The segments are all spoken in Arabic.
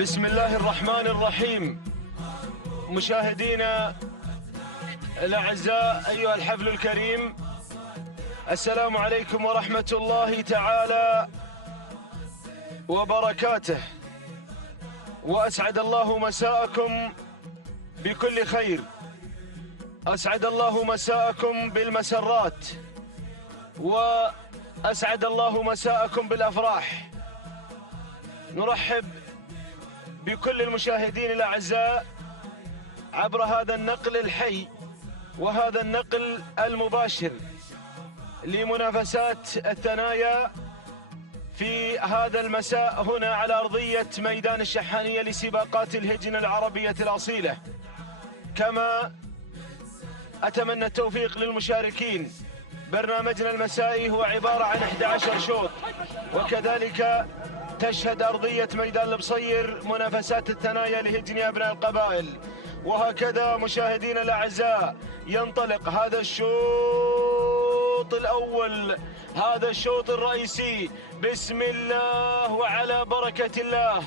بسم الله الرحمن الرحيم. مشاهدينا الأعزاء أيها الحفل الكريم، السلام عليكم ورحمة الله تعالى وبركاته، وأسعد الله مساءكم بكل خير، أسعد الله مساءكم بالمسرات، وأسعد الله مساءكم بالأفراح. نرحب بكل المشاهدين الأعزاء عبر هذا النقل الحي وهذا النقل المباشر لمنافسات الثنايا في هذا المساء هنا على أرضية ميدان الشحانية لسباقات الهجن العربية الأصيلة. كما أتمنى التوفيق للمشاركين. برنامجنا المسائي هو عبارة عن 11 شوط، وكذلك تشهد أرضية ميدان البصير منافسات الثنايا لهجن أبناء القبائل. وهكذا مشاهدينا الأعزاء ينطلق هذا الشوط الأول، هذا الشوط الرئيسي. بسم الله وعلى بركة الله،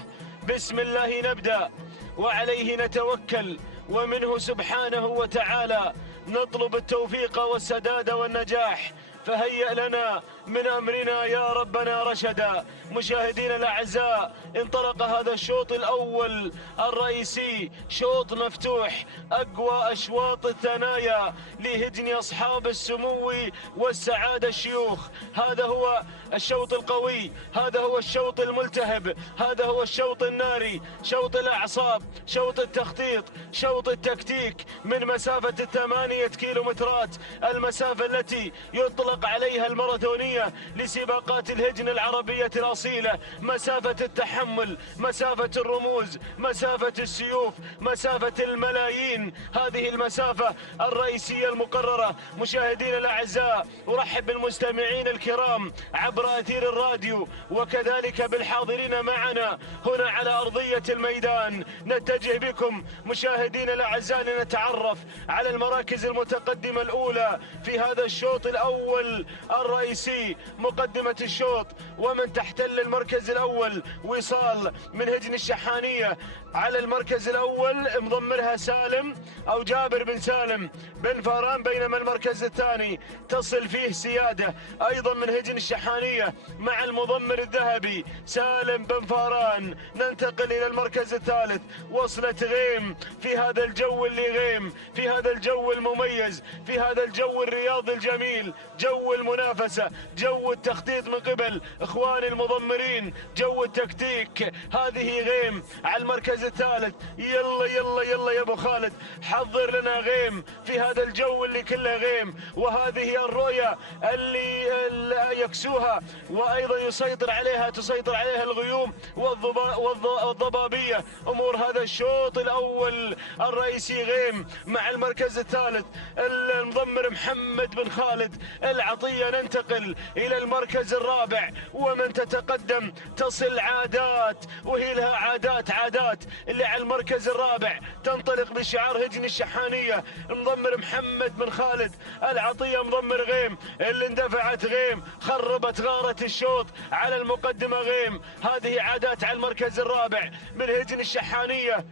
بسم الله نبدأ وعليه نتوكل، ومنه سبحانه وتعالى نطلب التوفيق والسداد والنجاح. فهيأ لنا من أمرنا يا ربنا رشدا. مشاهدينا الأعزاء انطلق هذا الشوط الأول الرئيسي، شوط مفتوح، أقوى أشواط الثنايا لهجن أصحاب السمو والسعادة الشيوخ. هذا هو الشوط القوي، هذا هو الشوط الملتهب، هذا هو الشوط الناري، شوط الأعصاب، شوط التخطيط، شوط التكتيك من مسافة 8 كيلومترات، المسافة التي يطلق عليها الماراثونية لسباقات الهجن العربية الأصيلة، مسافة التحمل، مسافة الرموز، مسافة السيوف، مسافة الملايين. هذه المسافة الرئيسية المقررة. مشاهدينا الأعزاء أرحب بالمستمعين الكرام عبر أثير الراديو، وكذلك بالحاضرين معنا هنا على أرضية الميدان. نتجه بكم مشاهدينا الأعزاء لنتعرف على المراكز المتقدمة الأولى في هذا الشوط الأول الرئيسي. مقدمة الشوط ومن تحتل المركز الأول وصال من هجن الشحانية. على المركز الأول مضمرها سالم أو جابر بن سالم بن فاران، بينما المركز الثاني تصل فيه سيادة أيضا من هجن الشحانية مع المضمر الذهبي سالم بن فاران. ننتقل إلى المركز الثالث، وصلة غيم في هذا الجو اللي غيم، في هذا الجو المميز، في هذا الجو الرياضي الجميل، جو المنافسة، جو التخطيط من قبل إخواني المضمرين، جو التكتيك. هذه غيم على المركز الثالث. يلا يلا يلا يا أبو خالد، حضر لنا غيم في هذا الجو اللي كله غيم. وهذه الرؤية اللي يكسوها وأيضا تسيطر عليها الغيوم والضبابية. أمور هذا الشوط الأول الرئيسي غيم مع المركز الثالث المضمر محمد بن خالد العطية. ننتقل إلى المركز الرابع، ومن تتقدم تصل عادات، وهي لها عادات اللي على المركز الرابع تنطلق بشعار هجن الشحانية. مضمر محمد بن خالد العطية مضمر غيم، اللي اندفعت غيم خربت غارة الشوط على المقدمة غيم. هذه عادات على المركز الرابع من هجن الشحانية،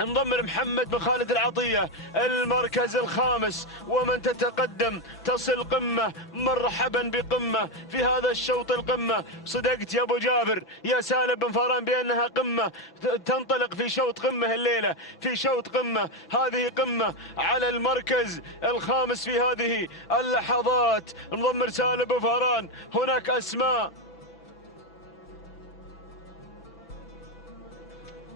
مضمر محمد بن خالد العطية. المركز الخامس ومن تتقدم تصل قمة. مرحبا بقمة في هذا الشوط القمة. صدقت يا ابو جابر يا سالم بن فاران بانها قمة، تنطلق في شوط قمة الليلة، في شوط قمة. هذه قمة على المركز الخامس في هذه اللحظات. مضمر سالم بن فاران.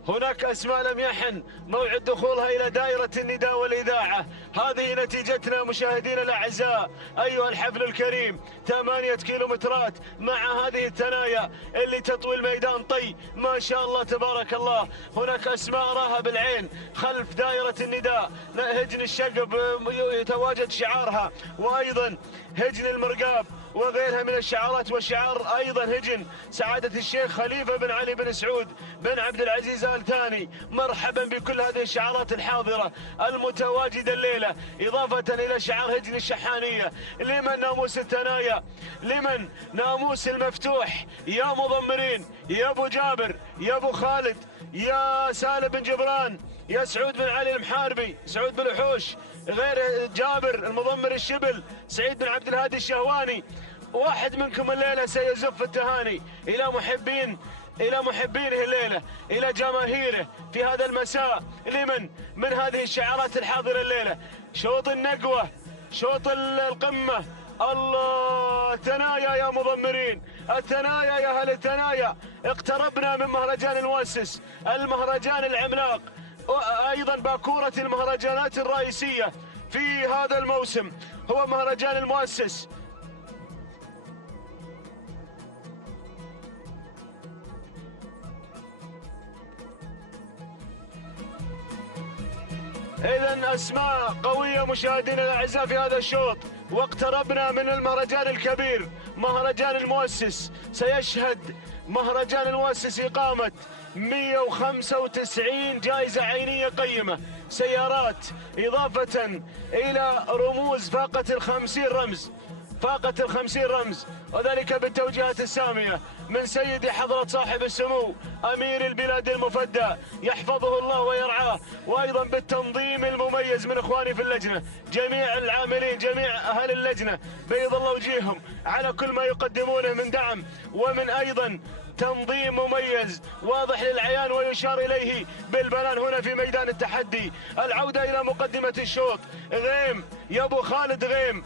هناك أسماء لم يحن موعد دخولها إلى دائرة النداء والإذاعة. هذه نتيجتنا مشاهدينا الأعزاء أيها الحفل الكريم. 8 كيلومترات مع هذه الثنايا اللي تطوي الميدان طي ما شاء الله تبارك الله. هناك أسماء أراها بالعين خلف دائرة النداء. هجن الشقب يتواجد شعارها، وأيضا هجن المرقاب وغيرها من الشعارات. وشعار أيضا هجن سعادة الشيخ خليفة بن علي بن سعود بن عبد العزيز آل ثاني. مرحبا بكل هذه الشعارات الحاضرة المتواجدة الليلة، إضافة إلى شعار هجن الشحانية. لمن ناموس الثنايا، لمن ناموس المفتوح يا مضمرين، يا أبو جابر، يا أبو خالد، يا سالم بن جبران، يا سعود بن علي المحاربي، سعود بن الحوش، غير جابر المضمر الشبل، سعيد بن عبد الهادي الشهواني. واحد منكم الليلة سيزف التهاني إلى محبينه الليلة، إلى جماهيره في هذا المساء. لمن من هذه الشعارات الحاضرة الليلة؟ شوط النقوة، شوط القمة، الله الثنايا يا مضمرين، الثنايا يا أهل الثنايا. اقتربنا من مهرجان المؤسس، المهرجان العملاق، أيضا باكورة المهرجانات الرئيسية في هذا الموسم هو مهرجان المؤسس. إذن أسماء قوية مشاهدينا الأعزاء في هذا الشوط. واقتربنا من المهرجان الكبير، مهرجان المؤسس. سيشهد مهرجان المؤسس إقامة 195 جائزة عينية قيمة، سيارات، إضافة إلى رموز فاقة ال50 رمز، فاقة ال50 رمز، وذلك بالتوجيهات السامية من سيدي حضرة صاحب السمو أمير البلاد المفدى يحفظه الله ويرعاه، وأيضا بالتنظيم المميز من إخواني في اللجنة، جميع العاملين، جميع أهل اللجنة بيض الله وجيههم على كل ما يقدمونه من دعم، ومن أيضا تنظيم مميز واضح للعيان ويشار إليه بالبنان هنا في ميدان التحدي. العودة إلى مقدمة الشوط. غيم يا أبو خالد، غيم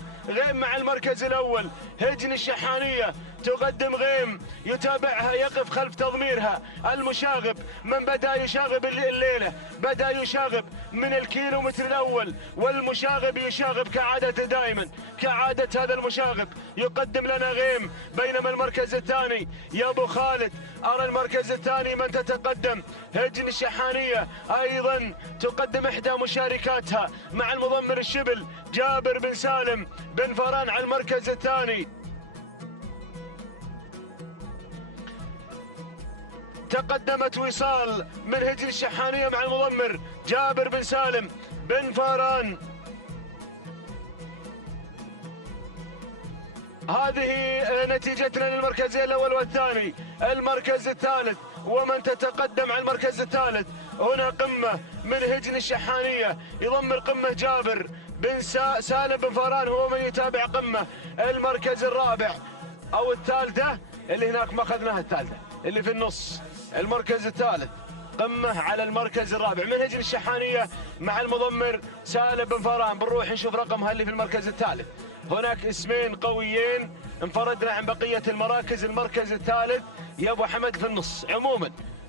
مع المركز الأول. هجن الشحانية تقدم غيم، يتابعها يقف خلف تضميرها المشاغب. من بدأ يشاغب الليلة، بدأ يشاغب من الكيلومتر الأول، والمشاغب يشاغب كعادته دائما، كعادة هذا المشاغب يقدم لنا غيم. بينما المركز الثاني يا أبو خالد، أرى المركز الثاني من تتقدم هجن الشحانية، أيضا تقدم إحدى مشاركاتها مع المضمر الشبل جابر بن سالم بن فران على المركز الثاني. تقدمت وصال من هجن الشحانية مع المضمر جابر بن سالم بن فاران. هذه نتيجتنا للمركزين الأول والثاني. المركز الثالث ومن تتقدم على المركز الثالث هنا قمة من هجن الشحانية، يضمر قمة جابر بن سالم بن فاران، هو من يتابع قمة. المركز الرابع أو الثالثة اللي هناك ما أخذناها، الثالثة اللي في النص، المركز الثالث قمة على المركز الرابع من هجن الشحانية مع المضمر سالم بن فاران. بنروح نشوف رقمها اللي في المركز الثالث. هناك اسمين قويين انفردنا عن بقية المراكز. المركز الثالث يا أبو حمد في النص.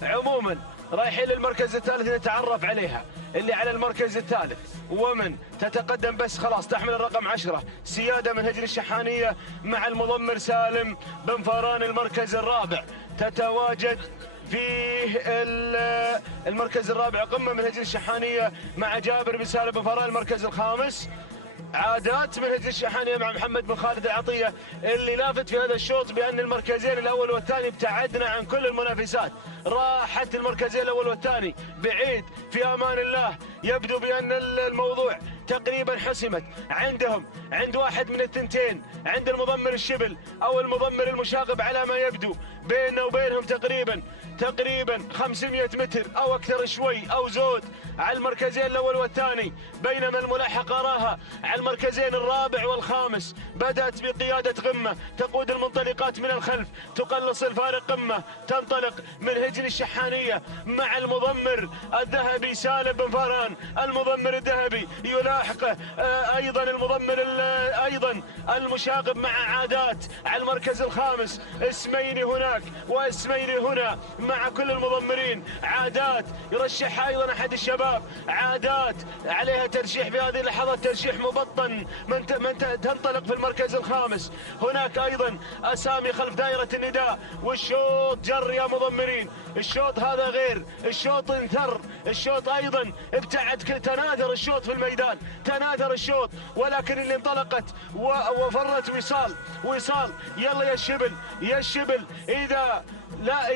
عموما رايحين للمركز الثالث نتعرف عليها، اللي على المركز الثالث ومن تتقدم بس خلاص تحمل الرقم 10 سيادة من هجن الشحانية مع المضمر سالم بن فاران. المركز الرابع تتواجد فيه المركز الرابع قمة من هجن الشحانية مع جابر بن سالم بن فاران. المركز الخامس عادات من هجن الشحانية مع محمد بن خالد العطية. اللي لافت في هذا الشوط بأن المركزين الأول والثاني ابتعدنا عن كل المنافسات، راحت المركزين الأول والثاني بعيد في أمان الله. يبدو بأن الموضوع تقريبا حسمت عندهم، عند واحد من الثنتين، عند المضمر الشبل أو المضمر المشاغب على ما يبدو. بيننا وبينهم تقريبا 500 متر أو أكثر شوي أو زود على المركزين الأول والثاني. بينما الملاحقة راها على المركزين الرابع والخامس. بدأت بقيادة قمة تقود المنطلقات من الخلف، تقلص الفارق. قمة تنطلق من هجن الشحانية مع المضمر الذهبي سالم بن فاران. المضمر الذهبي يلاحقه أيضا المضمر أيضا المشاغب مع عادات على المركز الخامس. اسمين هناك واسمين هنا مع كل المضمرين. عادات يرشحها أيضا أحد الشباب، عادات عليها ترشيح في هذه اللحظات، ترشيح مبطن من تنطلق في المركز الخامس. هناك أيضا أسامي خلف دائرة النداء. والشوط جر يا مضمرين، الشوط هذا غير، الشوط انثر، الشوط أيضا ابتعد، تناثر الشوط في الميدان. تناثر الشوط، ولكن اللي انطلقت وفرت وصال يلا يا الشبل يا الشبل، إذا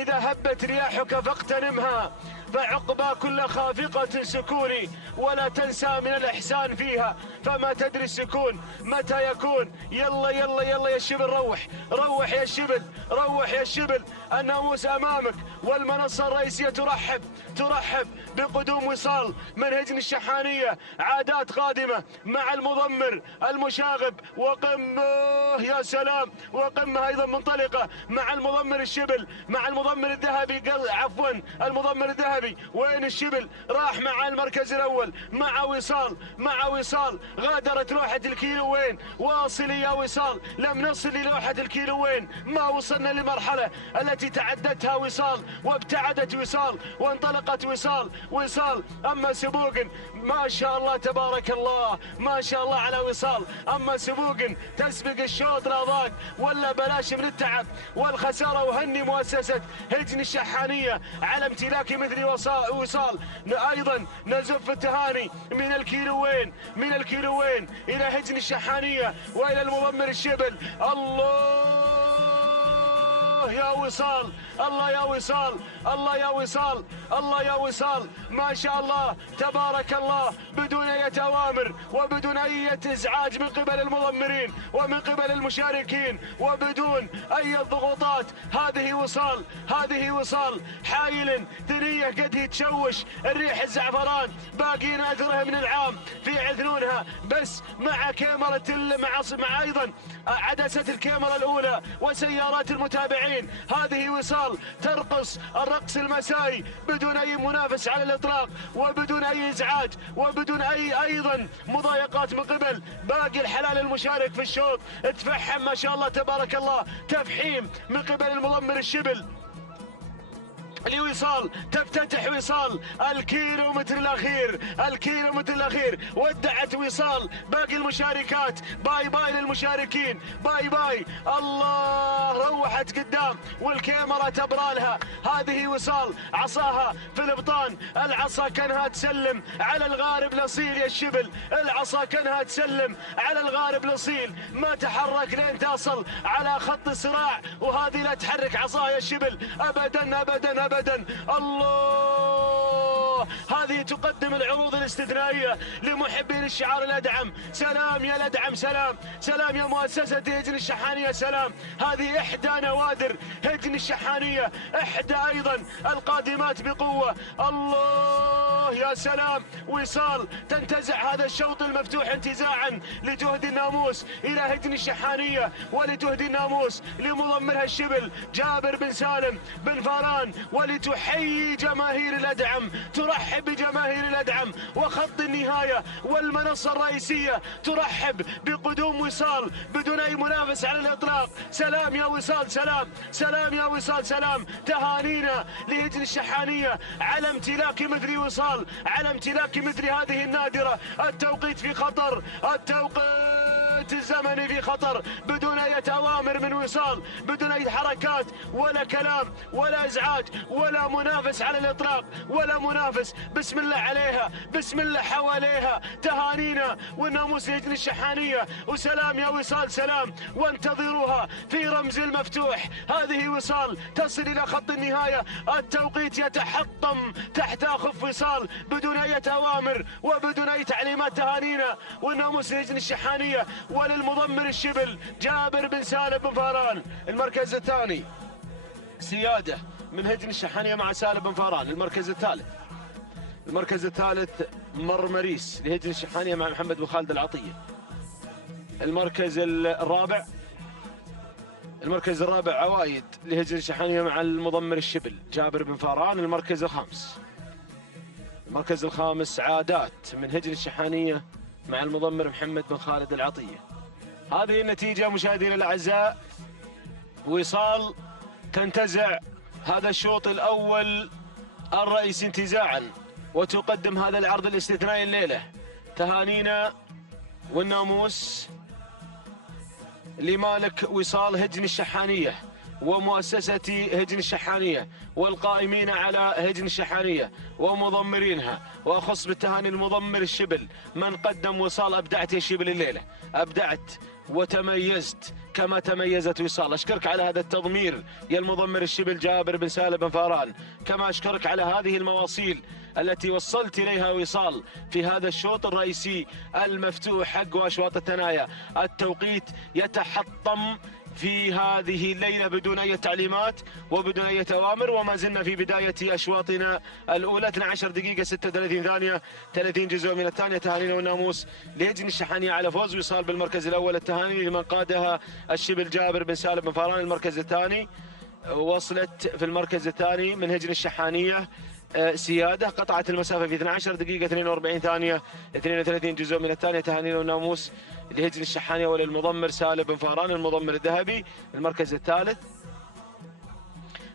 هبت رياحك فاغتنمها، فعقبى كل خافقة سكوني، ولا تنسى من الإحسان فيها، فما تدري السكون متى يكون. يلا يلا يلا يا الشبل، روح يا الشبل، روح يا الشبل. الناموس أمامك، والمنصة الرئيسية ترحب بقدوم وصال من هجن الشحانية. عادات قادمة مع المضمر المشاغب، وقمة يا سلام، وقمة أيضا منطلقة مع المضمر الشبل، مع المضمر الذهبي، عفوا المضمر الذهبي. وين الشبل؟ راح مع المركز الأول مع وصال. غادرت لوحة الكيلو وين؟ واصل يا وصال، لم نصل للوحة الكيلو وين، ما وصلنا للمرحلة التي تعدتها وصال وابتعدت وصال وانطلقت وصال. أما سبوقن ما شاء الله تبارك الله، ما شاء الله على وصال. أما سبوقن تسبق الشوط لا ضاق ولا بلاش من التعب والخسارة. وهني مؤسسة هجن الشحانية على امتلاك مثل وصال. أيضا نزف التهاني من الكيلو وين إلى هجن الشحانية وإلى المضمر الشبل. الله يا وصال، الله يا وصال، الله يا وصال، الله يا وصال، ما شاء الله تبارك الله، بدون أي أوامر وبدون أي إزعاج من قبل المضمرين ومن قبل المشاركين وبدون أي ضغوطات. هذه وصال حايل ثنية قد يتشوش الريح الزعفران، باقيين أثرها من العام في عذنونها، بس مع كاميرا مع أيضا عدسة الكاميرا الأولى وسيارات المتابعين. هذه وصال ترقص الرقص المسائي بدون أي منافس على الإطلاق وبدون أي إزعاج وبدون أي أيضا مضايقات من قبل باقي الحلال المشارك في الشوط. تفحم ما شاء الله تبارك الله، تفحيم من قبل المضمر الشبل لوصال. تفتتح وصال الكيلومتر الأخير، ودعت وصال باقي المشاركات. باي للمشاركين، باي. الله روحت قدام والكاميرا تبرالها. هذه وصال عصاها في الابطان، العصا كانها تسلم على الغارب الأصيل يا الشبل، العصا كانها تسلم على الغارب الأصيل، ما تحرك لين تصل على خط الصراع، وهذه لا تحرك عصاها يا الشبل أبدا. الله، هذه تقدم العروض الاستثنائية لمحبين الشعار الأدعم. سلام يا الأدعم، سلام يا مؤسسة هجن الشحانية، سلام. هذه إحدى نوادر هجن الشحانية، إحدى أيضا القادمات بقوة. الله يا سلام، وصال تنتزع هذا الشوط المفتوح انتزاعا لتهدي الناموس إلى هجن الشحانية ولتهدي الناموس لمضمرها الشبل جابر بن سالم بن فاران، ولتحيي جماهير الأدعم، ترحب بجماهير الأدعم وخط النهاية والمنصة الرئيسية ترحب بقدوم وصال بدون أي منافس على الإطلاق. سلام يا وصال، سلام يا وصال، سلام. تهانينا لهجن الشحانية على امتلاك مثل وصال، على امتلاك مثل هذه النادرة. التوقيت في خطر، التوقيت الزمني في خطر، بدون أي أوامر من وصال، بدون أي حركات ولا كلام ولا إزعاج ولا منافس على الإطلاق ولا منافس. بسم الله عليها، بسم الله حواليها. تهانينا والناموس لهجن الشحانية، وسلام يا وصال، سلام. وانتظروها في رمز المفتوح. هذه وصال تصل إلى خط النهاية، التوقيت يتحطم تحت خف وصال بدون أي أوامر وبدون أي تعليمات. تهانينا والناموس لهجن الشحانية وللمضمر الشبل جابر بن سالم بن فاران. المركز الثاني سيادة من هجن الشحانية مع سالم بن فاران. المركز الثالث مرمريس لهجن الشحانية مع محمد بن خالد العطية. المركز الرابع عوايد لهجن الشحانية مع المضمر الشبل جابر بن فاران. المركز الخامس عادات من هجن الشحانية مع المضمر محمد بن خالد العطية. هذه النتيجة مشاهدينا الأعزاء، وصال تنتزع هذا الشوط الأول الرئيسي انتزاعا وتقدم هذا العرض الاستثنائي الليلة. تهانينا والناموس لمالك وصال هجن الشحانية ومؤسسة هجن الشحانية والقائمين على هجن الشحانية ومضمرينها، وأخص بالتهاني المضمر الشبل من قدم وصال. أبدعت يا شبل الليلة، أبدعت وتميزت كما تميزت وصال. أشكرك على هذا التضمير يا المضمر الشبل جابر بن سالم بن فاران، كما أشكرك على هذه المواصيل التي وصلت إليها وصال في هذا الشوط الرئيسي المفتوح حق وأشواط الثنايا. التوقيت يتحطم في هذه الليلة بدون أي تعليمات وبدون أي أوامر، وما زلنا في بداية أشواطنا الأولى. 12 دقيقة 36 ثانية 30 جزء من الثانية. تهانينا والناموس لهجن الشحانية على فوز وصال بالمركز الأول. التهاني لمن قادها الشبل جابر بن سالم بن فاران. المركز الثاني وصلت في المركز الثاني من هجن الشحانية سيادة، قطعت المسافة في 12 دقيقة 42 ثانية 32 جزء من الثانية. تهانينا والناموس لهجن الشحانية وللمضمر سالم بن فاران المضمر الذهبي. المركز الثالث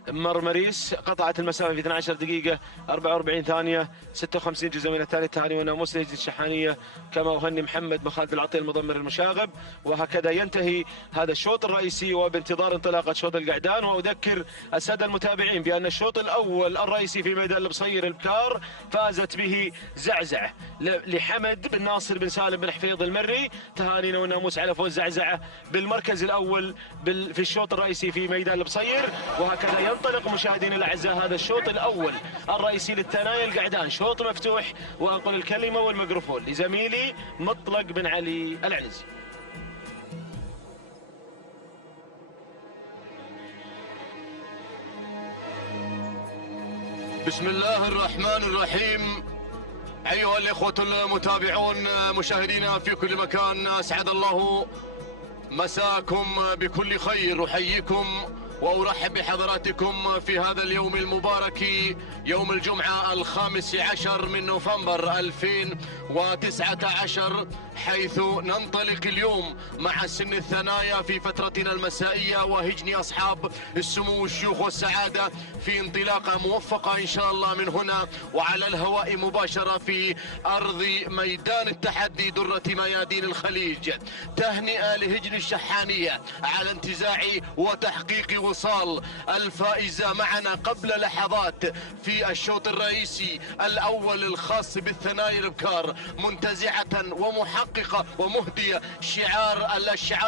مرمريس، قطعت المسافة في 12 دقيقة 44 ثانية 56 جزء من الثانية. تهاني وناموس لهجن الشحانية، كما أهني محمد بن خالد العطية المضمر المشاغب. وهكذا ينتهي هذا الشوط الرئيسي وبانتظار انطلاقة شوط القعدان. وأذكر السادة المتابعين بأن الشوط الأول الرئيسي في ميدان البصير البكار فازت به زعزعة لحمد بن ناصر بن سالم بن حفيظ المري. تهانينا والناموس على فوز زعزعة بالمركز الأول في الشوط الرئيسي في ميدان البصير. وهكذا ينطلق مشاهدينا الاعزاء هذا الشوط الاول الرئيسي للثنايا القعدان، شوط مفتوح. وانقل الكلمه والميكروفون لزميلي مطلق بن علي العنزي. بسم الله الرحمن الرحيم. ايها الاخوه المتابعون مشاهدينا في كل مكان، اسعد الله مساكم بكل خير. احييكم وأرحب بحضراتكم في هذا اليوم المبارك، يوم الجمعة 15 من نوفمبر 2019، حيث ننطلق اليوم مع سن الثنايا في فترتنا المسائية وهجن أصحاب السمو والشيوخ والسعادة في انطلاقة موفقة إن شاء الله من هنا وعلى الهواء مباشرة في أرض ميدان التحدي درة ميادين الخليج. تهنئة لهجن الشحانية على انتزاع وتحقيق وصال الفائزة معنا قبل لحظات في الشوط الرئيسي الأول الخاص بالثنايا الابكار، منتزعة ومحققة ومهدية الشعار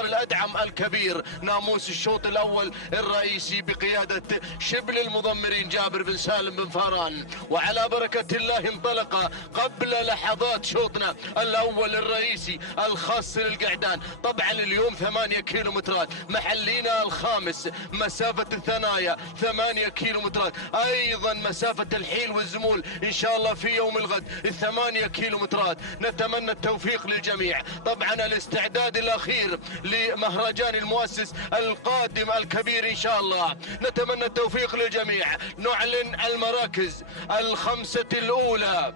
الأدعم الكبير، ناموس الشوط الأول الرئيسي بقيادة شبل المضمرين جابر بن سالم بن فاران. وعلى بركة الله انطلق قبل لحظات شوطنا الأول الرئيسي الخاص للقعدان. طبعا اليوم 8 كيلومترات، محلينا الخامس، مسافة الثنايا 8 كيلومترات، أيضا مسافة الحيل والزمول إن شاء الله في يوم الغد 8 كيلومترات. نتمنى التوفيق للجميع. طبعا الاستعداد الأخير لمهرجان المؤسس القادم الكبير إن شاء الله، نتمنى التوفيق للجميع. نعلن المراكز الخمسة الأولى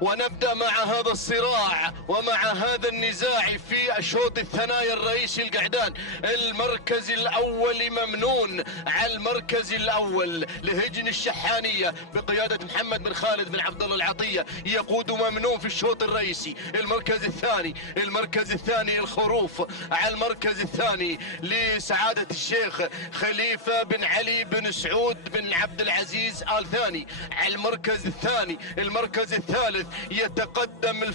ونبدأ مع هذا الصراع ومع هذا النزاع في شوط الثنايا الرئيسي القعدان. المركز الأول ممنون على المركز الأول لهجن الشحانية بقيادة محمد بن خالد بن عبد الله العطية، يقود ممنون في الشوط الرئيسي. المركز الثاني الخروف على المركز الثاني لسعادة الشيخ خليفة بن علي بن سعود بن عبد العزيز آل ثاني على المركز الثاني. المركز الثالث يتقدم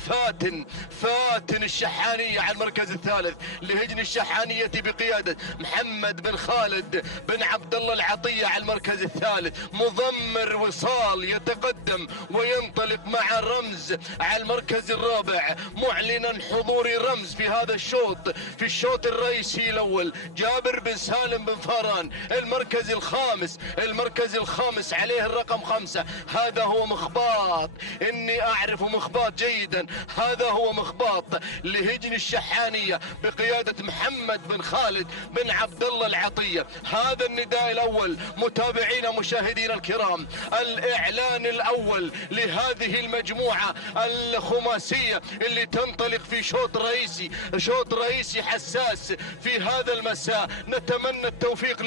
فاتن الشحانية على المركز الثالث لهجن الشحانية بقيادة محمد بن خالد بن عبد الله العطية على المركز الثالث. مضمر وصال يتقدم وينطلق مع رمز على المركز الرابع، معلنا حضور رمز في هذا الشوط في الشوط الرئيسي الأول جابر بن سالم بن فاران. المركز الخامس عليه الرقم 5، هذا هو مخباط، إني أعرف مخباط جيدا، هذا هو مخباط لهجن الشحانية بقيادة محمد بن خالد بن عبد الله العطية. هذا النداء الأول متابعينا مشاهدينا الكرام، الإعلان الأول لهذه المجموعة الخماسية اللي تنطلق في شوط رئيسي حساس في هذا المساء. نتمنى التوفيق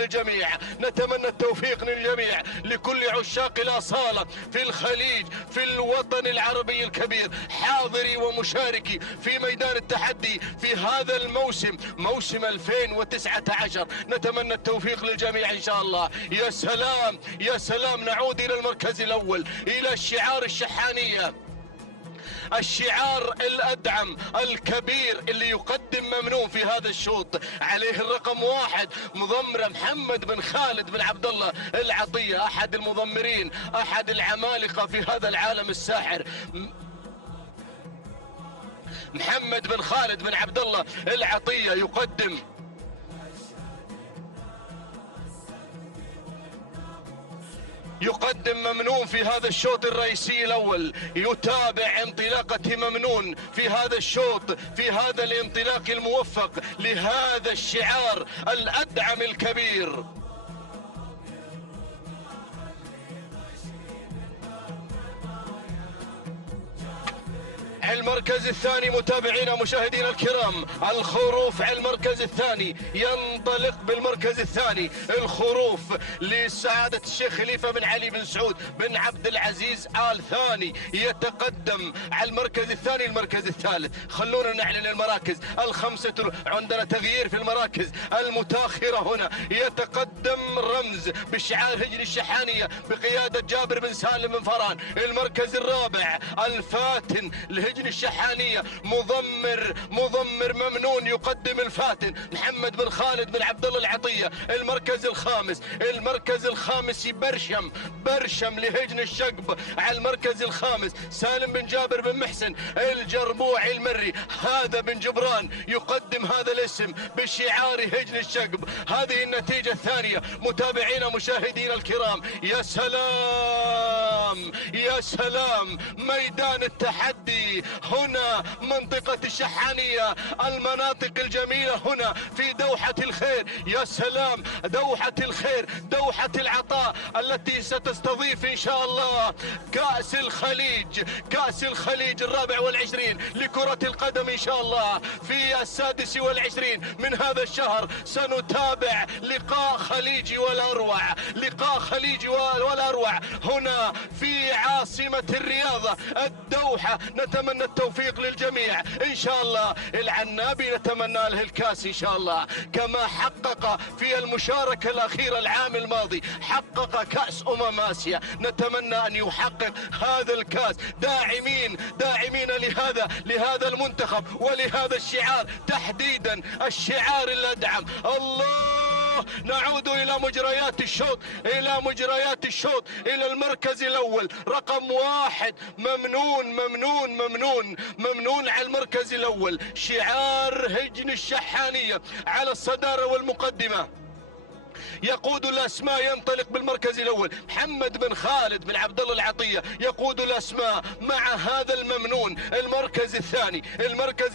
للجميع، لكل عشاق الأصالة في الخليج، في الوطن العربي العربي الكبير، حاضري ومشاركي في ميدان التحدي في هذا الموسم، موسم 2019. نتمنى التوفيق للجميع إن شاء الله. يا سلام يا سلام، نعود إلى المركز الأول، إلى الشعار الشحانية، الشعار الأدعم الكبير اللي يقدم ممنون في هذا الشوط. عليه الرقم 1 مضمر محمد بن خالد بن عبد الله العطية، أحد المضمرين، أحد العمالقة في هذا العالم الساحر. محمد بن خالد بن عبد الله العطية يقدم ممنون في هذا الشوط الرئيسي الأول. يتابع انطلاقة ممنون في هذا الشوط، في هذا الانطلاق الموفق لهذا الشعار الأدعم الكبير. المركز الثاني متابعينا مشاهدينا الكرام، الخروف على المركز الثاني، ينطلق بالمركز الثاني الخروف لسعادة الشيخ خليفة بن علي بن سعود بن عبد العزيز آل ثاني، يتقدم على المركز الثاني. المركز الثالث خلونا نعلن المراكز الخمسة، عندنا تغيير في المراكز المتاخرة هنا. يتقدم رمز بشعار هجن الشحانية بقيادة جابر بن سالم بن فران. المركز الرابع الفاتن لهجن الشحانية، مضمر ممنون يقدم الفاتن محمد بن خالد بن عبد الله العطية. المركز الخامس برشم لهجن الشقب. على المركز الخامس سالم بن جابر بن محسن الجربوعي المري، هذا بن جبران يقدم هذا الاسم بشعار هجن الشقب. هذه النتيجة الثانية متابعينا مشاهدينا الكرام. يا سلام يا سلام، ميدان التحدي هنا، منطقة الشحانية، المناطق الجميلة هنا في دوحة الخير. يا سلام، دوحة الخير، دوحة العطاء التي ستستضيف إن شاء الله كأس الخليج 24 لكرة القدم إن شاء الله في 26 من هذا الشهر. سنتابع لقاء خليجي ولا أروع هنا في عاصمة الرياضة الدوحة. نتمنى التوفيق للجميع إن شاء الله. العنابي نتمنى له الكاس إن شاء الله، كما حقق في المشاركة الأخيرة العام الماضي، حقق كأس آسيا. نتمنى أن يحقق هذا الكاس، داعمين لهذا المنتخب ولهذا الشعار تحديدا، الشعار الأدعم. الله، نعود إلى مجريات الشوط، إلى المركز الأول رقم 1 ممنون على المركز الأول، شعار هجن الشحانية على الصدارة والمقدمة. يقود الأسماء، ينطلق بالمركز الأول محمد بن خالد بن عبد الله العطية، يقود الأسماء مع هذا الممنون. المركز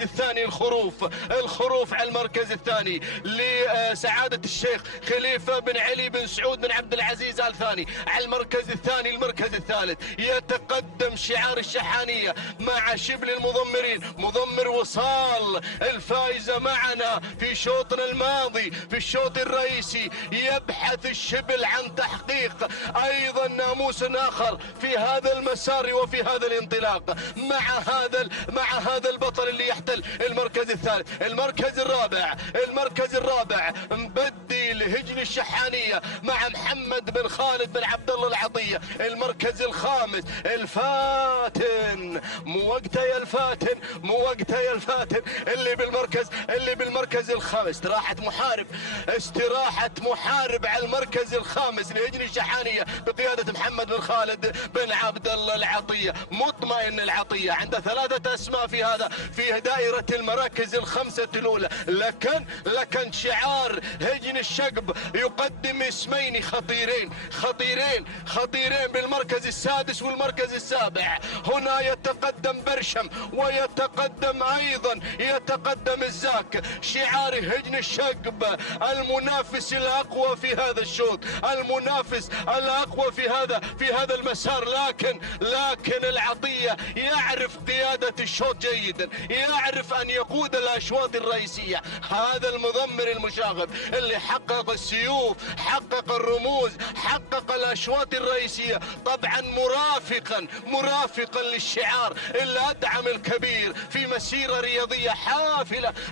الثاني الخروف على المركز الثاني لسعادة الشيخ خليفة بن علي بن سعود بن عبد العزيز آل ثاني. على المركز الثاني. المركز الثالث يتقدم شعار الشحانية مع شبل المضمرين، مضمر وصال الفائزة معنا في شوطنا الماضي، في الشوط الرئيسي. يبحث الشبل عن تحقيق أيضا ناموس آخر في هذا المسار وفي هذا الانطلاق مع هذا البطل اللي يحتل المركز الثالث. المركز الرابع مبدي لهجن الشحانية مع محمد بن خالد بن عبد الله العطية. المركز الخامس الفاتن، مو وقته يا الفاتن اللي بالمركز الخامس. استراحة محارب على المركز الخامس لهجن الشحانية بقيادة محمد بن خالد بن عبد الله العطية. مطمئن العطية عنده 3 أسماء في دائرة المراكز الخمسة الأولى، لكن شعار هجن الشقب يقدم اسمين خطيرين بالمركز السادس والمركز السابع. هنا يتقدم برشم ويتقدم الزاك، شعار هجن الشقب، المنافس الأقوى في هذا الشوط، المنافس الأقوى في هذا المسار. لكن العطية يعرف قيادة الشوط جيدا، يعرف أن يقود الأشواط الرئيسية. هذا المضمر المشاغب اللي حقق حقق السيوف، حقق الرموز، حقق الأشواط الرئيسية، طبعا مرافقا للشعار الأدعم الكبير في مسيرة رياضية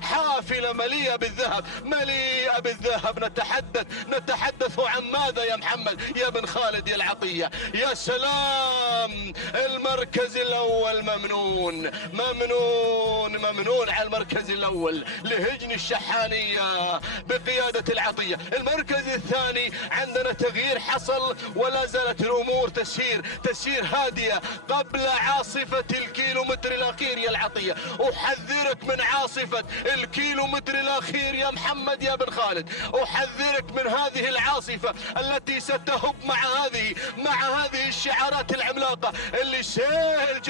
حافلة مليئة بالذهب. نتحدث عن ماذا يا محمد يا بن خالد يا العطية؟ يا سلام، المركز الأول ممنون على المركز الأول لهجن الشحانية بقيادة العطية. المركز الثاني عندنا تغيير حصل، ولا زالت الأمور تسير هادية قبل عاصفة الكيلومتر الأخير يا العطية. أحذرك من عاصفة الكيلومتر الأخير يا محمد يا بن خالد، أحذرك من هذه العاصفة التي ستهب مع هذه الشعارات العملاقة اللي سيل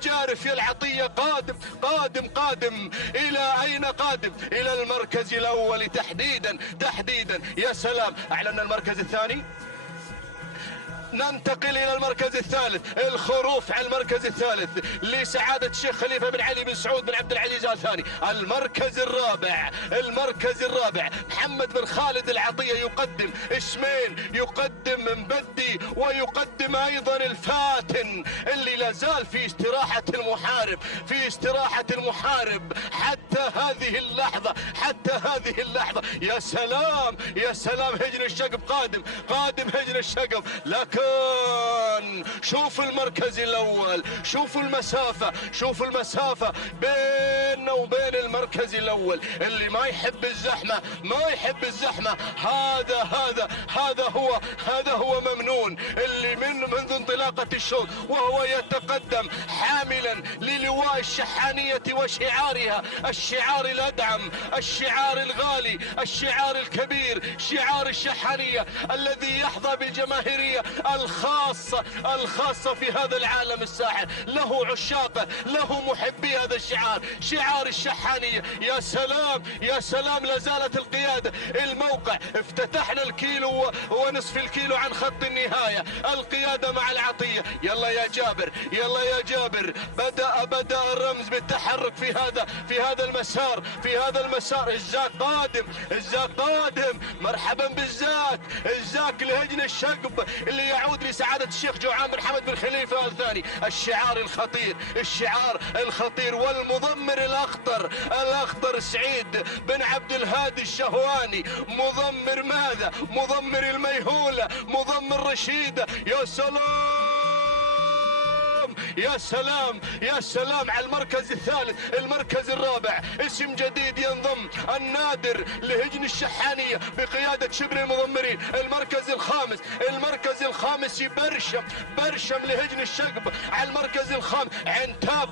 جارف يا العطية. قادم إلى أين قادم؟ إلى المركز الأول تحديدا. يا سلام، أعلن المركز الثاني. ننتقل إلى المركز الثالث، الخروف على المركز الثالث لسعادة الشيخ خليفة بن علي بن سعود بن عبد العزيز آل ثاني. المركز الرابع محمد بن خالد العطية يقدم اسمين، يقدم مبدي ويقدم أيضا الفاتن اللي لازال في استراحة المحارب حتى هذه اللحظة. يا سلام هجن الشقب قادم هجن الشقب. لكن شوف المركز الأول، شوف المسافة بيننا وبين المركز الأول. اللي ما يحب الزحمة هذا هو ممنون، اللي منذ انطلاقة الشوط وهو يتقدم حاملا للواء الشحانية وشعارها، الشعار الأدعم، الشعار الغالي، الشعار الكبير، شعار الشحانية الذي يحظى بالجماهيرية الخاصة في هذا العالم الساحر. له عشاقه، له محبي هذا الشعار، شعار الشحانية. يا سلام لازالت القيادة. الموقع افتتحنا الكيلو ونصف الكيلو عن خط النهاية، القيادة مع العطية. يلا يا جابر، بدأ الرمز بالتحرك في هذا المسار. الزاك قادم، مرحبا بالزاك لهجن الشقب اللي يعود لسعادة الشيخ جوعان بن حمد بن خليفة آل ثاني. الشعار الخطير والمضمر الأخطر سعيد بن عبد الهادي الشهواني. مضمر ماذا؟ مضمر الميهولة، مضمر رشيدة. يا سلام على المركز الثالث. المركز الرابع اسم جديد ينضم، النادر لهجن الشحانية بقيادة شبر المضمرين. المركز الخامس برشم لهجن الشقب على المركز الخامس. عنتاب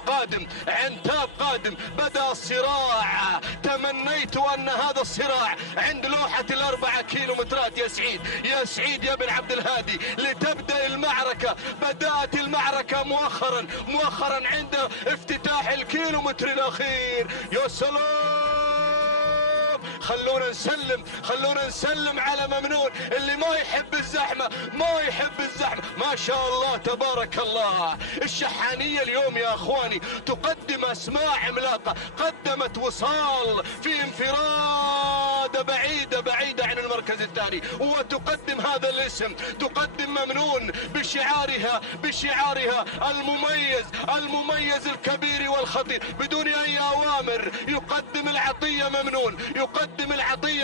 قادم. بدأ الصراع، تمنيت أن هذا الصراع عند لوحة 4 كيلومترات يا سعيد يا بن عبد الهادي لتبدأ المعركة. بدأت المعركة مؤخرا عند افتتاح الكيلومتر الأخير. يا سلام، خلونا نسلم على ممنون اللي ما يحب الزحمة. ما شاء الله تبارك الله. الشحانية اليوم يا اخواني تقدم اسماء عملاقة، قدمت وصال في انفراد بعيدة عن المركز الثاني، وتقدم هذا الاسم، تقدم ممنون بشعارها المميز الكبير والخطير بدون اي اوامر. يقدم العطية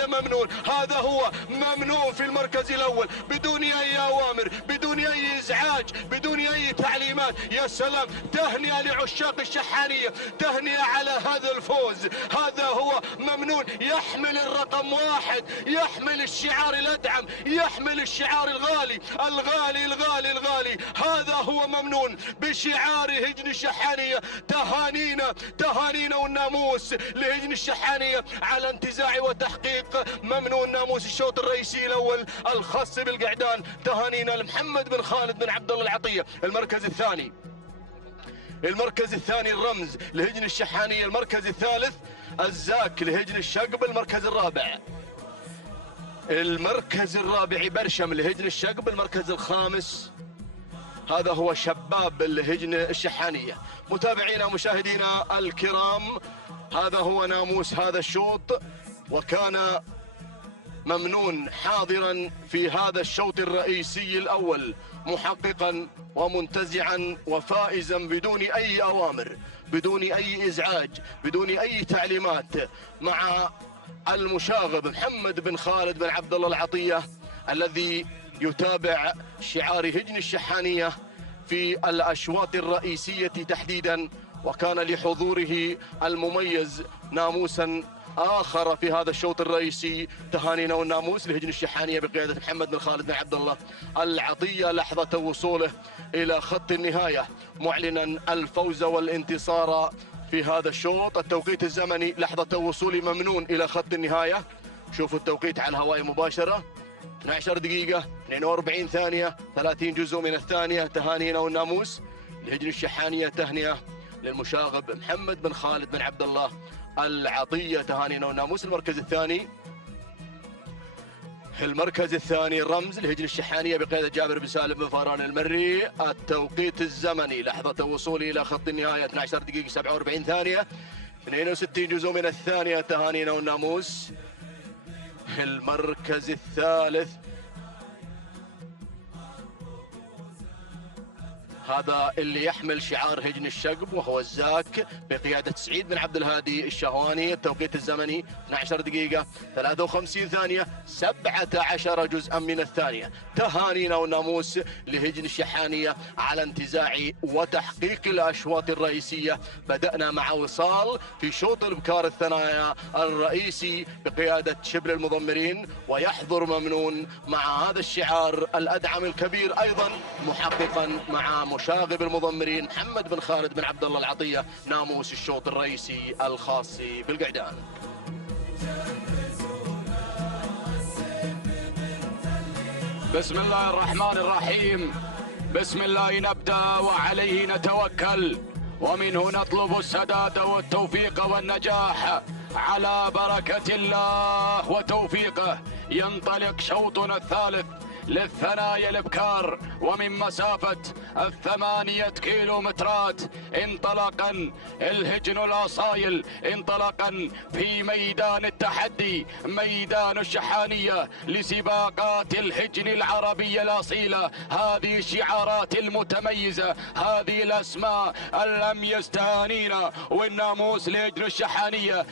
ممنون، هذا هو ممنون في المركز الاول بدون اي اوامر، بدون اي ازعاج، بدون اي تعليمات. يا سلام، تهنئة لعشاق الشحانية، تهنئة على هذا الفوز. هذا هو ممنون، يحمل الرقم 1، يحمل الشعار الادعم، يحمل الشعار الغالي. هذا هو ممنون بشعار هجن الشحانية. تهانينا والناموس لهجن الشحانية على انتزاع وتحقيق ممنون ناموس الشوط الرئيسي الاول الخاص بالقعدان. تهانينا لمحمد بن خالد بن عبد الله العطية. المركز الثاني الرمز لهجن الشحانية. المركز الثالث الزاك لهجن الشقب. المركز الرابع برشم لهجن الشقب. المركز الخامس هذا هو شباب لهجن الشحانية. متابعينا ومشاهدينا الكرام، هذا هو ناموس هذا الشوط، وكان ممنون حاضرا في هذا الشوط الرئيسي الأول، محققا ومنتزعا وفائزا بدون أي أوامر، بدون أي إزعاج، بدون أي تعليمات، مع المشاغب محمد بن خالد بن عبد الله العطية الذي يتابع شعار هجن الشحانية في الأشواط الرئيسية تحديدا، وكان لحضوره المميز ناموسا آخر في هذا الشوط الرئيسي. تهانينا والناموس لهجن الشحانية بقيادة محمد بن خالد بن عبد الله العطية لحظة وصوله إلى خط النهاية، معلنا الفوز والانتصار في هذا الشوط. التوقيت الزمني لحظة وصول ممنون إلى خط النهاية، شوفوا التوقيت على الهواء مباشرة، 12 دقيقة 42 ثانية 30 جزء من الثانية. تهانينا والناموس لهجن الشحانية، تهنئة للمشاغب محمد بن خالد بن عبد الله العطية. تهانينا والناموس. المركز الثاني الرمز لهجن الشحانية بقيادة جابر بن سالم بن فاران المري. التوقيت الزمني لحظة وصوله إلى خط النهاية 12 دقيقة 47 ثانية 62 جزء من الثانية. تهانينا والناموس. المركز الثالث هذا اللي يحمل شعار هجن الشقب وهو الزاك بقيادة سعيد بن عبد الهادي الشهواني. التوقيت الزمني 12 دقيقة 53 ثانية 17 جزءا من الثانية. تهانينا والناموس لهجن الشحانية على انتزاع وتحقيق الأشواط الرئيسية. بدأنا مع وصال في شوط البكار الثنايا الرئيسي بقيادة شبل المضمرين، ويحضر ممنون مع هذا الشعار الأدعم الكبير أيضا محققا مع مشاغب المضمرين محمد بن خالد بن عبد الله العطية ناموس الشوط الرئيسي الخاص بالقعدان. بسم الله الرحمن الرحيم، بسم الله نبدأ وعليه نتوكل، ومنه نطلب السداد والتوفيق والنجاح على بركة الله وتوفيقه. ينطلق شوطنا الثالث للثنايا الابكار، ومن مسافة 8 كيلومترات انطلقا الهجن الاصايل، انطلقا في ميدان التحدي، ميدان الشحانية لسباقات الهجن العربية الاصيلة. هذه الشعارات المتميزة، هذه الاسماء الاميز. تهانينا والناموس لهجن الشحانية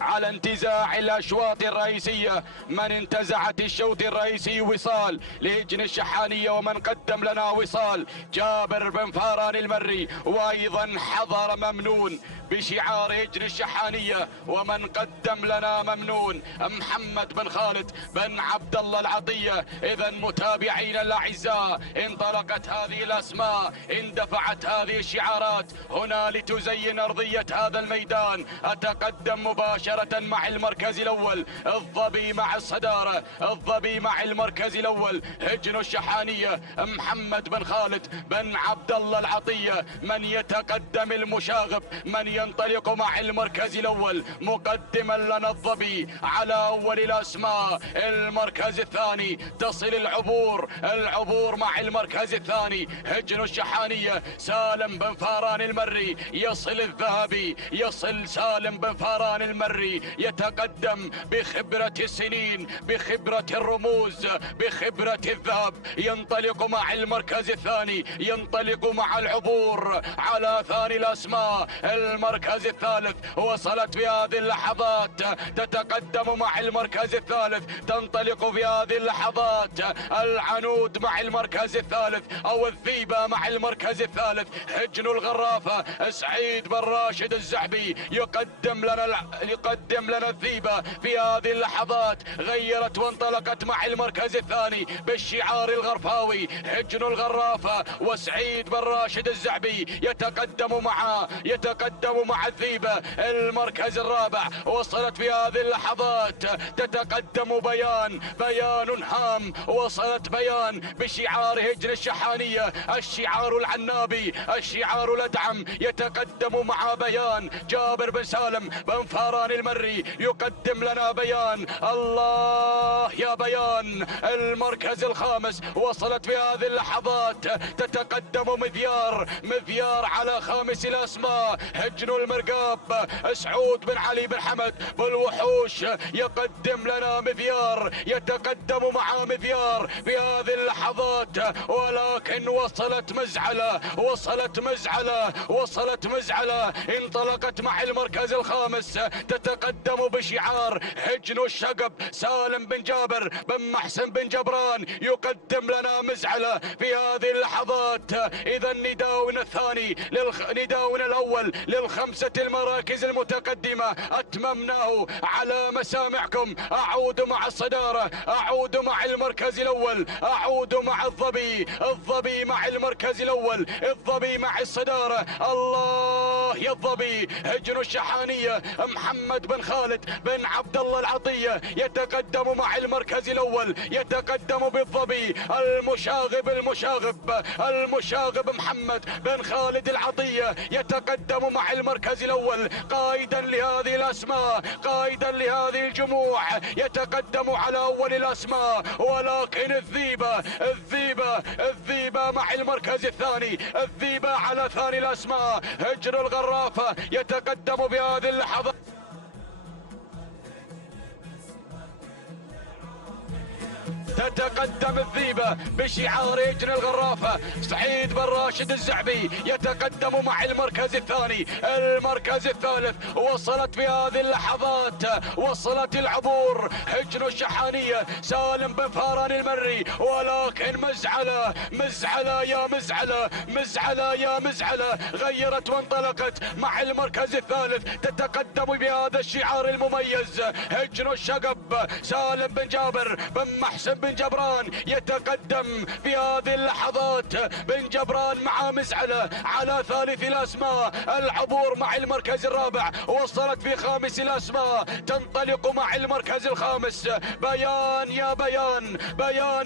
على انتزاع الاشواط الرئيسية. من انتزعت الشوط الرئيسي وصال لهجن الشحانية، ومن قدم لنا وصال جابر بن فاران المري، وايضا حضر ممنون بشعار هجن الشحانية، ومن قدم لنا ممنون محمد بن خالد بن عبد الله العطية. اذا متابعينا الاعزاء، انطلقت هذه الاسماء، اندفعت هذه الشعارات هنا لتزين ارضية هذا الميدان. اتقدم مباشرة مع المركز الاول، الظبي مع الصدارة، الظبي مع المركز الاول هجن الشحانية محمد بن خالد بن عبد الله العطية. من يتقدم المشاغب، من ينطلق مع المركز الاول مقدما لنا الظبي على اول الاسماء. المركز الثاني تصل العبور مع المركز الثاني هجن الشحانية سالم بن فاران المري. يصل الذهبي، يصل سالم بن فاران المري، يتقدم بخبرة السنين، بخبرة الرموز، بخبرة الذهب. ينطلق مع المركز الثاني، ينطلق مع العبور على ثاني الاسماء. المركز الثالث وصلت في هذه اللحظات، تتقدم مع المركز الثالث، تنطلق في هذه اللحظات العنود مع المركز الثالث، او الذيبة مع المركز الثالث هجن الغرافة. سعيد بن راشد الزعبي يقدم لنا الذيبة في هذه اللحظات. غيرت وانطلقت مع المركز الثاني بالشعار الغرفاوي هجن الغرافة، وسعيد بن راشد الزعبي يتقدم مع الذيبة. المركز الرابع وصلت في هذه اللحظات، تتقدم بيان هام، وصلت بيان بشعار هجن الشحانية، الشعار العنابي، الشعار الأدعم. يتقدم مع بيان جابر بن سالم بن فاران المري، يقدم لنا بيان. الله يا بيان. المركز الخامس وصلت في هذه اللحظات، تتقدم مذيار على خامس الأسماء هجن هجن المرقاب سعود بن علي بن حمد بالوحوش يقدم لنا مذيار، يتقدم مع مذيار في هذه اللحظات، ولكن وصلت مزعلة انطلقت مع المركز الخامس، تتقدم بشعار هجن الشقب. سالم بن جابر بن محسن بن جبران يقدم لنا مزعلة في هذه اللحظات. إذا نداؤنا الثاني نداؤنا الأول للخمسة المراكز المتقدمة أتممناه على مسامعكم. أعود مع الصدارة، أعود مع المركز الأول، أعود مع الظبي مع المركز الأول، الظبي مع الصدارة. الله يا الظبي. هجن الشحانية محمد بن خالد بن عبد الله العطية يتقدم مع المركز الأول، يتقدم بالظبي. المشاغب محمد بن خالد العطية يتقدم مع المركز الأول، قائدا لهذه الأسماء، قائدا لهذه الجموع، يتقدم على أول الأسماء. ولكن الذيبة مع المركز الثاني، الذيبة على ثاني الأسماء. هجن الغرافة يتقدم بهذه اللحظة. تتقدم الذيبة بشعار هجن الغرافة. سعيد بن راشد الزعبي يتقدم مع المركز الثاني. المركز الثالث وصلت في هذه اللحظات، وصلت العبور هجن الشحانية سالم بن فاران المري. ولكن مزعلة يا مزعلة غيرت وانطلقت مع المركز الثالث، تتقدم بهذا الشعار المميز. هجن الشقب سالم بن جابر بن محسن بن جبران يتقدم في هذه اللحظات. بن جبران مع مزعلة على ثالث الأسماء. العبور مع المركز الرابع، وصلت في خامس الأسماء، تنطلق مع المركز الخامس. بيان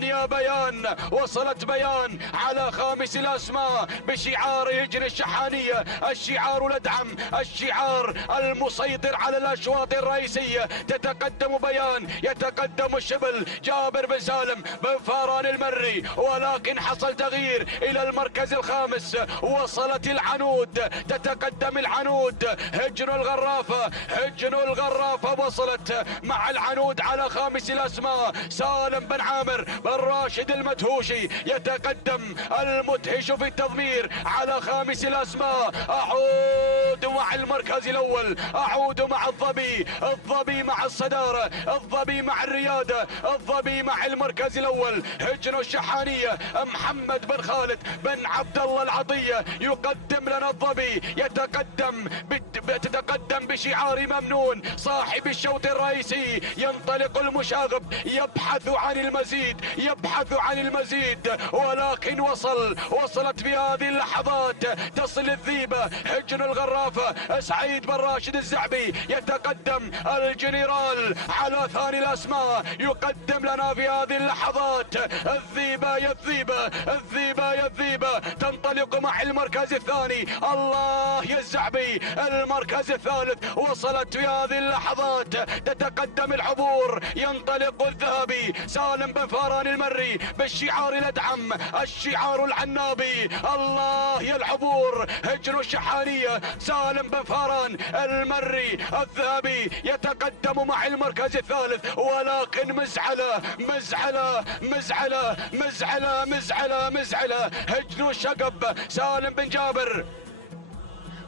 يا بيان، وصلت بيان على خامس الأسماء بشعار هجن الشحانية، الشعار الأدعم، الشعار المسيطر على الأشواط الرئيسية. تتقدم بيان، يتقدم الشبل جابر بن سالم بن فاران المري. ولكن حصل تغيير إلى المركز الخامس، وصلت العنود، تتقدم العنود. هجن الغرافة وصلت مع العنود على خامس الأسماء. سالم بن عامر بن راشد المدهوشي يتقدم، المدهش في التضمير على خامس الأسماء. أعود مع المركز الأول، أعود مع الظبي مع الصدارة، الظبي مع الريادة، الظبي مع المركز الأول. هجن الشحانية محمد بن خالد بن عبد الله العطية يقدم لنا الظبي، تتقدم بشعار ممنون صاحب الشوط الرئيسي. ينطلق المشاغب يبحث عن المزيد، ولكن وصلت في هذه اللحظات. تصل الذيبة هجن الغرافة. سعيد بن راشد الزعبي يتقدم، الجنرال على ثاني الأسماء يقدم لنا في هذه اللحظات. الذيبة يا الذيبة تنطلق مع المركز الثاني. الله يا الزعبي. المركز الثالث وصلت في هذه اللحظات، تتقدم العبور. ينطلق الذهبي سالم بن فاران المري بالشعار الأدعم، الشعار العنابي. الله يا العبور. هجن الشحانية سالم بن فاران المري الذهبي يتقدم مع المركز الثالث. ولكن مزعلة. هجن الشقب سالم بن جابر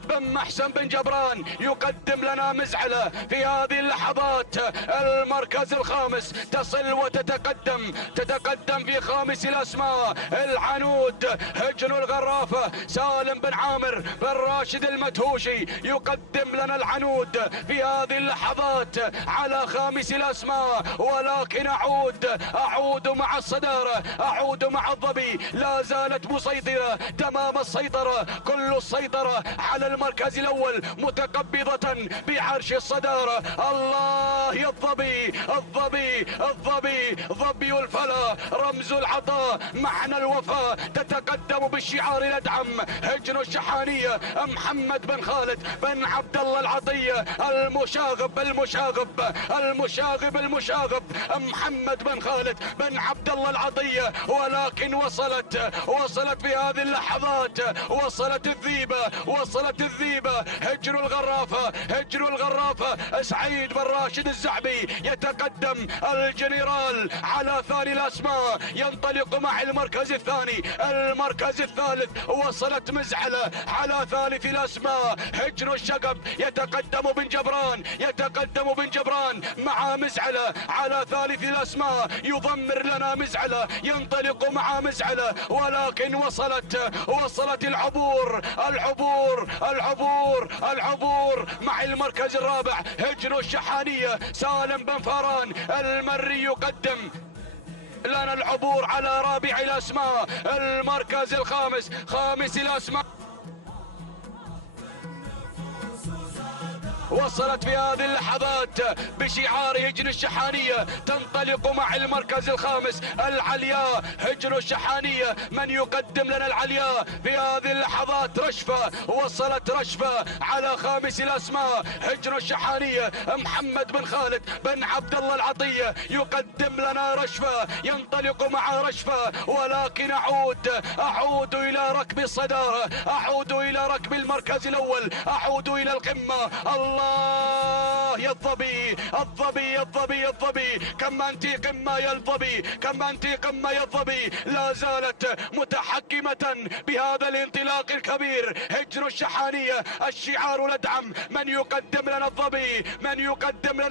بن محسن بن جبران يقدم لنا مزعلة في هذه اللحظات. المركز الخامس تصل تتقدم في خامس الأسماء. العنود هجن الغرافة سالم بن عامر بن راشد المدهوشي يقدم لنا العنود في هذه اللحظات على خامس الأسماء. ولكن أعود مع الصدارة، أعود مع الظبي. لا زالت مسيطرة تمام السيطرة، كل السيطرة على المركز الأول، متقبضة بعرش الصدارة. الله يا الظبي ظبي الفلا رمز العطاء معنى الوفاء، تتقدم بالشعار ندعم هجن الشحانية محمد بن خالد بن عبد الله العطية المشاغب المشاغب محمد بن خالد بن عبد الله العطية. ولكن وصلت في هذه اللحظات، وصلت الذيبة هجر الغرافة سعيد بن راشد الزعبي يتقدم الجنرال على ثاني الاسماء، ينطلق مع المركز الثالث وصلت مزعلة على ثالث الاسماء هجر الشقب يتقدم بن جبران مع مزعلة على ثالث الاسماء، يضمر لنا مزعلة ينطلق مع مزعلة، ولكن وصلت العبور مع المركز الرابع هجر الشحانية سالم بن فاران المري يقدم لنا العبور على رابع الاسماء المركز خامس الاسماء. وصلت في هذه اللحظات بشعار هجن الشحانية، تنطلق مع المركز الخامس العلياء هجن الشحانية، من يقدم لنا العلياء في هذه اللحظات وصلت رشفة على خامس الاسماء هجن الشحانية محمد بن خالد بن عبد الله العطية يقدم لنا رشفة، ينطلق مع رشفة، ولكن اعود الى ركب الصدارة، اعود الى ركب المركز الاول، اعود الى القمة. الله يا الظبي كم انت قمة يا الظبي، لا زالت متحكمة بهذا الانطلاق الكبير هجر الشحانية. الشعار ندعم من يقدم لنا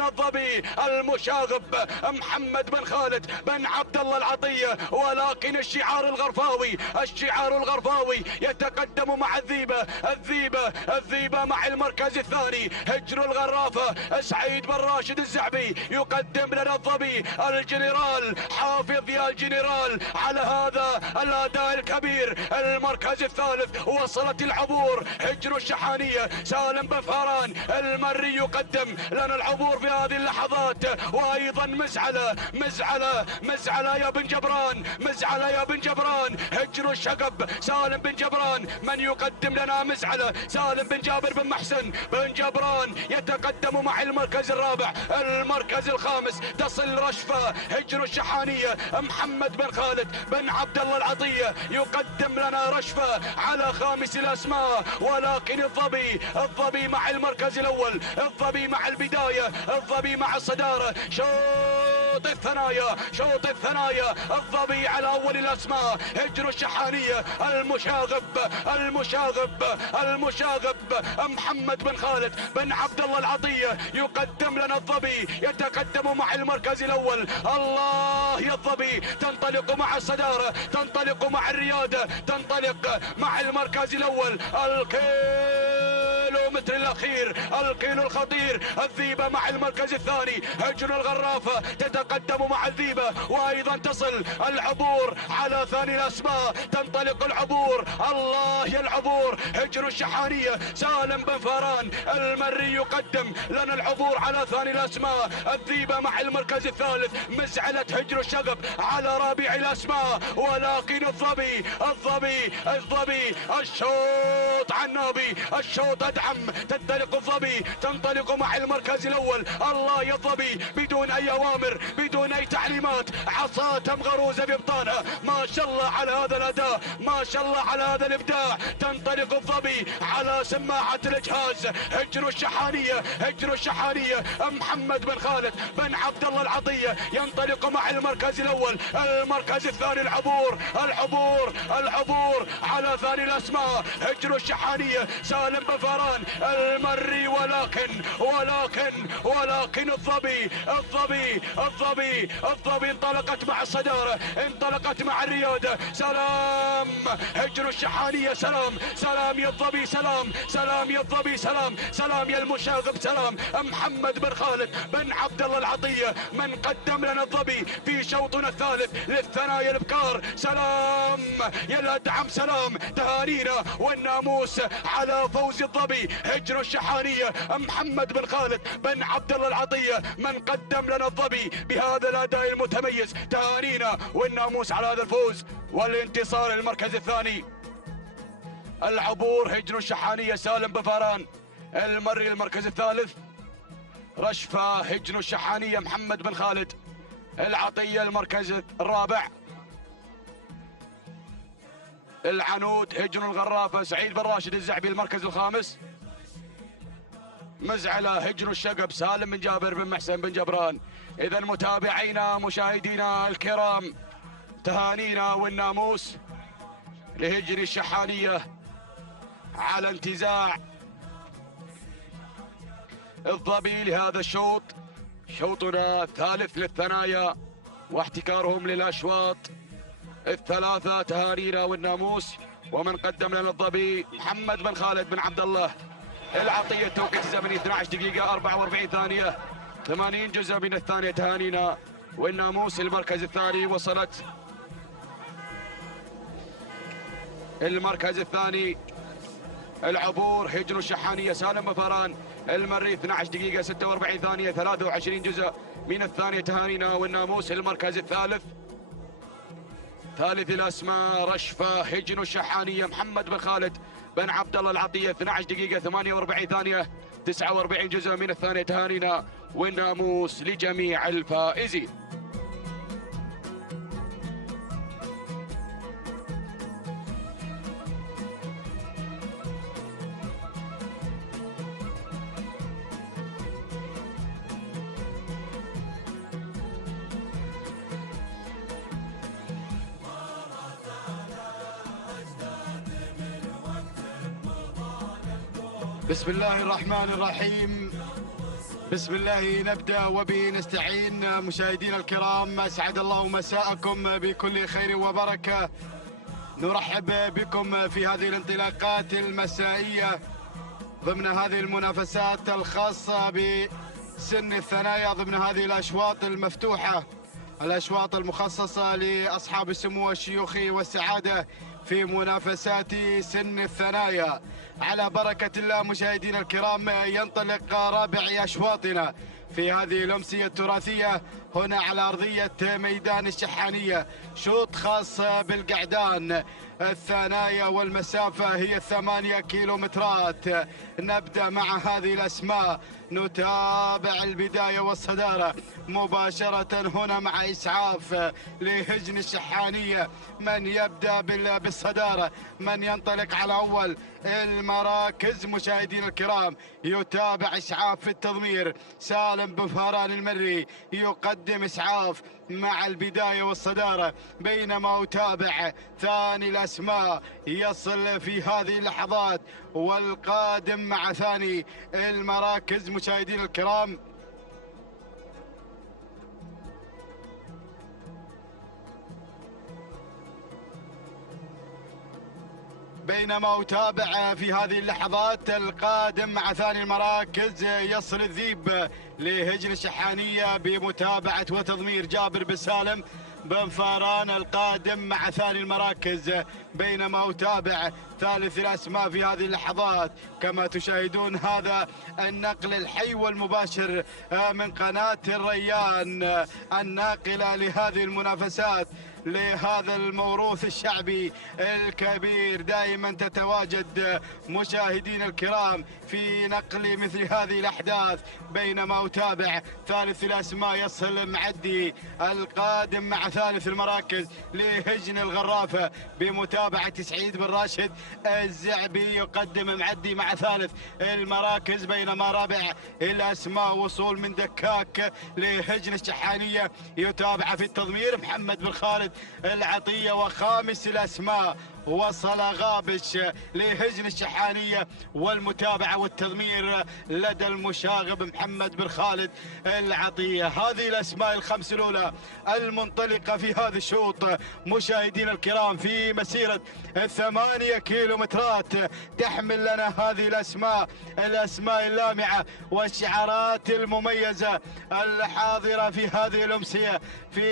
الظبي المشاغب محمد بن خالد بن عبد الله العطية، ولكن الشعار الغرفاوي يتقدم مع الذيبة مع المركز الثاني هجر الغرافة سعيد بن راشد الزعبي يقدم لنا الظبي الجنرال حافظ يا الجنرال على هذا الاداء الكبير. المركز الثالث وصلت العبور هجر الشحانية سالم بن فاران المري يقدم لنا العبور في هذه اللحظات، وايضا مزعلة يا بن جبران هجر الشقب سالم بن جبران، من يقدم لنا مزعلة سالم بن جابر بن محسن بن جبران يتقدم مع المركز الرابع. المركز الخامس تصل رشفة هجر الشحانية محمد بن خالد بن عبد الله العطية يقدم لنا رشفة على خامس الاسماء، ولكن الظبي مع المركز الاول، الظبي مع البداية، الظبي مع الصدارة. شوط الثنايا الظبي على اول الاسماء هجر الشحانية المشاغب محمد بن خالد بن عبد الله العطية يقدم لنا الظبي، يتقدم مع المركز الاول. الله يا الظبي، تنطلق مع الصدارة، تنطلق مع الريادة، تنطلق مع المركز الاول. الكيلومتر الاخير، الكيلو الخطير، الذيبة مع المركز الثاني هجر الغرافة تتقدم مع الذيبة، وايضا تصل العبور على ثاني الاسماء، تنطلق العبور. الله يا العبور هجر الشحانية سالم بن فاران المري يقدم لنا العبور على ثاني الاسماء، الذيبة مع المركز الثالث، مزعلة هجر الشقب على رابع الاسماء، ولكن الظبي الشوط عنابي، الشوط ادعم، تنطلق الظبي، تنطلق مع المركز الاول. الله يا الظبي بدون اي اوامر، بدون اي تعليمات، عصا مغروزة بابطانها، ما شاء الله على هذا الاداء، ما شاء الله على هذا الابداع. تنطلق الظبي على سماعة الجهاز هجر الشحانية محمد بن خالد بن عبد الله العطية ينطلق مع المركز الاول. المركز الثاني العبور العبور على ثاني الاسماء هجر الشحانية سالم بن فاران المري، ولكن الظبي انطلقت مع الصدارة، انطلقت مع الريادة. سلام هجر الشحانية، سلام يا الظبي، سلام يا الظبي، سلام يا المشاغب، سلام محمد بن خالد بن عبد الله العطية من قدم لنا الظبي في شوطنا الثالث للثنايا الابكار. سلام يا الادعم، سلام تهانينا والناموس على فوز الظبي هجن الشحانية محمد بن خالد بن عبد الله العطية من قدم لنا الظبي بهذا الأداء المتميز. تهانينا والناموس على هذا الفوز والانتصار المركز الثاني. العبور هجن الشحانية سالم بفاران. المري المركز الثالث. رشفة هجن الشحانية محمد بن خالد. العطية المركز الرابع. العنود هجن الغرافة سعيد بن راشد الزعبي المركز الخامس. مزعلة هجن الشقب سالم بن جابر بن محسن بن جبران. إذا متابعينا مشاهدينا الكرام، تهانينا والناموس لهجن الشحانية على انتزاع الظبي لهذا الشوط، شوطنا الثالث للثنايا واحتكارهم للأشواط الثلاثة. تهانينا والناموس. ومن قدم لنا الظبي محمد بن خالد بن عبد الله العطية. التوقيت الزمني 12 دقيقة 44 ثانية 80 جزء من الثانية. تهانينا والناموس. المركز الثاني وصلت المركز الثاني العبور هجن الشحانية سالم بفاران. المري 12 دقيقة 46 ثانية 23 جزء من الثانية. تهانينا والناموس. المركز الثالث ثالث الأسماء رشفة هجن الشحانية محمد بن خالد بن عبد الله العطية 12 دقيقة 48 ثانية 49 جزء من الثانية. تهانينا والناموس لجميع الفائزين. بسم الله الرحمن الرحيم. بسم الله نبدأ وبه نستعين. مشاهدينا الكرام، أسعد الله مساءكم بكل خير وبركة. نرحب بكم في هذه الانطلاقات المسائية ضمن هذه المنافسات الخاصة بسن الثنايا، ضمن هذه الأشواط المفتوحة، الأشواط المخصصة لأصحاب السمو الشيوخي والسعادة في منافسات سن الثنايا. على بركة الله مشاهدينا الكرام، ينطلق رابع أشواطنا في هذه الأمسية التراثية هنا على أرضية ميدان الشحانية. شوط خاص بالقعدان. الثنايا والمسافة هي 8 كيلومترات. نبدأ مع هذه الأسماء، نتابع البداية والصدارة مباشرة هنا مع إسعاف لهجن الشحانية. من يبدأ بالصدارة، من ينطلق على أول المراكز مشاهدينا الكرام؟ يتابع إسعاف في التضمير سالم بن فاران المري، يقدم إسعاف مع البداية والصدارة، بينما أتابع ثاني الأسماء يصل في هذه اللحظات والقادم مع ثاني المراكز مشاهدينا الكرام. بينما أتابع في هذه اللحظات القادم مع ثاني المراكز يصل الذيب لهجن الشحانية بمتابعة وتضمير جابر بن سالم بن فاران القادم مع ثاني المراكز. بينما أتابع ثالث الأسماء في هذه اللحظات كما تشاهدون هذا النقل الحي والمباشر من قناة الريان الناقلة لهذه المنافسات، لهذا الموروث الشعبي الكبير. دائما تتواجد مشاهدين الكرام في نقل مثل هذه الأحداث. بينما أتابع ثالث الأسماء يصل معدي القادم مع ثالث المراكز لهجن الغرافة بمتابعة سعيد بن راشد الزعبي، يقدم معدي مع ثالث المراكز. بينما رابع الأسماء وصول من دكاك لهجن الشحانية، يتابع في التضمير محمد بن خالد العطية. وخامس الأسماء وصل غابش لهجن الشحانية، والمتابعة والتضمير لدى المشاغب محمد بن خالد العطية. هذه الأسماء الخمس الأولى المنطلقة في هذا الشوط مشاهدينا الكرام في مسيرة 8 كيلومترات. تحمل لنا هذه الأسماء اللامعة والشعارات المميزة الحاضرة في هذه الأمسية في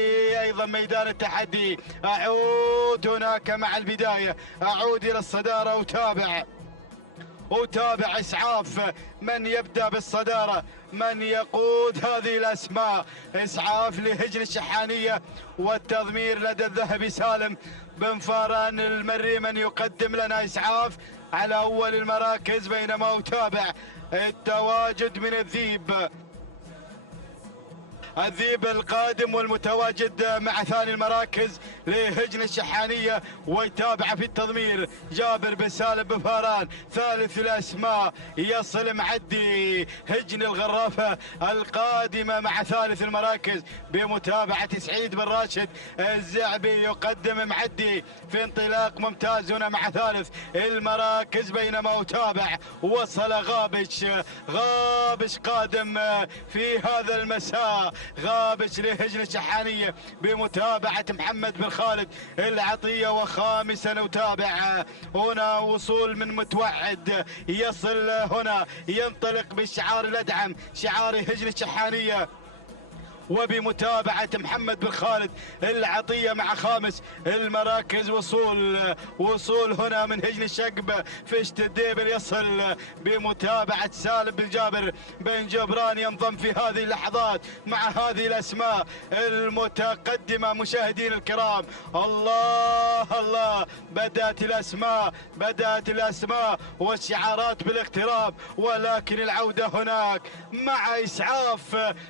أيضا ميدان التحدي. أعود هناك مع البداية، أعود إلى الصدارة، وتابع إسعاف من يبدأ بالصدارة، من يقود هذه الأسماء. إسعاف لهجن الشحانية والتضمير لدى الذهبي سالم بن فاران المري، من يقدم لنا إسعاف على أول المراكز، بينما أتابع التواجد من الذيب القادم والمتواجد مع ثاني المراكز لهجن الشحانية، ويتابع في التضمير جابر بن سالم بن فاران. ثالث الأسماء يصل معدي هجن الغرافة القادمة مع ثالث المراكز بمتابعة سعيد بن راشد الزعبي، يقدم معدي في انطلاق ممتاز هنا مع ثالث المراكز، بينما أتابع وصل غابش قادم في هذا المساء، غابش لهجن الشحانية بمتابعة محمد بن خالد العطية. وخامسا نتابع هنا وصول من متوعد، يصل هنا ينطلق بالشعار الأدعم شعار هجن الشحانية، وبمتابعة محمد بن خالد العطية مع خامس المراكز. وصول هنا من هجن الشقب فشت الديبل، يصل بمتابعة سالم بن جابر بن جبران، ينضم في هذه اللحظات مع هذه الأسماء المتقدمة. مشاهدين الكرام، الله بدأت الأسماء والشعارات بالاقتراب، ولكن العودة هناك مع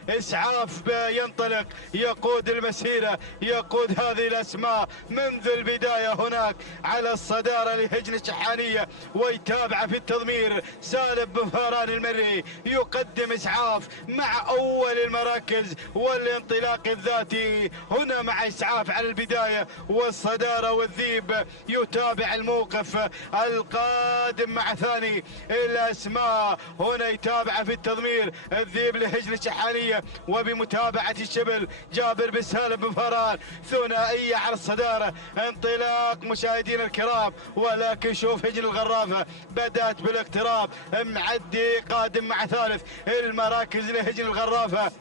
إسعاف ينطلق، يقود المسيرة، يقود هذه الأسماء منذ البداية هناك على الصدارة لهجن الشحانية. ويتابع في التضمير سالم بن فاران المري، يقدم إسعاف مع أول المراكز والانطلاق الذاتي هنا مع إسعاف على البداية والصدارة. والذيب يتابع الموقف القادم مع ثاني الأسماء، هنا يتابع في التضمير الذيب لهجن الشحانية، وبمتابعة الشبل جابر بن سالم بن فاران، ثنائية على الصدارة. انطلاق مشاهدين الكرام، ولكن شوف هجن الغرافة بدأت بالاقتراب، معدي قادم مع ثالث المراكز لهجن الغرافة.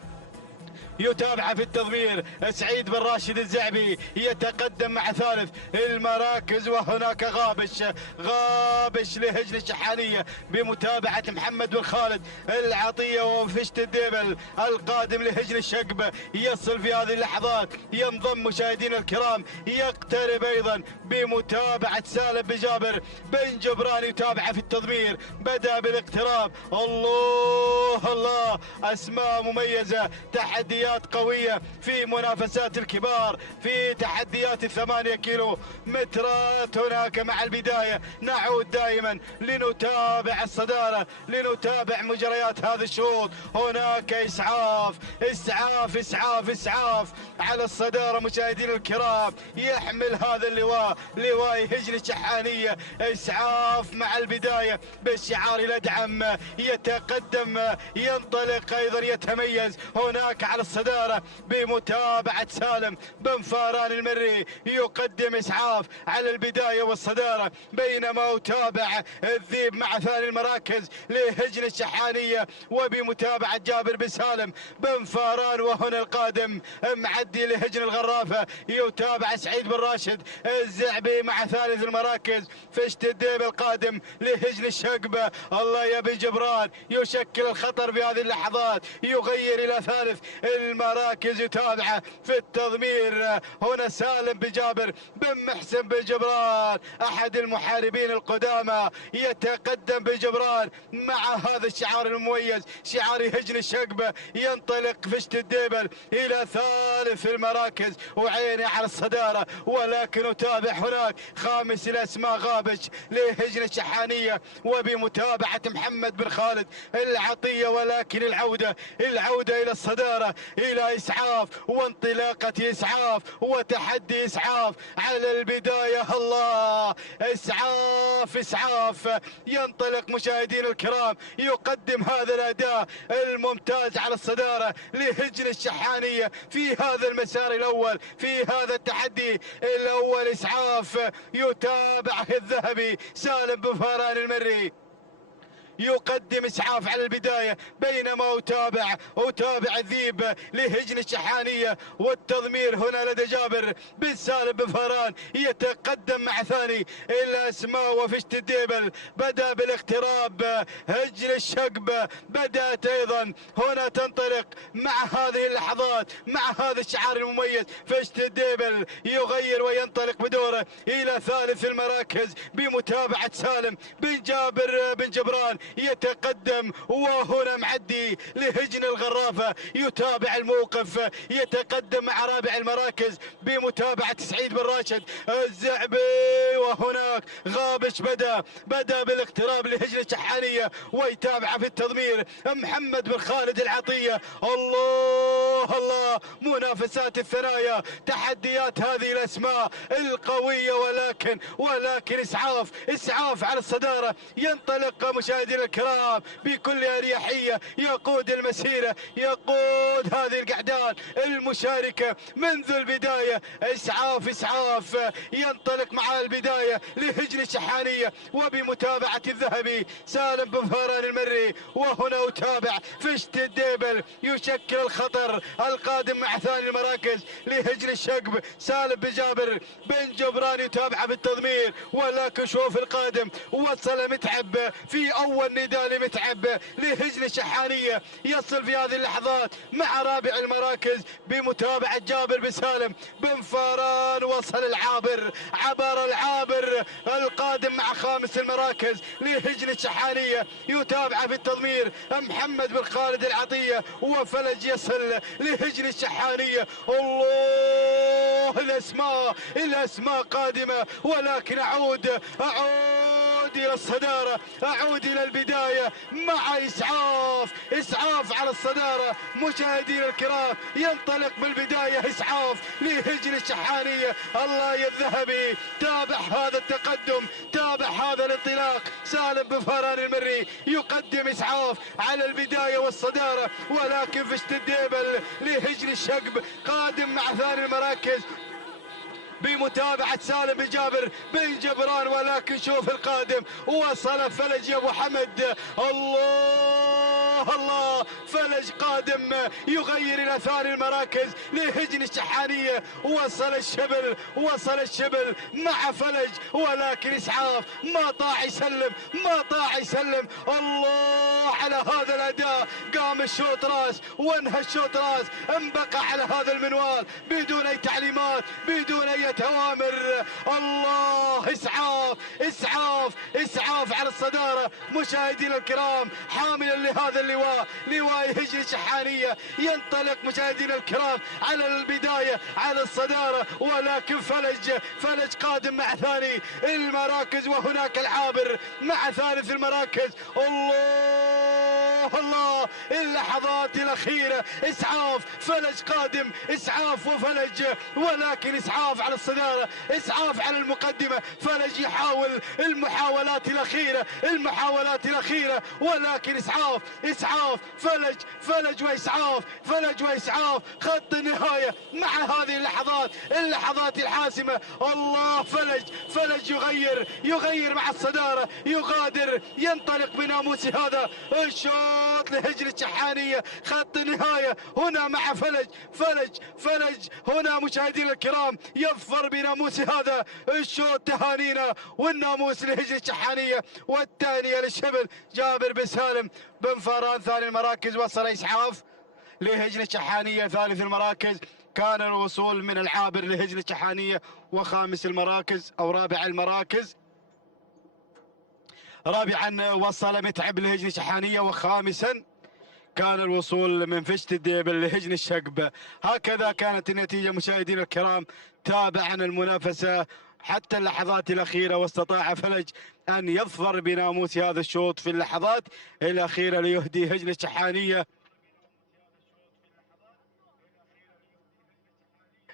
يتابع في التضمير سعيد بن راشد الزعبي، يتقدم مع ثالث المراكز. وهناك غابش لهجن الشحانية بمتابعة محمد بن خالد العطية، وفشت الديبل القادم لهجن الشقب يصل في هذه اللحظات، ينضم مشاهدين الكرام، يقترب أيضا بمتابعة سالم بن جابر بن جبران. يتابع في التضمير، بدأ بالاقتراب. الله أسماء مميزة، تحديات قوية في منافسات الكبار، في تحديات 8 كيلو مترات. هناك مع البداية نعود دائما لنتابع الصدارة، لنتابع مجريات هذا الشوط. هناك إسعاف على الصدارة مشاهدين الكرام، يحمل هذا اللواء، لواء هجن الشحانية. إسعاف مع البداية بالشعار الأدعم، يتقدم، ينطلق أيضا، يتميز هناك على الصدارة بمتابعة سالم بن فاران المري، يقدم إسعاف على البداية والصدارة، بينما أتابع الذيب مع ثاني المراكز لهجن الشحانية، وبمتابعة جابر بن سالم بن فاران. وهنا القادم معدي لهجن الغرافة، يتابع سعيد بن راشد الزعبي مع ثالث المراكز فشت الديب القادم لهجن الشقبة. الله يا بن جبران يشكل الخطر في هذه اللحظات، يغير إلى ثالث المراكز. يتابع في التضمير هنا سالم بن جابر بن محسن بن جبران، أحد المحاربين القدامى، يتقدم بن جبران مع هذا الشعار المميز، شعار هجن الشقبة. ينطلق فشت الديبل إلى ثالث المراكز وعيني على الصدارة، ولكن أتابع هناك خامس الأسماء غابش لهجن الشحانية، وبمتابعة محمد بن خالد العطية. ولكن العودة إلى الصدارة، إلى إسعاف وانطلاقة إسعاف وتحدي إسعاف على البداية. الله إسعاف ينطلق مشاهدين الكرام، يقدم هذا الأداء الممتاز على الصدارة لهجن الشحانية في هذا المسار الأول، في هذا التحدي الأول. إسعاف يتابع الذهبي سالم بن فاران المري، يقدم إسعاف على البداية، بينما أتابع الذيب لهجن الشحانية والتضمير هنا لدى جابر بن سالم بن فاران. يتقدم مع ثاني الأسماء وفشت الديبل. بدأ بالاقتراب هجن الشقب، بدأت أيضا هنا تنطلق مع هذه اللحظات مع هذا الشعار المميز. فشت الديبل يغير وينطلق بدوره إلى ثالث المراكز بمتابعة سالم بن جابر بن جبران. يتقدم وهنا معدي لهجن الغرافة يتابع الموقف. يتقدم مع رابع المراكز بمتابعة سعيد بن راشد الزعبي. وهناك غابش بدأ بالاقتراب لهجن الشحانية ويتابع في التضمير محمد بن خالد العطية. الله منافسات الثنايا، تحديات هذه الأسماء القوية، ولكن إسعاف على الصدارة. ينطلق مشاهدينا الكرام بكل أريحية، يقود المسيرة، يقود هذه القعدان المشاركة منذ البداية. إسعاف ينطلق مع البداية لهجن الشحانية وبمتابعة الذهبي سالم بن فاران المري. وهنا أتابع فشت الديبل يشكل الخطر القادم مع ثاني المراكز لهجن الشقب سالم بن جابر بن جبران يتابع بالتضمير. ولكن شوف القادم، وصل متعب في أول نداء لمتعب لهجن الشحانية. يصل في هذه اللحظات مع رابع المراكز بمتابعة جابر بن سالم بن فاران. وصل عبر العابر القادم مع خامس المراكز لهجن الشحانية يتابع في التضمير محمد بن خالد العطية. وفلج يصل لهجن الشحانية. الله، الأسماء قادمة، ولكن أعود إلى الصدارة، أعود إلى البداية مع إسعاف على الصدارة. مشاهدينا الكرام، ينطلق بالبداية إسعاف لهجن الشحانية. الله يا الذهبي، تابع هذا التقدم، تابع هذا الانطلاق. سالم بن فاران المري يقدم إسعاف على البداية والصدارة، ولكن فشت الديبل لهجن الشقب قادم مع ثاني المراكز بمتابعة سالم بن جابر بن جبران. ولكن شوف القادم، وصل فلج يا ابو حمد. الله، فلج قادم يغير الى ثاني المراكز لهجن الشحانية. وصل الشبل مع فلج، ولكن إسعاف ما طاع يسلم. الله على هذا الاداء، قام الشوط راس وانهى الشوط راس، انبقى على هذا المنوال بدون اي تعليمات، بدون اي اوامر. الله، اسعاف على الصدارة. مشاهدينا الكرام، حاملا لهذا اللواء، لواء هجن الشحانية، ينطلق مشاهدينا الكرام على البداية على الصدارة. ولكن فلج قادم مع ثاني المراكز، وهناك العابر مع ثالث المراكز. الله، اللحظات الأخيرة، فلج قادم، وفلج، ولكن إسعاف على الصدارة، إسعاف على المقدمة. فلج يحاول المحاولات الأخيرة، ولكن إسعاف فلج وإسعاف خط النهاية مع هذه اللحظات الحاسمة. الله، فلج يغير مع الصدارة، يغادر، ينطلق بناموس هذا الشوط لهجن الشحانية. خط النهاية هنا مع فلج هنا مشاهدينا الكرام يظفر بناموس هذا الشوط. تهانينا والناموس لهجن الشحانية، والثانية للشبل جابر بن سالم بن فاران. ثاني المراكز وصل إسعاف لهجن الشحانية. ثالث المراكز كان الوصول من العابر لهجن الشحانية. وخامس المراكز أو رابع المراكز، رابعا وصل متعب لهجن الشحانية، وخامسا كان الوصول من فشت الديبل لهجن الشقب. هكذا كانت النتيجة مشاهدينا الكرام. تابعنا المنافسة حتى اللحظات الأخيرة، واستطاع فلج أن يظفر بناموس هذا الشوط في اللحظات الأخيرة ليهدي هجن الشحانية.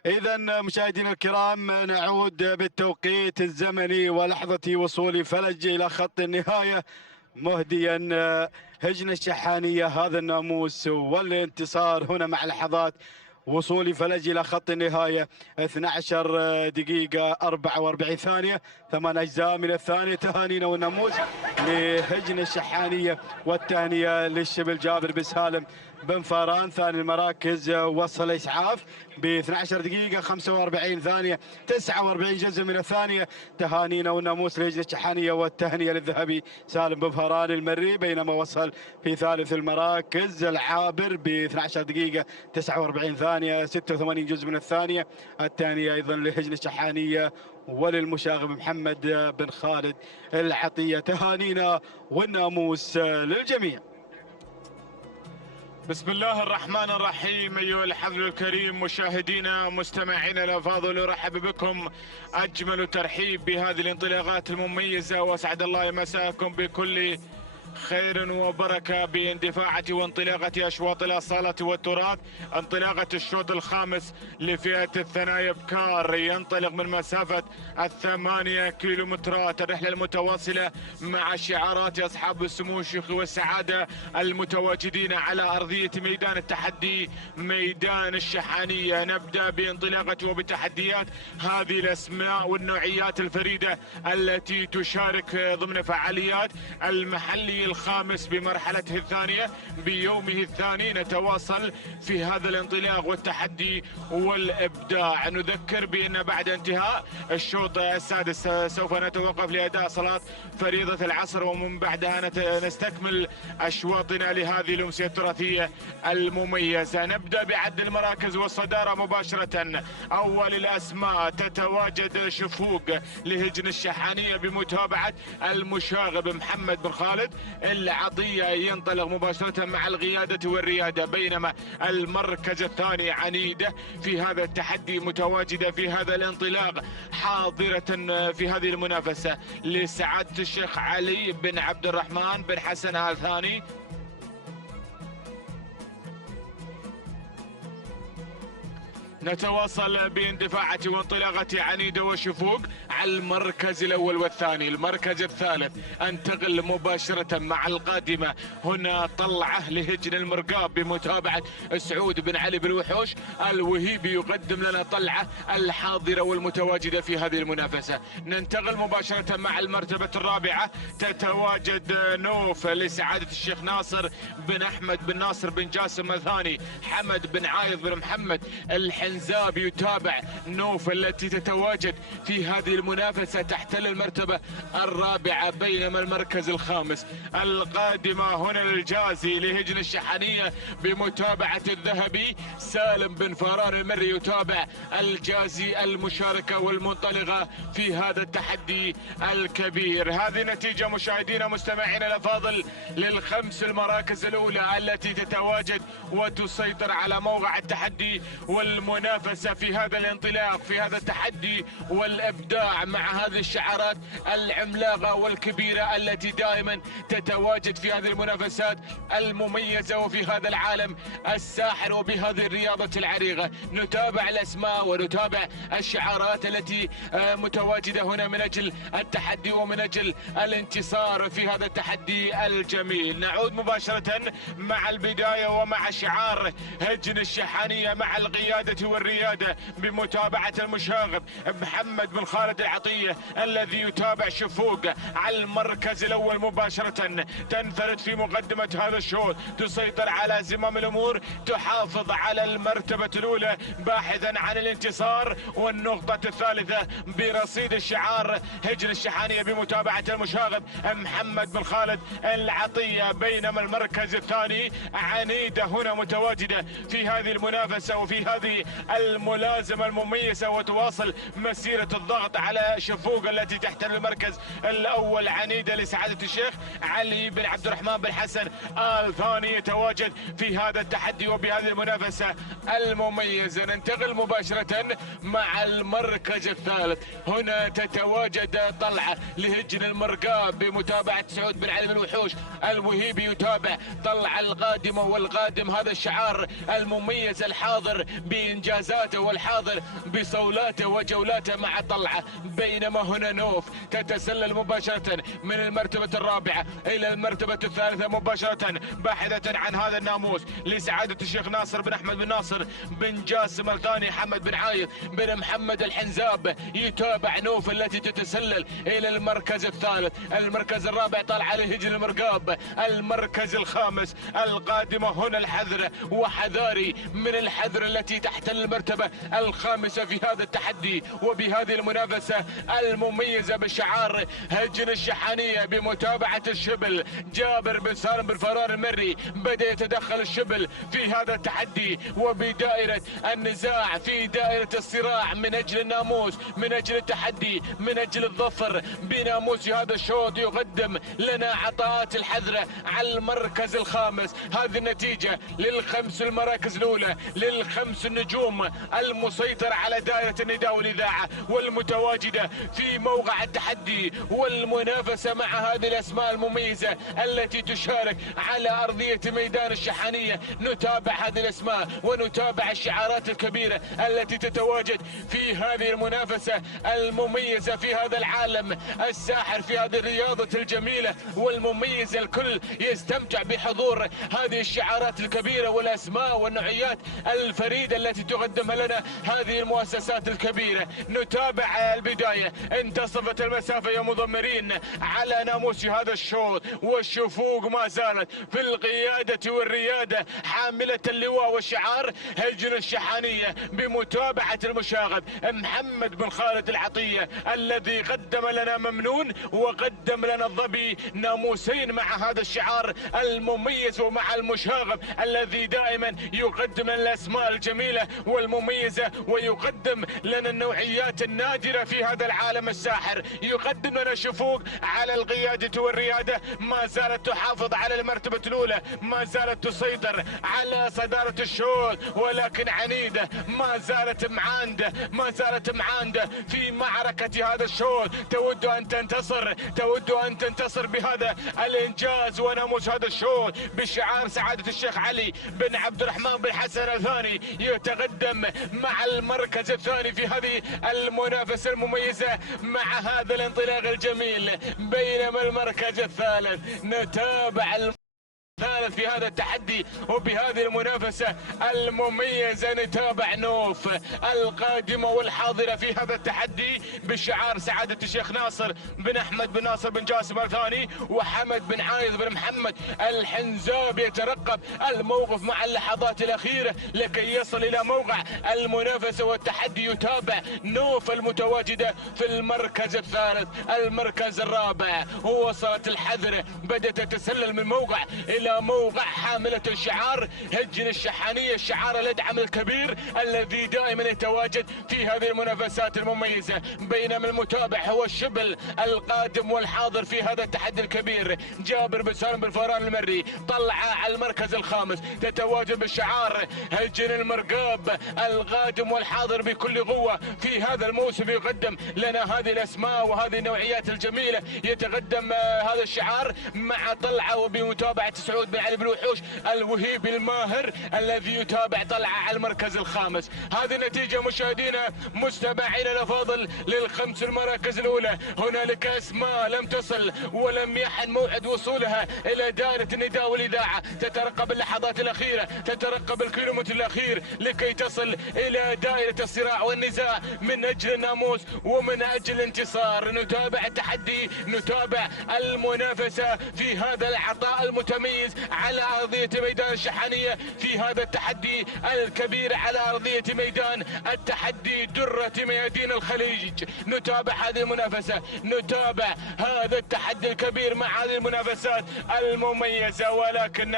إذا مشاهدينا الكرام، نعود بالتوقيت الزمني ولحظة وصول فلج إلى خط النهاية، مهديا هجن الشحانية هذا الناموس والانتصار هنا مع لحظات وصولي فلج إلى خط النهاية 12 دقيقة 44 ثانية 8 أجزاء من الثانية. تهانينا والناموس لهجن الشحانية والتهنئة للشبل جابر بن سالم بن فاران. ثاني المراكز وصل إسعاف ب 12 دقيقة 45 ثانية 49 جزء من الثانية. تهانينا والناموس لهجن الشحانية والتهنئة للذهبي سالم بن فاران المري. بينما وصل في ثالث المراكز العابر ب 12 دقيقة 49 ثانية 86 جزء من الثانية. التهنئة أيضا لهجن الشحانية وللمشاغب محمد بن خالد العطية. تهانينا والناموس للجميع. بسم الله الرحمن الرحيم. أيها الحفل الكريم مشاهدينا مستمعينا الأفاضل، أرحب بكم أجمل ترحيب بهذه الانطلاقات المميزة، وأسعد الله مساءكم بكل خير وبركة باندفاعة وانطلاقة أشواط الأصالة والتراث. انطلاقة الشوط الخامس لفئة الثنايا بكار ينطلق من مسافة 8 كيلومترات. الرحلة المتواصلة مع شعارات أصحاب السمو الشيخ والسعادة المتواجدين على أرضية ميدان التحدي ميدان الشحانية. نبدأ بانطلاقة وبتحديات هذه الأسماء والنوعيات الفريدة التي تشارك ضمن فعاليات المحلي الخامس بمرحلته الثانية بيومه الثاني. نتواصل في هذا الانطلاق والتحدي والإبداع. نذكر بأن بعد انتهاء الشوط السادس سوف نتوقف لأداء صلاة فريضة العصر، ومن بعدها نستكمل أشواطنا لهذه الأمسية التراثية المميزة. نبدأ بعد المراكز والصدارة مباشرة. أول الأسماء تتواجد شفوق لهجن الشحانية بمتابعة المشاغب محمد بن خالد العطية ينطلق مباشرة مع القيادة والريادة. بينما المركز الثاني عنيدة في هذا التحدي متواجدة في هذا الانطلاق حاضرة في هذه المنافسة لسعادة الشيخ علي بن عبد الرحمن بن حسن آل ثاني. نتواصل باندفاعة وانطلاقة عنيدة وشفوق على المركز الأول والثاني. المركز الثالث انتقل مباشرة مع القادمة هنا طلعة لهجن المرقاب بمتابعة سعود بن علي بالوحوش الوهيبي يقدم لنا طلعة الحاضرة والمتواجدة في هذه المنافسة. ننتقل مباشرة مع المرتبة الرابعة. تتواجد نوف لسعادة الشيخ ناصر بن أحمد بن ناصر بن جاسم الثاني. حمد بن عايض بن محمد الحنزاب يتابع نوف التي تتواجد في هذه المنافسة تحتل المرتبة الرابعة. بينما المركز الخامس القادمة هنا للجازي لهجن الشحانية بمتابعة الذهبي سالم بن فاران المري يتابع الجازي المشاركة والمنطلقة في هذا التحدي الكبير. هذه نتيجة مشاهدينا مستمعينا الأفاضل للخمس المراكز الأولى التي تتواجد وتسيطر على موقع التحدي والمنافسة في هذا الانطلاق في هذا التحدي والإبداع مع هذه الشعارات العملاقة والكبيرة التي دائما تتواجد في هذه المنافسات المميزة وفي هذا العالم الساحر وبهذه الرياضة العريقة. نتابع الأسماء ونتابع الشعارات التي متواجدة هنا من أجل التحدي ومن أجل الانتصار في هذا التحدي الجميل. نعود مباشرة مع البداية ومع شعار هجن الشحانية مع القيادة والريادة بمتابعة المشاغب محمد بن خالد العطية الذي يتابع شفوق على المركز الأول مباشرة. تنفرد في مقدمة هذا الشوط، تسيطر على زمام الأمور، تحافظ على المرتبة الأولى باحثا عن الانتصار والنقطة الثالثة برصيد الشعار هجن الشحانية بمتابعة المشاغب محمد بن خالد العطية. بينما المركز الثاني عنيدة هنا متواجدة في هذه المنافسة وفي هذه الملازمة المميزة وتواصل مسيرة الضغط على شفوق التي تحتل المركز الأول. عنيدة لسعادة الشيخ علي بن عبد الرحمن بن حسن آل ثاني يتواجد في هذا التحدي وبهذه المنافسة المميزة. ننتقل مباشرة مع المركز الثالث. هنا تتواجد طلعة لهجن المرقاب بمتابعة سعود بن علي بن الوحوش الوهيبي يتابع طلعة القادمة والقادم. هذا الشعار المميز الحاضر بإنجاز بإنجازاته والحاضر بصولاته وجولاته مع طلعة. بينما هنا نوف تتسلل مباشرة من المرتبة الرابعة إلى المرتبة الثالثة مباشرة، باحثة عن هذا الناموس لسعادة الشيخ ناصر بن أحمد بن ناصر بن جاسم الثاني، حمد بن عايض بن محمد الحنزاب. يتابع نوف التي تتسلل إلى المركز الثالث. المركز الرابع طلع لهجن المرقاب. المركز الخامس القادمة هنا الحذر وحذاري من الحذر التي تحتل المرتبة الخامسة في هذا التحدي وبهذه المنافسة المميزة بشعار هجن الشحانية بمتابعة الشبل. جابر بن سالم بن فرار المري بدأ يتدخل الشبل في هذا التحدي وبدائرة النزاع، في دائرة الصراع من أجل الناموس، من أجل التحدي، من أجل الظفر بناموس هذا الشوط. يقدم لنا عطاءات الحذرة على المركز الخامس. هذه النتيجة للخمس المراكز الأولى، للخمس النجوم المسيطرة على دائرة النداء والإذاعة والمتواجدة في موقع التحدي والمنافسة مع هذه الأسماء المميزة التي تشارك على أرضية ميدان الشحانية. نتابع هذه الأسماء ونتابع الشعارات الكبيرة التي تتواجد في هذه المنافسة المميزة في هذا العالم الساحر، في هذه الرياضة الجميلة والمميزة. الكل يستمتع بحضور هذه الشعارات الكبيرة والأسماء والنوعيات الفريدة التي تقدمها لنا هذه المؤسسات الكبيرة. نتابع البداية. انتصفت المسافة يا مضمرين على ناموس هذا الشوط، والشفوق ما زالت في القيادة والريادة حاملة اللواء والشعار هجن الشحانية بمتابعة المشاغب محمد بن خالد العطية الذي قدم لنا ممنون وقدم لنا الظبي، ناموسين مع هذا الشعار المميز ومع المشاغب الذي دائما يقدم لنا الأسماء الجميلة والمميزة ويقدم لنا النوعيات النادرة في هذا العالم الساحر. يقدم لنا شفوق على القيادة والريادة، ما زالت تحافظ على المرتبة الأولى، ما زالت تسيطر على صدارة الشوط، ولكن عنيدة ما زالت معاندة، ما زالت معاندة في معركة هذا الشوط. تود أن تنتصر، تود أن تنتصر بهذا الإنجاز وناموس هذا الشوط بشعار سعادة الشيخ علي بن عبد الرحمن بن حسن الثاني. يتقدم مع المركز الثاني في هذه المنافسة المميزة مع هذا الانطلاق الجميل. بينما المركز الثالث نتابع الثالث في هذا التحدي وبهذه المنافسة المميزة. نتابع نوف القادمة والحاضرة في هذا التحدي بشعار سعادة الشيخ ناصر بن أحمد بن ناصر بن جاسم الثاني وحمد بن عايض بن محمد الحنزاب. يترقب الموقف مع اللحظات الأخيرة لكي يصل إلى موقع المنافسة والتحدي. يتابع نوف المتواجدة في المركز الثالث. المركز الرابع وصلت الحذرة، بدأت تتسلل من موقع إلى موقع حاملة الشعار هجن الشحانية، الشعار الأدعم الكبير الذي دائما يتواجد في هذه المنافسات المميزة. بينما المتابع هو الشبل القادم والحاضر في هذا التحدي الكبير. جابر بن سالم بن فران المري طلع على المركز الخامس، تتواجد بالشعار هجن المرقاب القادم والحاضر بكل قوة في هذا الموسم. يقدم لنا هذه الأسماء وهذه النوعيات الجميلة. يتقدم هذا الشعار مع طلعة وبمتابعة سعود بن علي بن وحوش الوهيب الماهر الذي يتابع طلعة على المركز الخامس. هذه النتيجة مشاهدينا مستمعينا الأفاضل للخمس المراكز الأولى. هنالك أسماء لم تصل ولم يحن موعد وصولها إلى دائرة النداء والإذاعة. تترقب اللحظات الأخيرة، تترقب الكيلومتر الأخير لكي تصل إلى دائرة الصراع والنزاع من أجل الناموس ومن أجل الانتصار. نتابع التحدي، نتابع المنافسة في هذا العطاء المتميز على أرضية ميدان الشحانية في هذا التحدي الكبير على أرضية ميدان التحدي درة ميادين الخليج. نتابع هذه المنافسة، نتابع هذا التحدي الكبير مع هذه المنافسات المميزة. ولكن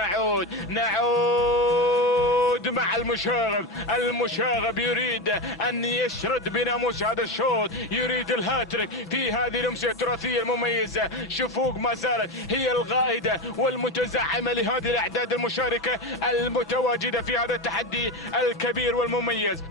نعود مع المشاغب. المشاغب يريد أن يشرد بناموس هذا الشوط، يريد الهاتريك في هذه الأمسية التراثية المميزة. شفوق ما زالت هي القائدة والمتزعمة لهذه الأعداد المشاركة المتواجدة في هذا التحدي الكبير والمميز.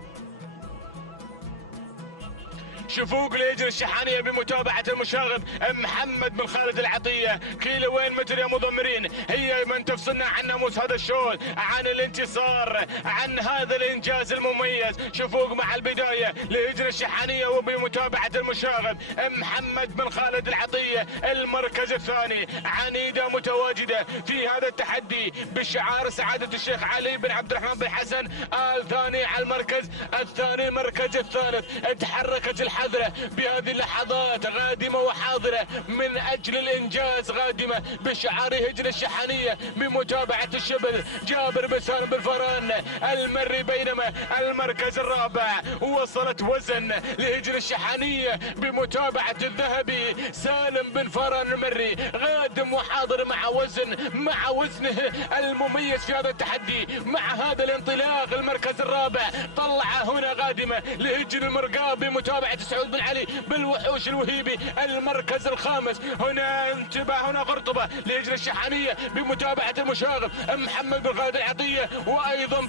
شفوق لهجن الشحانية بمتابعة المشاغب محمد بن خالد العطية. كيلوين متر يا مضمرين هي من تفصلنا عن ناموس هذا الشوط، عن الانتصار، عن هذا الانجاز المميز. شفوق مع البداية لهجن الشحانية وبمتابعة المشاغب محمد بن خالد العطية. المركز الثاني عنيدة متواجدة في هذا التحدي بشعار سعادة الشيخ علي بن عبد الرحمن بن حسن الثاني على المركز الثاني. المركز الثالث تحركت الحذرة بهذه اللحظات غادمة وحاضرة من أجل الإنجاز، غادمة بشعار هجن الشحانية بمتابعة الشبل جابر بن سالم بن فران المري. بينما المركز الرابع وصلت وزن لهجن الشحانية بمتابعة الذهبي سالم بن فران المري، غادم وحاضر مع وزنه المميز في هذا التحدي، مع هذا الانطلاق. المركز الرابع طلع هنا غادمة لهجن المرقاب بمتابعة سعود بن علي بالوحوش الوهيبي. المركز الخامس هنا انتباه، هنا قرطبة لهجن الشحانية بمتابعة المشاغب محمد بن خالد العطية، وايضا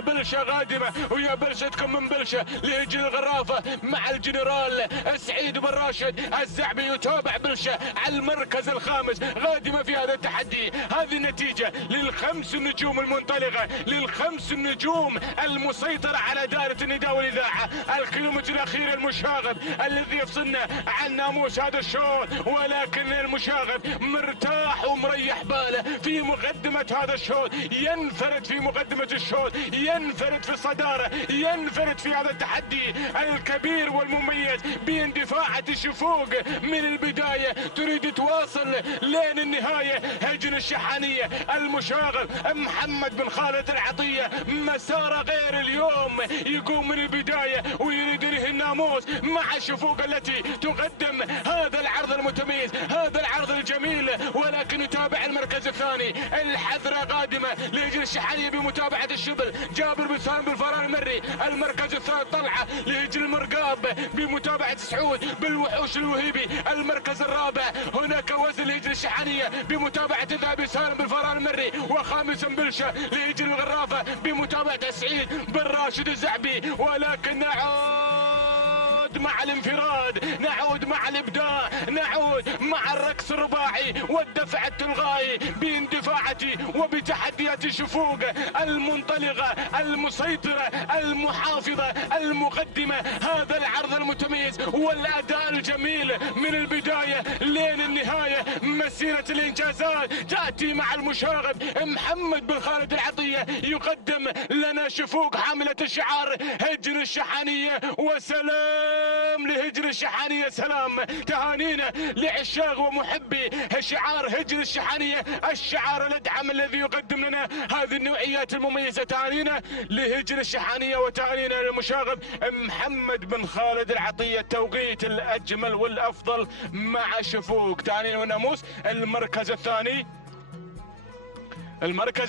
بلشة غادمة، ويا بلشتكم من بلشة لهجن الغرافة مع الجنرال سعيد بن راشد الزعبي يتابع بلشة على المركز الخامس، غادمة في هذا التحدي. هذه النتيجة للخمس النجوم المنطلقة، للخمس النجوم المسيطرة على دائرة النداء والإذاعة. الكيلومتر الأخير المشاغب الذي يفصلنا عن ناموس هذا الشوط، ولكن المشاغب مرتاح ومريح باله في مقدمة هذا الشوط، ينفرد في مقدمة الشوط، ينفرد في الصدارة، ينفرد في هذا التحدي الكبير والمميز باندفاعة شفوق من البداية. تريد تواصل لين النهاية. هجن الشحانية المشاغب محمد بن خالد العطية مسار غير اليوم، يقوم من البداية ويريد له الناموس مع شفوق التي تقدم هذا العرض المتميز، هذا العرض الجميل. ولكن يتابع المركز الثاني الحذرة قادمة لهجن الشحانية بمتابعة الشبل جابر بن سالم بن فران المري. المركز الثالث طلعة لهجن المرقاب بمتابعة سعود بالوحوش الوهيبي. المركز الرابع هناك وزن لهجن الشحانية بمتابعة الذهبي سالم بن فران المري. وخامسا بلشة لهجن الغرافة بمتابعة سعيد بن راشد الزعبي. ولكن نعود مع الانفراد، نعود مع الابداع، نعود مع الرقص الرباعي والدفع التلغائي باندفاعة وبتحديات شفوق المنطلقة المسيطرة المحافظة المقدمة هذا العرض المتميز والاداء الجميل من البداية لين النهاية. مسيرة الانجازات تأتي مع المشاغب محمد بن خالد العطية، يقدم لنا شفوق حاملة الشعار هجن الشحانية. وسلام لهجن الشحانية، سلام تهانينا لعشاق ومحبي شعار هجن الشحانية، الشعار الادعم الذي يقدم لنا هذه النوعيات المميزة. تهانينا لهجن الشحانية وتهانينا للمشاغب محمد بن خالد العطية، التوقيت الاجمل والافضل مع شفوق. تهانينا وناموس. المركز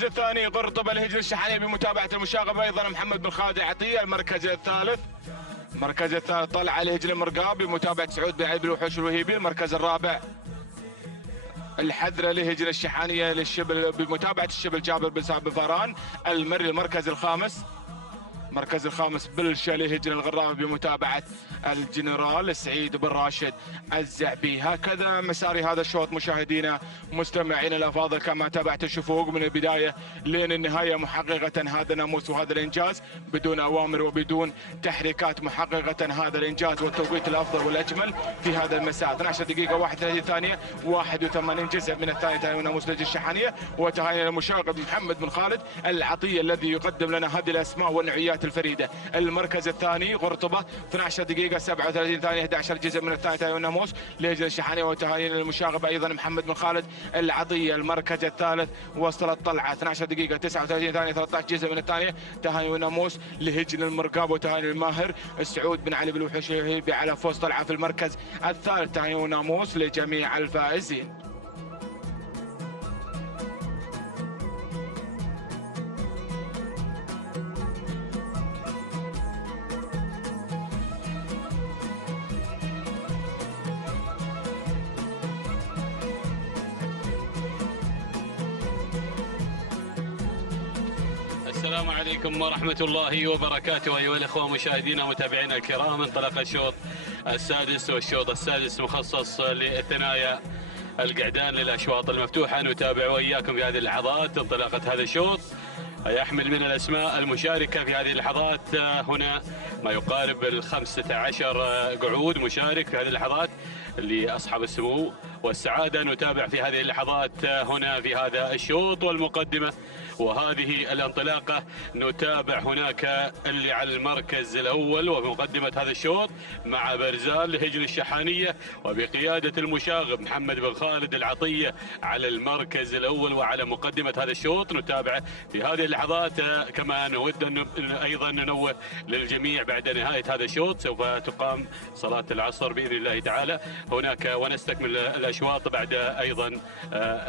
الثاني قرطبة لهجن الشحانية بمتابعة المشاغب ايضا محمد بن خالد العطية. المركز الثالث طلع لهجن المرقاب بمتابعة سعود بن علي بالوحوش الوهيبي. المركز الرابع الحذرة لهجن الشحانية للشبل بمتابعة الشبل جابر بن سالم بن فران المري. المركز الخامس بلشة لهجن الغرافة بمتابعة الجنرال سعيد بن راشد الزعبي. هكذا مساري هذا الشوط مشاهدينا مستمعين الافاضل، كما تابعت الشفوق من البداية لين النهاية محققة هذا الناموس وهذا الانجاز بدون اوامر وبدون تحريكات، محققة هذا الانجاز والتوقيت الافضل والاجمل في هذا المساء. 12 دقيقة 31 ثانية 81 جزء من الثانية تهاني ناموس لهجن الشحانية وتهاني المشاغب محمد بن خالد العطية الذي يقدم لنا هذه الاسماء والنوعيات الفريدة. المركز الثاني قرطبة 12 دقيقة 37 ثانية 11 جزء من الثانية تهاني ناموس لهجن الشحانية وتهاني المشاغب ايضا محمد بن خالد العطية. المركز الثالث وصلت طلعة 12 دقيقة 39 ثانية 13 جزء من الثانية تهاني وناموس لهجن المرقاب وتهاني الماهر سعود بن علي بالوحوش الوهيبي على فوز طلعة في المركز الثالث. تهاني وناموس لجميع الفائزين. السلام عليكم ورحمة الله وبركاته. أيها الأخوة مشاهدينا ومتابعينا الكرام، انطلق الشوط السادس، والشوط السادس مخصص للثنايا القعدان للأشواط المفتوحة. نتابع وإياكم في هذه اللحظات انطلاقة هذا الشوط، يحمل من الأسماء المشاركة في هذه اللحظات هنا ما يقارب 15 قعود مشارك في هذه اللحظات لأصحاب السمو والسعادة. نتابع في هذه اللحظات هنا في هذا الشوط والمقدمة وهذه الانطلاقة. نتابع هناك اللي على المركز الأول وفي مقدمة هذا الشوط مع برزان لهجن الشحانية وبقيادة المشاغب محمد بن خالد العطية على المركز الأول وعلى مقدمة هذا الشوط. نتابع في هذه اللحظات. كما نود أن أيضا ننوه للجميع بعد نهاية هذا الشوط سوف تقام صلاة العصر بإذن الله تعالى هناك، ونستكمل الأشواط بعد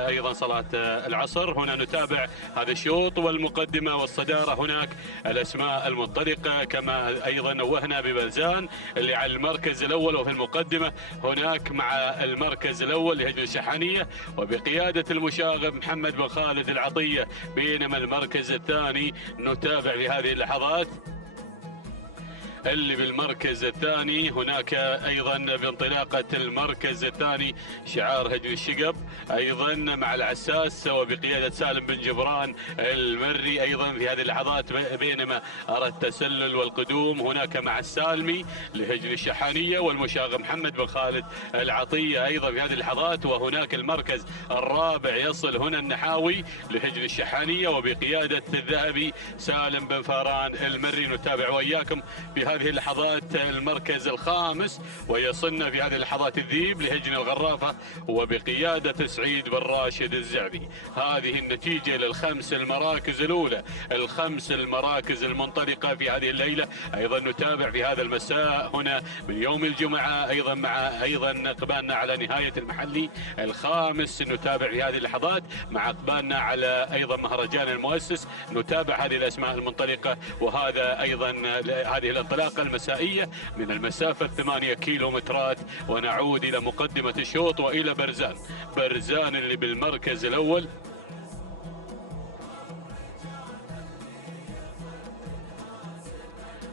أيضا صلاة العصر. هنا نتابع هذا الشوط والمقدمة والصدارة. هناك الأسماء المنطلقة كما أيضا نوهنا ببلزان اللي على المركز الأول، وفي المقدمة هناك مع المركز الأول لهجن الشحانية وبقيادة المشاغب محمد بن خالد العطية. بينما المركز الثاني نتابع في هذه اللحظات اللي بالمركز الثاني هناك ايضا بانطلاقه المركز الثاني شعار هجن الشقب ايضا مع العساس وبقياده سالم بن جبران المري ايضا في هذه اللحظات. بينما ارى التسلل والقدوم هناك مع السالمي لهجن الشحانيه والمشاغب محمد بن خالد العطيه ايضا في هذه اللحظات. وهناك المركز الرابع يصل هنا النحاوي لهجن الشحانيه وبقياده الذهبي سالم بن فاران المري. نتابع واياكم في هذه اللحظات المركز الخامس ويصلنا في هذه اللحظات الذيب لهجن الغرافة وبقيادة سعيد بن راشد الزعبي. هذه النتيجة للخمس المراكز الأولى، الخمس المراكز المنطلقة في هذه الليلة. أيضا نتابع في هذا المساء هنا من يوم الجمعة أيضا مع إقبالنا على نهاية المحلي الخامس. نتابع في هذه اللحظات مع إقبالنا على أيضا مهرجان المؤسس. نتابع هذه الأسماء المنطلقة وهذا أيضا هذه الانطلاقة المسائية من المسافة 8 كيلومترات. ونعود إلى مقدمة الشوط وإلى برزان اللي بالمركز الأول.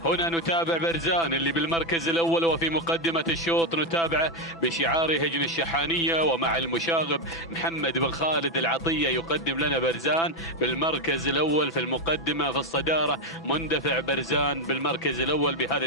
هنا نتابع برزان اللي بالمركز الأول وفي مقدمة الشوط. نتابع بشعار هجن الشحانية ومع المشاغب محمد بن خالد العطية يقدم لنا برزان بالمركز الأول في المقدمة. في الصدارة مندفع برزان بالمركز الأول بهذا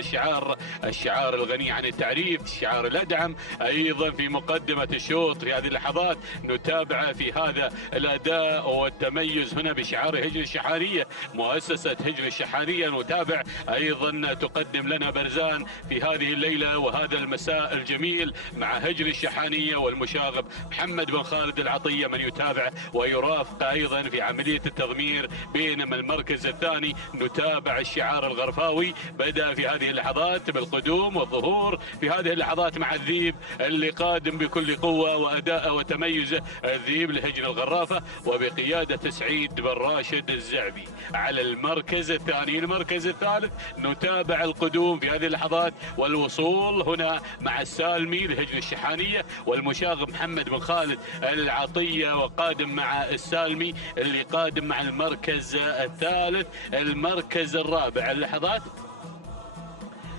الشعار الغني عن التعريف، شعار الأدعم. أيضا في مقدمة الشوط في هذه اللحظات نتابع في هذا الأداء والتميز هنا بشعار هجن الشحانية مؤسسة هجن الشحانية. نتابع أيضا تقدم لنا برزان في هذه الليلة وهذا المساء الجميل مع هجن الشحانية والمشاغب محمد بن خالد العطية من يتابع ويرافق أيضا في عملية التضمير. بينما المركز الثاني نتابع الشعار الغرفاوي بدأ في هذه اللحظات بالقدوم والظهور في هذه اللحظات مع الذيب اللي قادم بكل قوة وأداء وتميز. الذيب لهجن الغرافة وبقيادة سعيد بن راشد الزعبي على المركز الثاني. المركز الثالث نتابع القدوم في هذه اللحظات والوصول هنا مع السالمي لهجن الشحانية والمشاغب محمد بن خالد العطية وقادم مع السالمي اللي قادم مع المركز الثالث. المركز الرابع اللحظات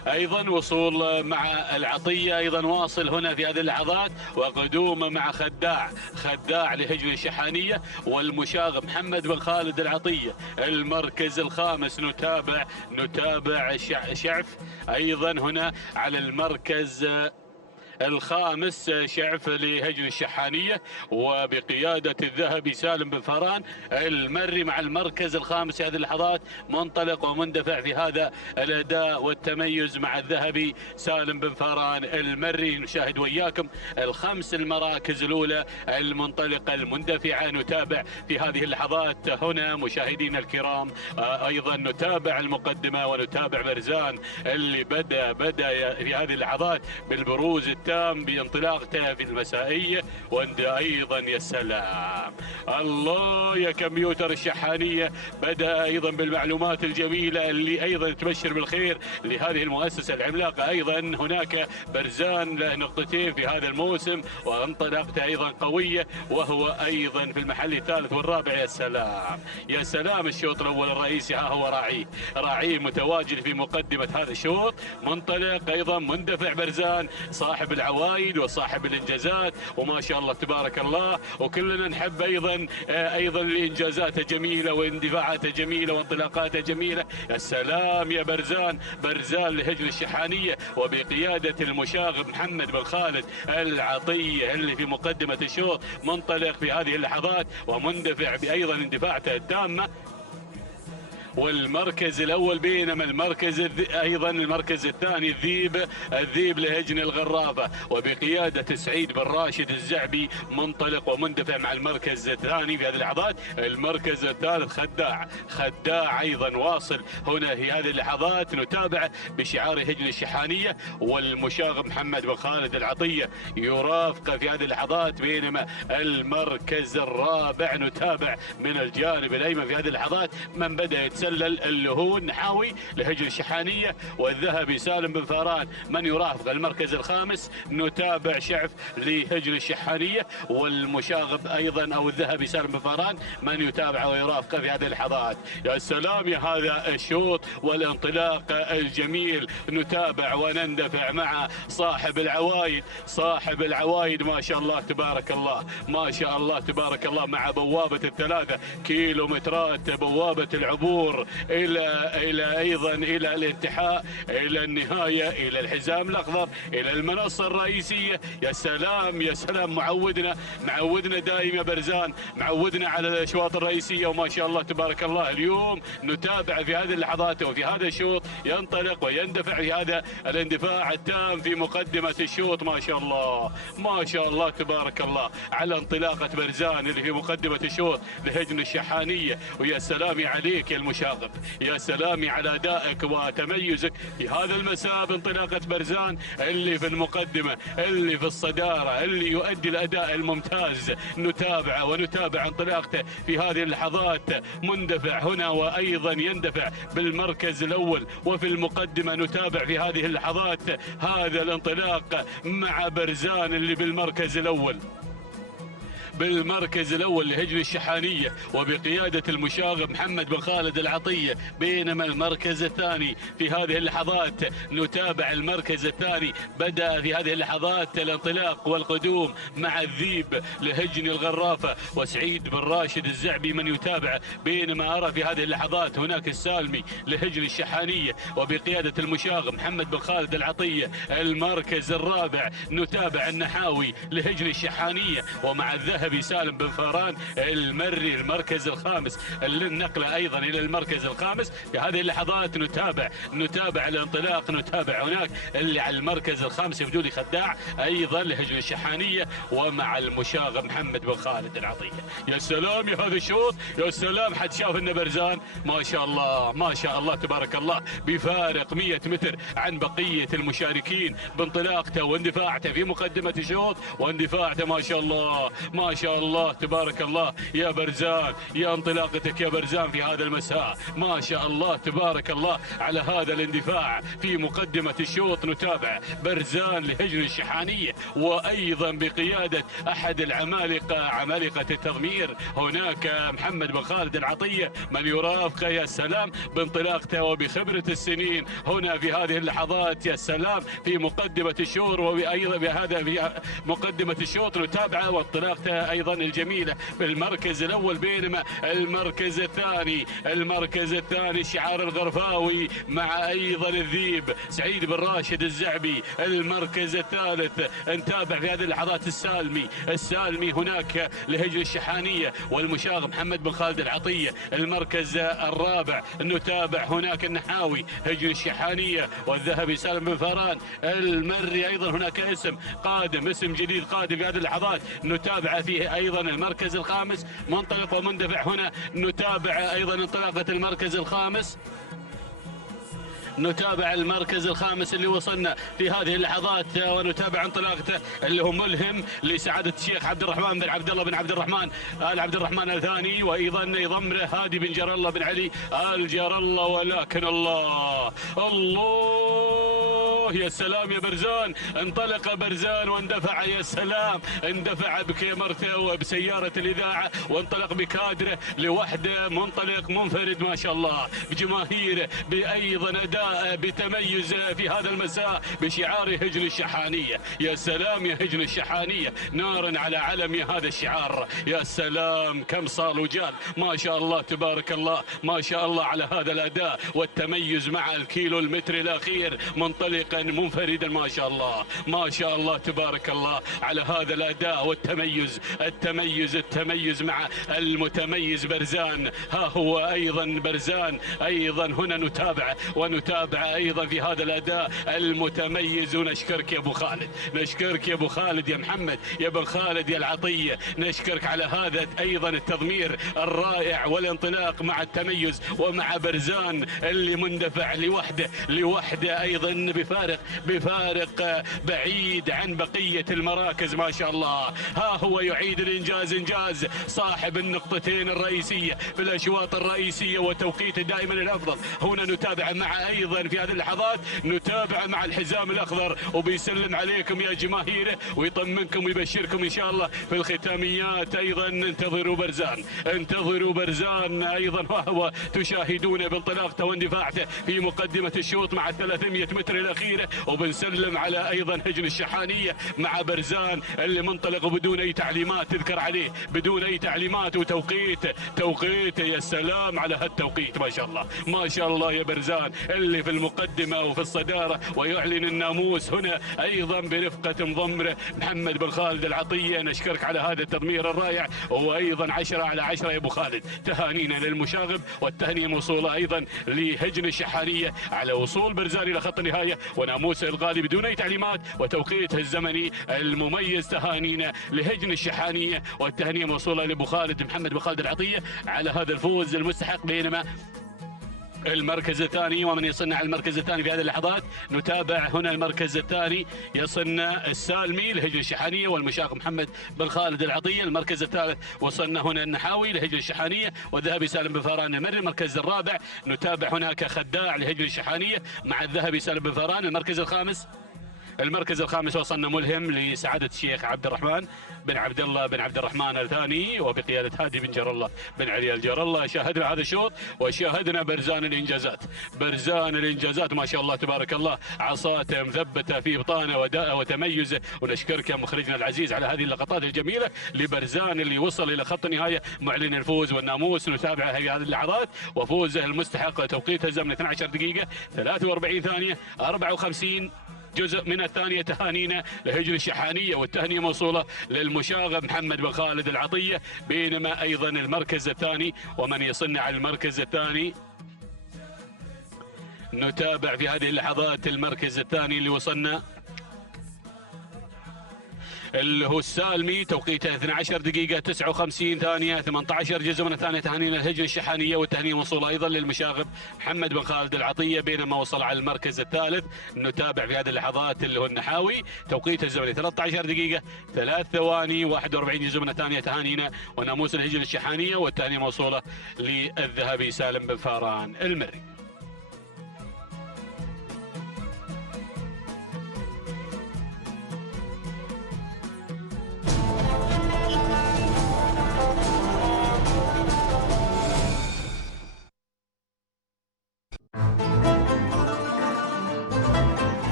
ايضا وصول مع العطية ايضا واصل هنا في هذه اللحظات وقدوم مع خداع لهجن الشحانية والمشاغب محمد بن خالد العطية. المركز الخامس نتابع شعف ايضا هنا على المركز الخامس شعف لهجن الشحانية وبقيادة الذهبي سالم بن فاران المري مع المركز الخامس في هذه اللحظات منطلق ومندفع في هذا الأداء والتميز مع الذهبي سالم بن فاران المري. نشاهد وياكم الخمس المراكز الأولى المنطلقة المندفعة. نتابع في هذه اللحظات هنا مشاهدينا الكرام أيضا نتابع المقدمة ونتابع برزان اللي بدأ في هذه اللحظات بالبروز التام التام بانطلاقته في المسائية. أيضا يا سلام الله يا كمبيوتر الشحانية، بدأ أيضا بالمعلومات الجميلة اللي أيضا تبشر بالخير لهذه المؤسسة العملاقة. أيضا هناك برزان له نقطتين في هذا الموسم وانطلاقته أيضا قوية، وهو أيضا في المحل الثالث والرابع. يا سلام يا سلام، الشوط الأول الرئيسي ها هو راعيه متواجد في مقدمة هذا الشوط، منطلق أيضا مندفع برزان صاحب العوائد وصاحب الإنجازات، وما شاء الله تبارك الله، وكلنا نحب أيضا لإنجازاته جميلة واندفاعاته جميلة وانطلاقاته جميلة. يا سلام يا برزان لهجن الشحانية وبقيادة المشاغب محمد بن خالد العطية اللي في مقدمة الشوط، منطلق في هذه اللحظات ومندفع بأيضا اندفاعته التامة. والمركز الأول، بينما المركز الثاني الذيب لهجن الغرافة وبقيادة سعيد بن راشد الزعبي، منطلق ومندفع مع المركز الثاني في هذه اللحظات. المركز الثالث خداع أيضا واصل هنا في هذه اللحظات، نتابع بشعار هجن الشحانية، والمشاغب محمد بن خالد العطية يرافق في هذه اللحظات. بينما المركز الرابع نتابع من الجانب الأيمن في هذه اللحظات من بدأ يتسلل اللي هو النحاوي لهجن الشحانية، والذهبي سالم بن فاران من يرافق المركز الخامس. نتابع شعف لهجن الشحانية، والمشاغب أيضا أو الذهبي سالم بن فاران من يتابع ويرافقه في هذه اللحظات. يا سلام يا هذا الشوط والانطلاق الجميل، نتابع ونندفع مع صاحب العوايد ما شاء الله تبارك الله، ما شاء الله تبارك الله، مع بوابة ال3 كيلومترات، بوابة العبور إلى أيضا إلى الانتحاء، إلى النهاية، إلى الحزام الأخضر، إلى المنصة الرئيسية. يا سلام يا سلام، معودنا دائما يا برزان، معودنا على الأشواط الرئيسية، وما شاء الله تبارك الله اليوم نتابع في هذه اللحظات وفي هذا الشوط ينطلق ويندفع في هذا الاندفاع التام في مقدمة الشوط. ما شاء الله ما شاء الله تبارك الله على انطلاقة برزان اللي في مقدمة الشوط لهجن الشحانية. ويا سلامي عليك يا المشاغب، يا سلامي على أدائك وتميزك في هذا المساء بانطلاقة برزان اللي في المقدمة، اللي في الصدارة، اللي يؤدي الأداء الممتاز. نتابع انطلاقته في هذه اللحظات، مندفع هنا وأيضا يندفع بالمركز الأول وفي المقدمة. نتابع في هذه اللحظات هذا الانطلاق مع برزان اللي بالمركز الأول لهجن الشحانية وبقيادة المشاغب محمد بن خالد العطية. بينما المركز الثاني في هذه اللحظات، نتابع المركز الثاني بدأ في هذه اللحظات الانطلاق والقدوم مع الذيب لهجن الغرافة وسعيد بن راشد الزعبي من يتابع. بينما أرى في هذه اللحظات هناك السالمي لهجن الشحانية وبقيادة المشاغب محمد بن خالد العطية. المركز الرابع نتابع النحاوي لهجن الشحانية ومع الذهبي سالم بن فاران المري المركز الخامس، النقلة أيضا إلى المركز الخامس. في هذه اللحظات نتابع الانطلاق، نتابع هناك اللي على المركز الخامس يبدو لي خداع أيضا لهجن الشحانية ومع المشاغب محمد بن خالد العطية. يا سلام يا هذا الشوط، يا سلام، حد شاف إن برزان ما شاء الله ما شاء الله تبارك الله بفارق 100 متر عن بقية المشاركين بانطلاقته واندفاعته في مقدمة الشوط، واندفاعته ما شاء الله ما شاء الله تبارك الله. يا برزان، يا انطلاقتك يا برزان في هذا المساء، ما شاء الله تبارك الله على هذا الاندفاع في مقدمة الشوط. نتابع برزان لهجن الشحانية وأيضا بقيادة أحد عمالقة التضمير، هناك محمد بن خالد العطية من يرافقه. يا سلام بانطلاقته وبخبرة السنين هنا في هذه اللحظات. يا سلام في مقدمة الشوط، وأيضا بهذا في مقدمة الشوط نتابعه وانطلاقته أيضا الجميلة بالمركز الأول. بينما المركز الثاني شعار الغرفاوي مع أيضا الذيب سعيد بن راشد الزعبي. المركز الثالث نتابع في هذه اللحظات السالمي هناك لهجن الشحانية والمشاغب محمد بن خالد العطية. المركز الرابع نتابع هناك النحاوي هجن الشحانية والذهبي سالم بن فاران المري. أيضا هناك اسم جديد قادم في هذه اللحظات نتابع فيه أيضا المركز الخامس، منطلق ومندفع. هنا نتابع أيضا انطلاقة المركز الخامس نتابع المركز الخامس اللي وصلنا في هذه اللحظات ونتابع انطلاقته اللي هو ملهم لسعادة الشيخ عبد الرحمن بن عبد الله بن عبد الرحمن آل عبد الرحمن الثاني، وأيضا يضمره هادي بن جار الله بن علي آل جار الله. ولكن الله يا سلام يا برزان، انطلق برزان واندفع، يا سلام، اندفع بكاميرته وبسيارة الإذاعة وانطلق بكادره لوحده، منطلق منفرد ما شاء الله بجماهيره، بأيضا أداء بتميز في هذا المساء بشعار هجن الشحانية. يا سلام يا هجن الشحانية، نار على علم يا هذا الشعار. يا سلام كم صال وجال، ما شاء الله تبارك الله، ما شاء الله على هذا الأداء والتميز مع الكيلو المتر الأخير، منطلقا منفردا ما شاء الله، ما شاء الله تبارك الله على هذا الأداء والتميز، التميز مع المتميز برزان. ها هو أيضا برزان، أيضا هنا ونتابع أيضا في هذا الأداء المتميز. ونشكرك يا أبو خالد، نشكرك يا أبو خالد يا محمد يا بن خالد يا العطية، نشكرك على هذا أيضا التضمير الرائع والانطلاق مع التميز ومع برزان اللي مندفع لوحده أيضا بفارق بعيد عن بقية المراكز ما شاء الله. ها هو يعيد الإنجاز، إنجاز صاحب النقطتين الرئيسية في الأشواط الرئيسية وتوقيته دائما الأفضل. هنا نتابع مع أيضا في هذه اللحظات نتابع مع الحزام الأخضر، وبيسلم عليكم يا جماهيره ويطمنكم ويبشركم إن شاء الله في الختاميات. أيضا انتظروا برزان أيضا، وهو تشاهدون بانطلاقته واندفاعته في مقدمة الشوط مع 300 متر الأخيرة. وبنسلم على أيضا هجن الشحانية مع برزان اللي منطلق بدون أي تعليمات، تذكر عليه بدون أي تعليمات توقيته. يا سلام على هالتوقيت، ما شاء الله ما شاء الله يا برزان اللي في المقدمة وفي الصدارة ويعلن الناموس هنا أيضا برفقة مضمره محمد بن خالد العطية. نشكرك على هذا التضمير الرائع، وأيضا 10 على 10 يا أبو خالد. تهانينا للمشاغب والتهنئة موصولة أيضا لهجن الشحانية على وصول برزان إلى خط النهاية وناموسه الغالي بدون أي تعليمات وتوقيته الزمني المميز. تهانينا لهجن الشحانية والتهنئة موصولة لأبو خالد محمد بن خالد العطية على هذا الفوز المستحق. بينما المركز الثاني ومن يصلنا على المركز الثاني في هذه اللحظات نتابع هنا المركز الثاني يصلنا السالمي لهجن الشحانية والمشاغ محمد بن خالد العطية. المركز الثالث وصلنا هنا النحاوي لهجن الشحانية والذهبي سالم بن فاران المري. المركز الرابع نتابع هناك خداع لهجن الشحانية مع الذهبي سالم بن فاران. المركز الخامس وصلنا ملهم لسعادة الشيخ عبد الرحمن بن عبد الله بن عبد الرحمن الثاني وبقيادة هادي بن جار الله بن علي الجار الله. شاهدنا هذا الشوط وشاهدنا برزان الإنجازات ما شاء الله تبارك الله، عصاته مثبتة في بطانه وداءه وتميزه. ونشكرك يا مخرجنا العزيز على هذه اللقطات الجميلة لبرزان اللي وصل إلى خط النهاية معلن الفوز والناموس. نتابع هذه اللحظات وفوزه المستحق توقيته الزمن 12 دقيقة 43 ثانية 54 جزء من الثانية. تهانينا لهجن الشحانية والتهنئة موصولة للمشاغب محمد بن خالد العطية. بينما أيضا المركز الثاني ومن يصلنا على المركز الثاني نتابع في هذه اللحظات المركز الثاني اللي وصلنا اللي هو السالمي توقيته 12 دقيقة 59 ثانية 18 جزء من الثانية. تهانينا الهجن الشحانية والتهنئة موصولة أيضا للمشاغب محمد بن خالد العطية. بينما وصل على المركز الثالث نتابع في هذه اللحظات اللي هو النحاوي توقيته الزمني 13 دقيقة 3 ثواني 41 جزء من الثانية. تهانينا وناموس الهجن الشحانية والتهنئة موصولة للذهبي سالم بن فاران المري.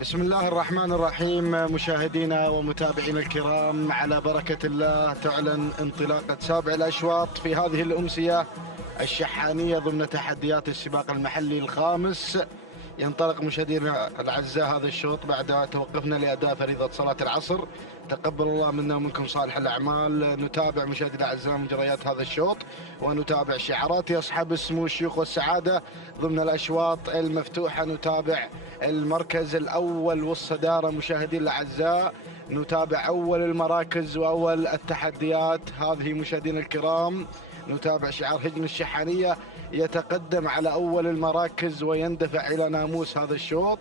بسم الله الرحمن الرحيم. مشاهدينا ومتابعينا الكرام، على بركة الله تعلن انطلاقة سابع الأشواط في هذه الأمسية الشحانية ضمن تحديات السباق المحلي الخامس. ينطلق مشاهدينا الأعزاء هذا الشوط بعد توقفنا لأداء فريضة صلاة العصر. تقبل الله منا ومنكم صالح الأعمال. نتابع مشاهدينا الأعزاء مجريات هذا الشوط ونتابع شعارات أصحاب السمو والشيوخ والسعادة ضمن الأشواط المفتوحة. نتابع المركز الأول والصدارة مشاهدينا الأعزاء، نتابع أول المراكز وأول التحديات هذه مشاهدينا الكرام. نتابع شعار هجن الشحانية يتقدم على أول المراكز ويندفع إلى ناموس هذا الشوط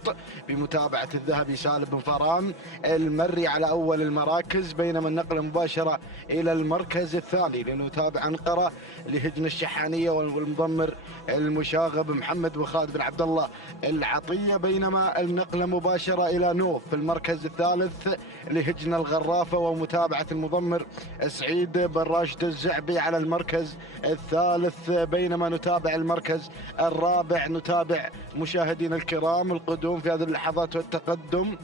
بمتابعة الذهبي سالم بن فران المري على أول المراكز، بينما النقلة مباشرة إلى المركز الثاني لنتابع أنقرة لهجن الشحانية والمضمر المشاغب محمد بن خالد بن عبد الله العطية، بينما النقلة مباشرة إلى نوف في المركز الثالث لهجن الغرافة ومتابعة المضمر سعيد بن راشد الزعبي على المركز الثالث، بينما نتابع المركز الرابع. نتابع مشاهدينا الكرام القدوم في هذه اللحظات والتقدم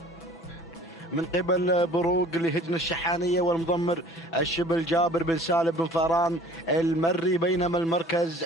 من قبل بروق لهجن الشحانية والمضمر الشبل جابر بن سالم بن فاران المري، بينما المركز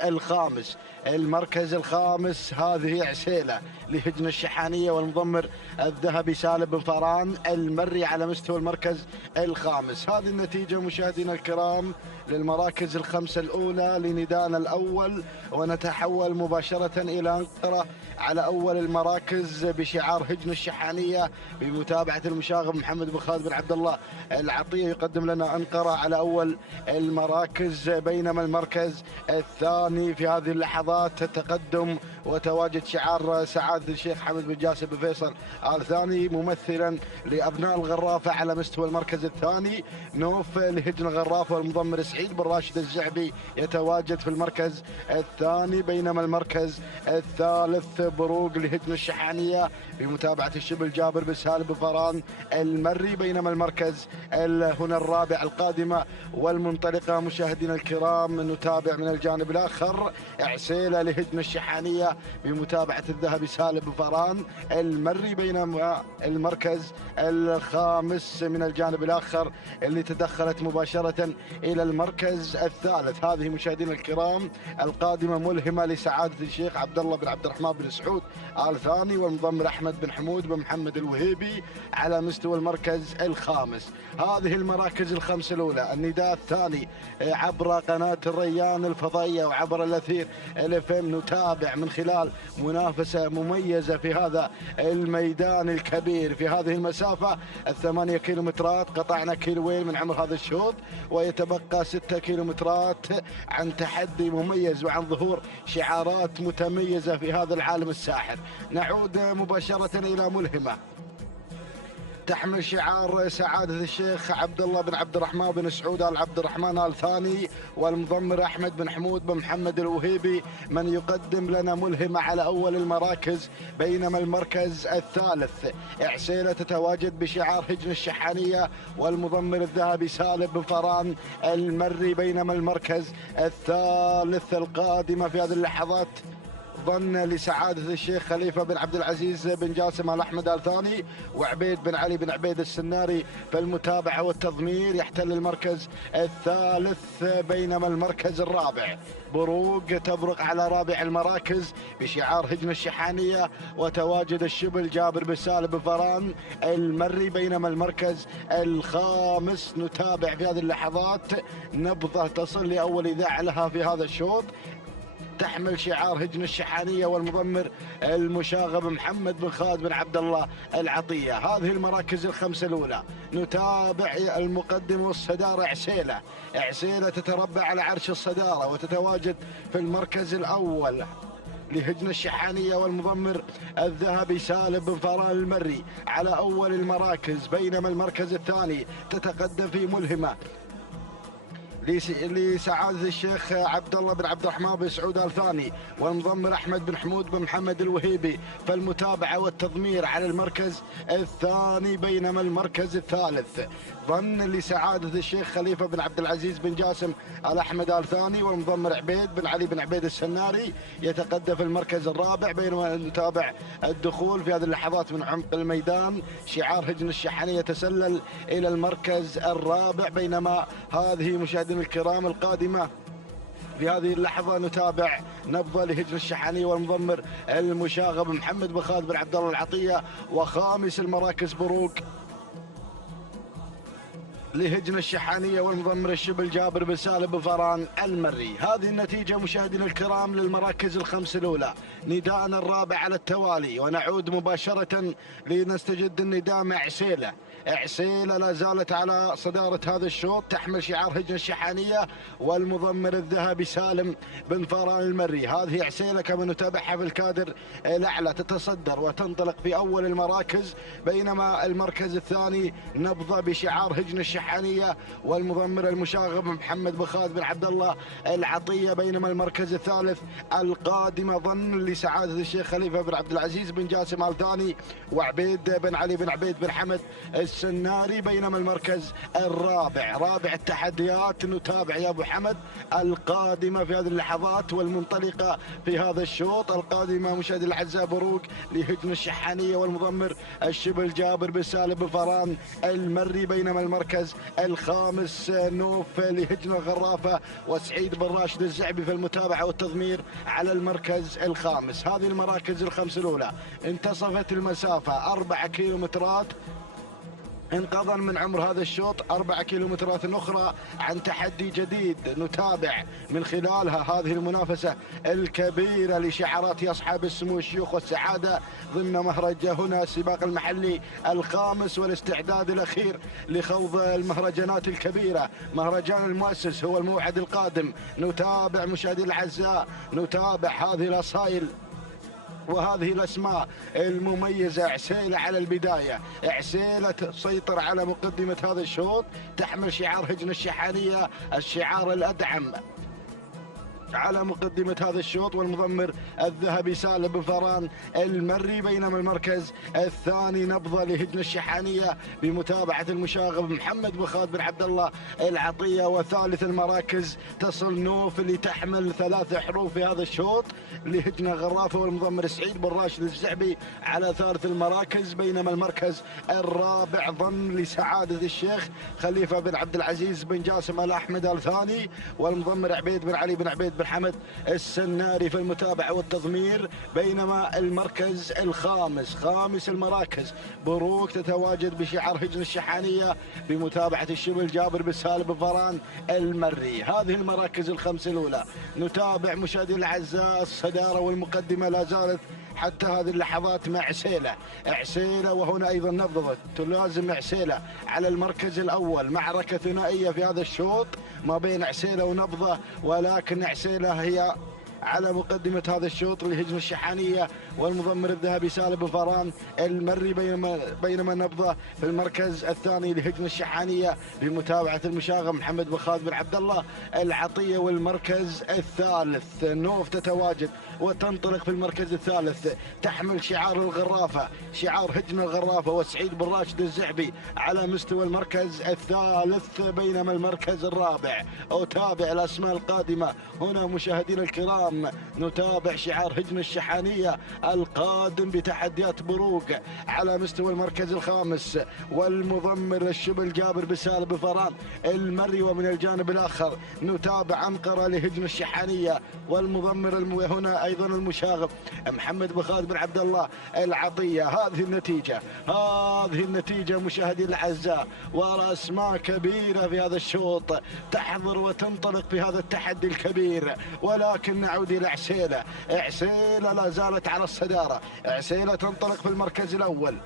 الخامس هذه عسيلة لهجن الشحانية والمضمر الذهبي سالم بن فاران المري على مستوى المركز الخامس. هذه النتيجة مشاهدينا الكرام للمراكز الخمسة الأولى لندانا الأول، ونتحول مباشرة إلى أنقرة على أول المراكز بشعار هجن الشحانية بمتابعة المشاغب محمد بن خالد بن عبد الله العطية يقدم لنا أنقرة على أول المراكز، بينما المركز الثاني في هذه اللحظات تقدم وتواجد شعار سعادة الشيخ حمد بن جاسم بن فيصل آل ثاني ممثلا لأبناء الغرافة على مستوى المركز الثاني. نوف لهجن الغرافة والمضمر سعيد بن راشد الزعبي يتواجد في المركز الثاني، بينما المركز الثالث بروق لهجن الشحانية بمتابعة الشبل جابر بن سالم بن فاران المري، بينما المركز هنا الرابع القادمة والمنطلقة مشاهدينا الكرام نتابع من الجانب الآخر عسيلة لهجن الشحانية بمتابعة الذهبي سالم بن فاران المري، بينما المركز الخامس من الجانب الآخر اللي تدخلت مباشرة إلى المركز الثالث. هذه مشاهدينا الكرام القادمة ملهمة لسعادة الشيخ عبد الله بن عبد الرحمن بن سعود آل ثاني والمضمر أحمد بن حمود بن محمد الوهيبي على مستوى المركز الخامس. هذه المراكز الخمس الأولى النداء الثاني عبر قناة الريان الفضائية وعبر الأثير الFM نتابع من خلال منافسة مميزة في هذا الميدان الكبير في هذه المسافة 8 كيلومترات. قطعنا كيلوين من عمر هذا الشوط ويتبقى 6 كيلومترات عن تحدي مميز وعن ظهور شعارات متميزة في هذا العالم الساحر. نعود مباشرة إلى ملهمة تحمل شعار سعادة الشيخ عبد الله بن عبد الرحمن بن سعود آل عبد الرحمن آل ثاني والمضمر أحمد بن حمود بن محمد الوهيبي من يقدم لنا ملهمة على أول المراكز، بينما المركز الثالث عسيلة تتواجد بشعار هجن الشحانية والمضمر الذهبي سالم بن فاران المري، بينما المركز الثالث القادمة في هذه اللحظات ظن لسعادة الشيخ خليفة بن عبد العزيز بن جاسم آل أحمد آل ثاني وعبيد بن علي بن عبيد السناري فالمتابعة والتضمير يحتل المركز الثالث، بينما المركز الرابع بروق تبرق على رابع المراكز بشعار هجن الشحانية وتواجد الشبل جابر بن سالم بن فاران المري، بينما المركز الخامس نتابع في هذه اللحظات نبضة تصل لأول إذاعة لها في هذا الشوط تحمل شعار هجن الشحانية والمضمر المشاغب محمد بن خالد بن عبد الله العطية. هذه المراكز الخمسة الأولى نتابع المقدم والصدارة عسيلة تتربع على عرش الصدارة وتتواجد في المركز الأول لهجن الشحانية والمضمر الذهبي سالم بن فاران المري على أول المراكز، بينما المركز الثاني تتقدم في ملهمة لسعادة الشيخ عبد الله بن عبد الرحمن بن سعود آل ثاني والمضمر أحمد بن حمود بن محمد الوهيبي فالمتابعة والتضمير على المركز الثاني، بينما المركز الثالث ظن لسعادة الشيخ خليفة بن عبد العزيز بن جاسم آل أحمد آل ثاني والمضمر عبيد بن علي بن عبيد السناري يتقدم في المركز الرابع، بينما نتابع الدخول في هذه اللحظات من عمق الميدان شعار هجن الشحانية يتسلل إلى المركز الرابع، بينما هذه مشاهدينا الكرام القادمة في هذه اللحظة نتابع نبضة لهجن الشحانية والمضمر المشاغب محمد بن خالد بن عبد الله العطية وخامس المراكز بروق لهجن الشحانية والمضمر الشبل جابر بن سالم بن فاران المري. هذه النتيجة مشاهدينا الكرام للمراكز الخمس الأولى نداءنا الرابع على التوالي، ونعود مباشرة لنستجد النداء مع عسيلة لا زالت على صدارة هذا الشوط تحمل شعار هجن الشحانية والمضمر الذهبي سالم بن فاران المري. هذه عسيلة كما نتابعها في الكادر الأعلى تتصدر وتنطلق في أول المراكز، بينما المركز الثاني نبضة بشعار هجن الشحانية الشحانية والمضمر المشاغب محمد بن خالد بن عبد الله العطية، بينما المركز الثالث القادمة ظن لسعادة الشيخ خليفة بن عبد العزيز بن جاسم آل ثاني وعبيد بن علي بن عبيد بن حمد السناري، بينما المركز الرابع رابع التحديات نتابع يا ابو حمد القادمة في هذه اللحظات والمنطلقة في هذا الشوط. القادمة مشاهدي الاعزاء بروق لهجن الشحانية والمضمر الشبل جابر بن سالم بن فران المري، بينما المركز الخامس نوف لهجن الغرافة وسعيد بن راشد الزعبي في المتابعة والتضمير على المركز الخامس. هذه المراكز الخمس الأولى انتصفت المسافة 4 كيلومترات انقضى من عمر هذا الشوط 4 كيلومترات أخرى عن تحدي جديد نتابع من خلالها هذه المنافسة الكبيرة لشعارات أصحاب السمو الشيوخ والسعادة ضمن مهرجان هنا السباق المحلي الخامس والاستعداد الأخير لخوض المهرجانات الكبيرة. مهرجان المؤسس هو الموعد القادم. نتابع مشاهدي الأعزاء نتابع هذه الأصايل وهذه الأسماء المميزة. عسيلة على البداية، عسيلة تسيطر على مقدمة هذا الشوط، تحمل شعار هجن الشحانية الشعار الأدعم على مقدمة هذا الشوط، والمضمر الذهبي سالم بن فران المري، بينما المركز الثاني نبضة لهجن الشحانية بمتابعة المشاغب محمد بن خالد بن عبد الله العطية، وثالث المراكز تصل نوف اللي تحمل 3 حروف في هذا الشوط لهجن غرافة والمضمر سعيد بن راشد الزعبي على ثالث المراكز، بينما المركز الرابع ضم لسعادة الشيخ خليفة بن عبد العزيز بن جاسم الأحمد آل ثاني والمضمر عبيد بن علي بن عبيد بن حمد السناري في المتابعة والتضمير، بينما المركز الخامس خامس المراكز بروق تتواجد بشعار هجن الشحانية بمتابعة الشبل جابر بن سالم بن فران المري. هذه المراكز الخمس الأولى. نتابع مشاهدي الأعزاء الصدارة والمقدمة لا زالت حتى هذه اللحظات مع عسيلة وهنا أيضا نبضت تلازم عسيلة على المركز الأول. معركة ثنائية في هذا الشوط ما بين عسيلة ونبضة، ولكن عسيلة هي على مقدمة هذا الشوط لهجن الشحانية والمضمر الذهبي سالم بن فران المري، بينما نبضة في المركز الثاني لهجن الشحانية بمتابعة المشاغب محمد بن خالد بن عبد الله العطية، والمركز الثالث نوف تتواجد وتنطلق في المركز الثالث تحمل شعار الغرافة شعار هجن الغرافة وسعيد بن راشد الزعبي على مستوى المركز الثالث، بينما المركز الرابع أتابع الأسماء القادمة هنا مشاهدينا الكرام. نتابع شعار هجن الشحانية القادم بتحديات بروق على مستوى المركز الخامس والمضمر الشبل جابر بن سالم بن فران المري، ومن الجانب الآخر نتابع أنقرة لهجن الشحانية والمضمر هنا أيضا المشاغب محمد بن خالد بن عبد الله العطية. هذه النتيجة مشاهدي الأعزاء، وأرى أسماء كبيرة في هذا الشوط تحضر وتنطلق في هذا التحدي الكبير، ولكن نعود إلى عسيلة لا زالت على الصدارة. عسيلة تنطلق في المركز الأول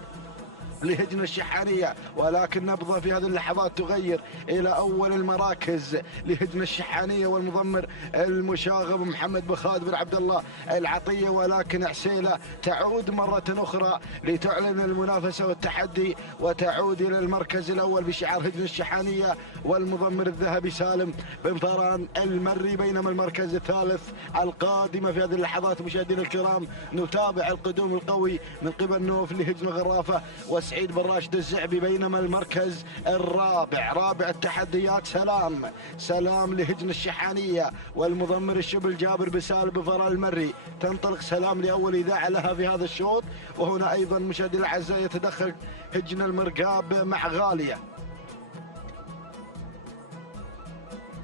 لهجن الشحانية، ولكن نبضة في هذه اللحظات تغير إلى أول المراكز لهجن الشحانية والمضمر المشاغب محمد بن خالد بن عبد الله العطية، ولكن عسيلة تعود مرة أخرى لتعلن المنافسة والتحدي وتعود إلى المركز الأول بشعار هجن الشحانية والمضمر الذهبي سالم بن فران المري، بينما المركز الثالث القادمة في هذه اللحظات مشاهدينا الكرام نتابع القدوم القوي من قبل نوف لهجن غرافة سعيد بن راشد الزعبي، بينما المركز الرابع رابع التحديات سلام لهجن الشحانية والمضمر الشبل جابر بن سالم بن فران المري. تنطلق سلام لأول إذاعة لها في هذا الشوط، وهنا أيضا مشاهدي الأعزاء يتدخل هجن المرقاب مع غالية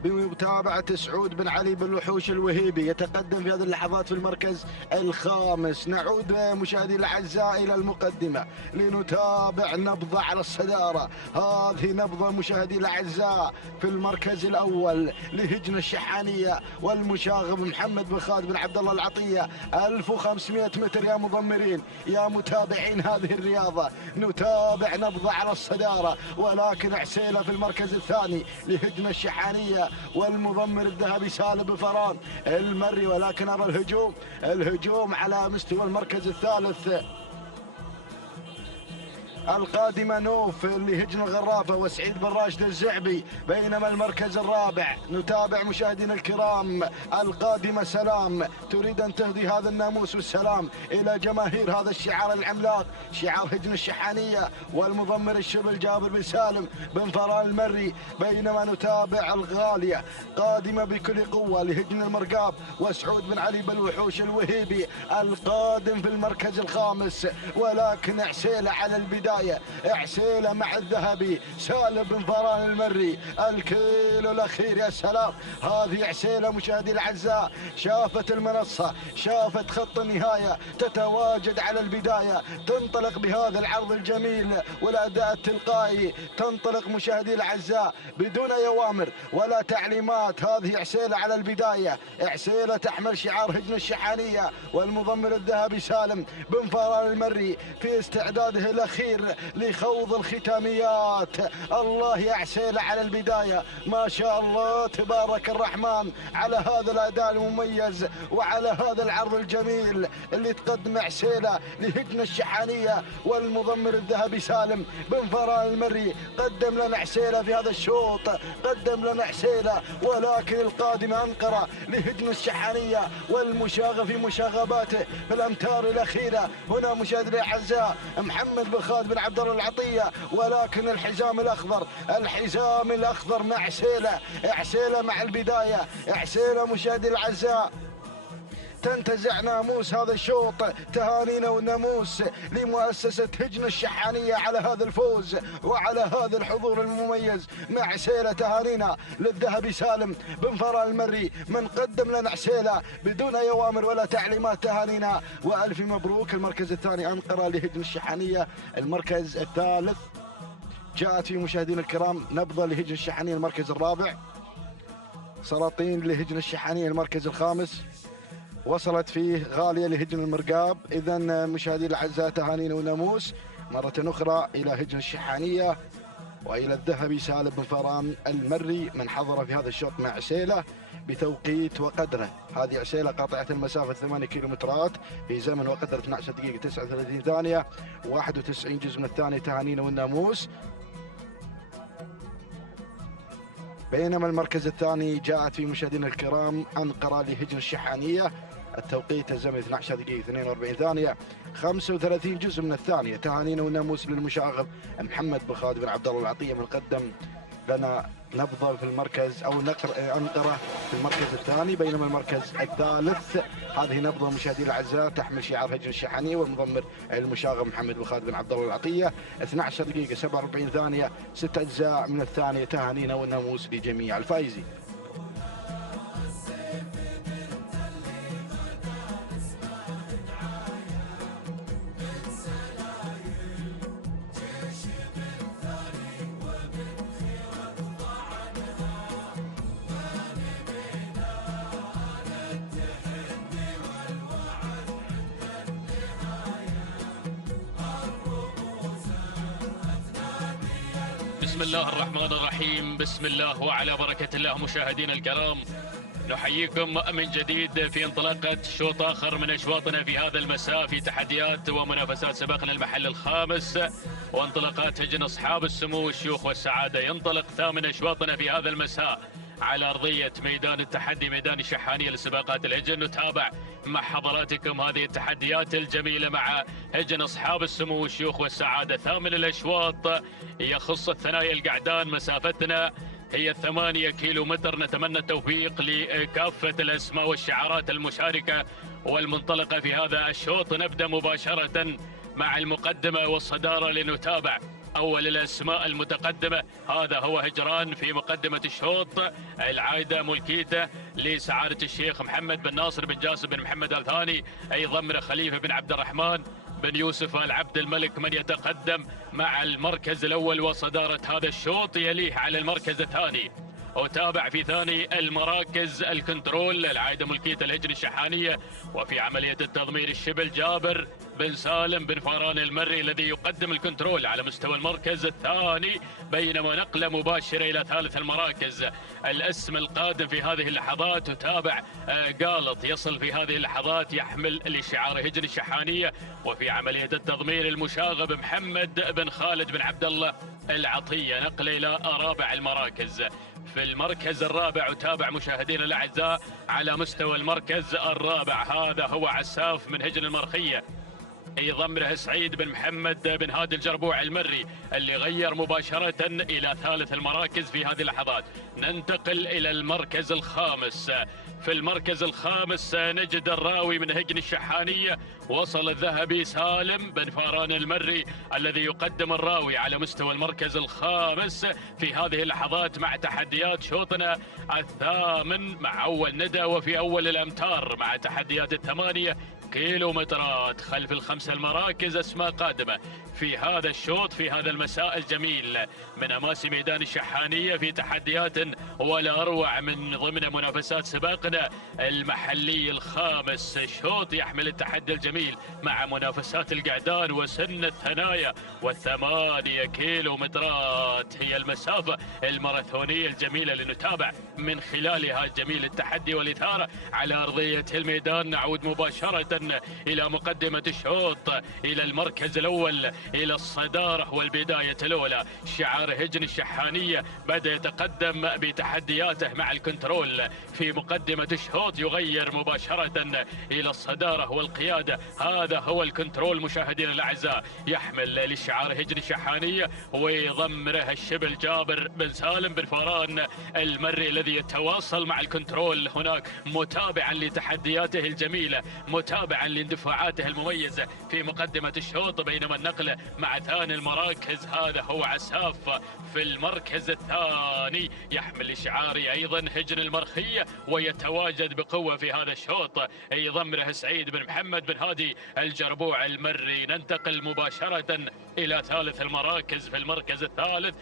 بمتابعة سعود بن علي بن لحوش الوهيبي يتقدم في هذه اللحظات في المركز الخامس. نعود مشاهدي الأعزاء إلى المقدمة لنتابع نبضة على الصدارة. هذه نبضة مشاهدي الأعزاء في المركز الأول لهجن الشحانية والمشاغب محمد بن خالد بن عبد الله العطية. 1500 متر يا مضمرين يا متابعين هذه الرياضة. نتابع نبضة على الصدارة، ولكن عسيلة في المركز الثاني لهجن الشحانية والمضمر الذهبي سالم بن فران المري، ولكن أرى الهجوم على مستوى المركز الثالث القادمة نوف لهجن الغرافة وسعيد بن راشد الزعبي. بينما المركز الرابع نتابع مشاهدينا الكرام القادمة سلام تريد أن تهدي هذا الناموس والسلام إلى جماهير هذا الشعار العملاق شعار هجن الشحانية والمضمر الشبل جابر بن سالم بن فران المري. بينما نتابع الغالية قادمة بكل قوة لهجن المرقاب وسعود بن علي بالوحوش الوهيبي القادم في المركز الخامس. ولكن عسيلة على البداية، عسيلة مع الذهبي سالم بن فران المري الكيلو الأخير. يا سلام، هذه عسيلة مشاهدي الأعزاء شافت المنصة، شافت خط النهاية، تتواجد على البداية، تنطلق بهذا العرض الجميل والأداء التلقائي، تنطلق مشاهدي الأعزاء بدون أوامر ولا تعليمات. هذه عسيلة على البداية، عسيلة تحمل شعار هجن الشحانية والمضمر الذهبي سالم بن فران المري في استعداده الأخير لخوض الختاميات. الله يا عسيلة على البداية، ما شاء الله تبارك الرحمن على هذا الأداء المميز وعلى هذا العرض الجميل اللي تقدم عسيلة لهجن الشحانية والمضمر الذهبي سالم بن فران المري. قدم لنا عسيلة في هذا الشوط، قدم لنا عسيلة، ولكن القادمة أنقرة لهجن الشحانية والمشاغب في مشاغباته في الأمتار الأخيرة. هنا مشاهدينا الأعزاء محمد بن خالد بن عبد الله العطية، ولكن الحزام الأخضر، الحزام الأخضر مع عسيلة، عسيلة مع البداية، عسيلة مشاهدي الأعزاء تنتزع ناموس هذا الشوط. تهانينا والناموس لمؤسسة هجن الشحانية على هذا الفوز وعلى هذا الحضور المميز مع عسيلة. تهانينا للذهبي سالم بن فران المري من قدم لنا عسيلة بدون أي أوامر ولا تعليمات. تهانينا وألف مبروك. المركز الثاني أنقرة لهجن الشحانية. المركز الثالث جاءت في مشاهدينا الكرام نبضة لهجن الشحانية. المركز الرابع سلاطين لهجن الشحانية. المركز الخامس وصلت فيه غالية لهجن المرقاب. إذن مشاهدي الأعزاء تهانينا وناموس مرة أخرى إلى هجن الشحانية وإلى الذهبي سالم بن فران المري من حضر في هذا الشوط مع عسيلة بتوقيت وقدره. هذه عسيلة قاطعة المسافة 8 كيلومترات في زمن وقدر 12 دقيقة 39 ثانية 91 جزء من الثانية. تهانينا والناموس. بينما المركز الثاني جاءت في مشاهدينا الكرام أنقرة لهجن الشحانية التوقيت الزمني 12 دقيقة 42 ثانية 35 جزء من الثانية. تهانينا والناموس للمشاغب محمد بن خالد بن عبد الله العطية من قدم لنا نبضة في المركز أو أنقرة في المركز الثاني. بينما المركز الثالث هذه نبضة مشاهدي الأعزاء تحمل شعار هجن الشحانية والمضمر المشاغب محمد بن خالد بن عبد الله العطية 12 دقيقة 47 ثانية 6 أجزاء من الثانية. تهانينا والناموس لجميع الفائزين. بسم الله الرحمن الرحيم، بسم الله وعلى بركة الله. مشاهدينا الكرام نحييكم من جديد في انطلاقة شوط آخر من أشواطنا في هذا المساء في تحديات ومنافسات سباقنا المحل الخامس وانطلاقات هجن أصحاب السمو والشيوخ والسعادة. ينطلق ثامن أشواطنا في هذا المساء على أرضية ميدان التحدي ميدان الشحانية لسباقات الهجن. نتابع مع حضراتكم هذه التحديات الجميلة مع هجن أصحاب السمو والشيوخ والسعادة. ثامن الأشواط يخص الثنايا القعدان، مسافتنا هي 8 كيلومتر. نتمنى التوفيق لكافة الأسماء والشعارات المشاركة والمنطلقة في هذا الشوط. نبدأ مباشرة مع المقدمة والصدارة لنتابع أول الأسماء المتقدمة. هذا هو هجران في مقدمة الشوط، العايدة ملكيته لسعادة الشيخ محمد بن ناصر بن جاسم بن محمد الثاني، أيضا خليفة بن عبد الرحمن بن يوسف العبد الملك من يتقدم مع المركز الأول وصدارة هذا الشوط. يليه على المركز الثاني وتابع في ثاني المراكز الكنترول العايدة ملكية الهجن الشحانية، وفي عملية التضمير الشبل جابر بن سالم بن فاران المري الذي يقدم الكنترول على مستوى المركز الثاني، بينما نقلة مباشرة إلى ثالث المراكز. الاسم القادم في هذه اللحظات تتابع قالط، يصل في هذه اللحظات يحمل لشعار هجن الشحانية، وفي عملية التضمير المشاغب محمد بن خالد بن عبد الله العطية. نقل إلى رابع المراكز. في المركز الرابع تابع مشاهدينا الأعزاء على مستوى المركز الرابع، هذا هو عساف من هجن المرخية، يضمره سعيد بن محمد بن هادي الجربوع المري اللي غير مباشرة إلى ثالث المراكز في هذه اللحظات. ننتقل إلى المركز الخامس. في المركز الخامس نجد الراوي من هجن الشحانية، وصل الذهبي سالم بن فاران المري الذي يقدم الراوي على مستوى المركز الخامس في هذه اللحظات مع تحديات شوطنا الثامن مع أول ندى، وفي أول الأمتار مع تحديات الثمانية كيلومترات. خلف الخمسة المراكز أسماء قادمة في هذا الشوط في هذا المساء الجميل من أماس ميدان الشحانية في تحديات ولا أروع من ضمن منافسات سباقنا المحلي الخامس. شوط يحمل التحدي الجميل مع منافسات القعدان وسن الثنايا، والثمانية كيلومترات هي المسافة الماراثونية الجميلة لنتابع من خلالها جميل التحدي والإثارة على أرضية الميدان. نعود مباشرة إلى مقدمة الشوط، إلى المركز الأول، إلى الصدارة والبداية الأولى. شعار هجن الشحانية بدأ يتقدم بتحدياته مع الكنترول في مقدمة الشوط، يغير مباشرة إلى الصدارة والقيادة. هذا هو الكنترول مشاهدينا الأعزاء، يحمل لشعار هجن الشحانية ويضمره الشبل جابر بن سالم بن فاران المري الذي يتواصل مع الكنترول هناك متابعا لتحدياته الجميلة، متابعا لاندفاعاته المميزة في مقدمة الشوط. بينما النقل مع ثاني المراكز هذا هو عساف في المركز الثاني، يحمل شعاري أيضا هجن المرخية ويتواجد بقوة في هذا الشوط، يضمره سعيد بن محمد بن هادي الجربوع المري. ننتقل مباشرة إلى ثالث المراكز. في المركز الثالث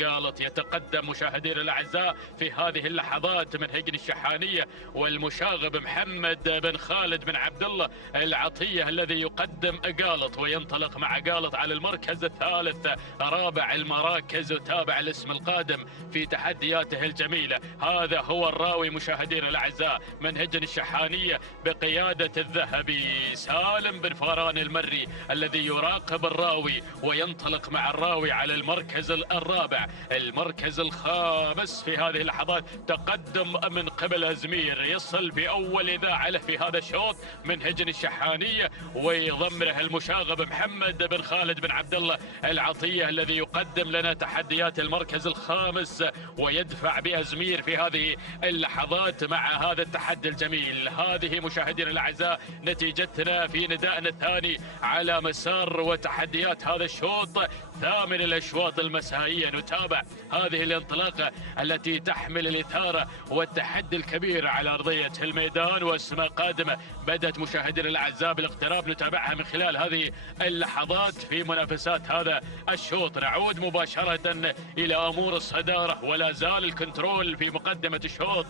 قالط يتقدم مشاهدينا الأعزاء في هذه اللحظات من هجن الشحانية، والمشاغب محمد بن خالد بن عبد الله العطية الذي يقدم قالط، وينطلق مع قالط على المركز الثالث. رابع المراكز وتابع الاسم القادم في تحدياته الجميلة، هذا هو الراوي مشاهدينا الأعزاء من هجن الشحانية بقيادة الذهبي سالم بن فاران المري الذي يراقب الراوي وينطلق مع الراوي على المركز الرابع. المركز الخامس في هذه اللحظات تقدم من قبل أزمير، يصل في أول إذاعة له في هذا الشوط من هجن الشحانية، ويضمره المشاغب محمد بن خالد بن عبد الله العطية الذي يقدم لنا تحديات المركز الخامس ويدفع بأزمير في هذه اللحظات مع هذا التحدي الجميل. هذه مشاهدينا الأعزاء نتيجتنا في ندائنا الثاني على مسار وتحديات هذا الشوط، ثامن الأشواط المسائية. نتابع هذه الانطلاقة التي تحمل الإثارة والتحدي الكبير على أرضية الميدان، واسماء قادمة بدأت مشاهدينا الأعزاء بالاقتراب، نتابعها من خلال هذه اللحظات في منافسات هذا الشوط. نعود مباشرة إلى أمور الصدارة، ولا زال الكنترول في مقدمة الشوط،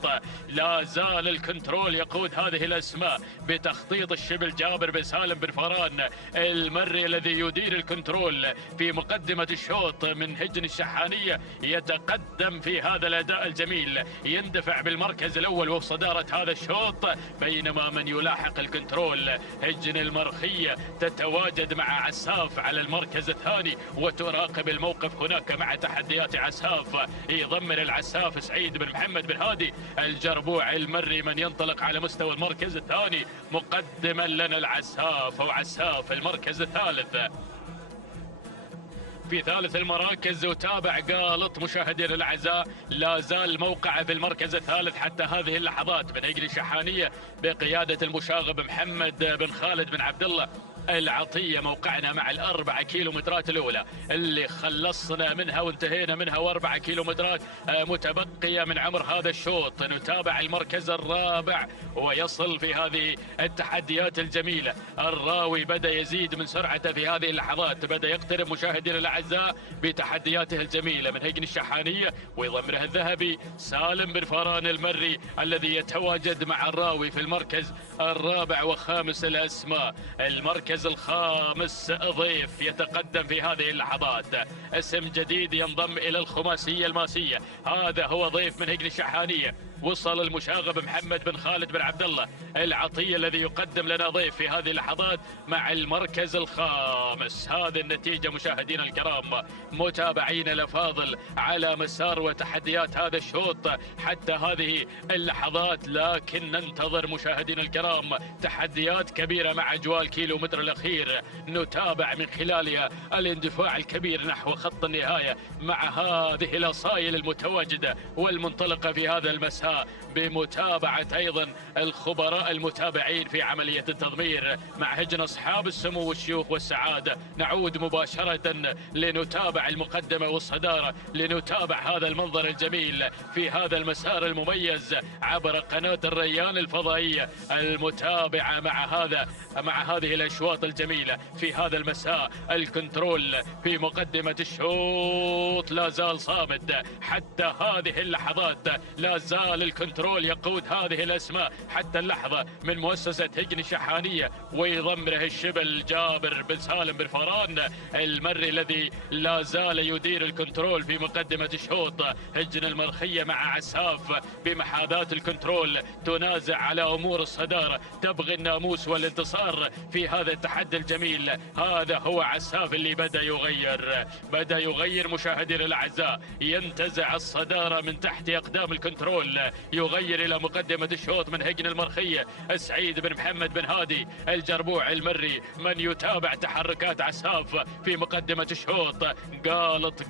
لا زال الكنترول يقود هذه الأسماء بتخطيط الشبل جابر بن سالم بن فاران المري الذي يدير الكنترول في مقدمة الشوط من هجن الشحانية، يتقدم في هذا الأداء الجميل، يندفع بالمركز الأول وصدارة هذا الشوط، بينما من يلاحق الكنترول هجن المرخية تتواجد مع عساف على المركز الثاني وتراقب الموقف هناك مع تحديات عساف. يضمن العساف سعيد بن محمد بن هادي الجربوع المري من ينطلق على مستوى المركز الثاني مقدما لنا العساف وعساف المركز الثالث. في ثالث المراكز وتابع قالط مشاهدينا الأعزاء، لا زال موقعه في المركز الثالث حتى هذه اللحظات من هجن الشحانية بقيادة المشاغب محمد بن خالد بن عبد الله العطية. موقعنا مع ال4 كيلومترات الأولى اللي خلصنا منها وانتهينا منها، و4 كيلومترات متبقية من عمر هذا الشوط. نتابع المركز الرابع ويصل في هذه التحديات الجميلة. الراوي بدأ يزيد من سرعته في هذه اللحظات، بدأ يقترب مشاهدينا الأعزاء بتحدياته الجميلة من هجن الشحانية ويضمره الذهبي سالم بن فران المري الذي يتواجد مع الراوي في المركز الرابع وخامس الأسماء. المركز الخامس ضيف يتقدم في هذه اللحظات، اسم جديد ينضم إلى الخماسية الماسية. هذا هو ضيف من هجن الشحانية. وصل المشاغب محمد بن خالد بن عبد الله العطية الذي يقدم لنا ضيف في هذه اللحظات مع المركز الخامس. هذه النتيجة مشاهدينا الكرام، متابعين الأفاضل على مسار وتحديات هذا الشوط حتى هذه اللحظات، لكن ننتظر مشاهدينا الكرام تحديات كبيرة مع أجواء الكيلومتر الأخير. نتابع من خلالها الاندفاع الكبير نحو خط النهاية مع هذه الأصايل المتواجدة والمنطلقة في هذا المساء، بمتابعة أيضا الخبراء المتابعين في عملية التضمير مع هجن أصحاب السمو والشيوخ والسعادة. نعود مباشرة لنتابع المقدمة والصدارة، لنتابع هذا المنظر الجميل في هذا المسار المميز عبر قناة الريان الفضائية المتابعة مع هذه الأشواط الجميلة في هذا المساء. الكنترول في مقدمة الشوط لا زال صامد حتى هذه اللحظات، لا زال الكنترول يقود هذه الأسماء حتى اللحظة من مؤسسة هجن الشحانية ويضمره الشبل جابر بن سالم بن فران المري الذي لا زال يدير الكنترول في مقدمة الشوط. هجن المرخية مع عساف بمحاذاة الكنترول تنازع على أمور الصدارة، تبغي الناموس والانتصار في هذا التحدي الجميل. هذا هو عساف اللي بدأ يغير مشاهدينا الأعزاء، ينتزع الصدارة من تحت أقدام الكنترول، يغير إلى مقدمة الشوط من هجن المرخية سعيد بن محمد بن هادي الجربوع المري من يتابع تحركات عساف في مقدمة الشوط. قالط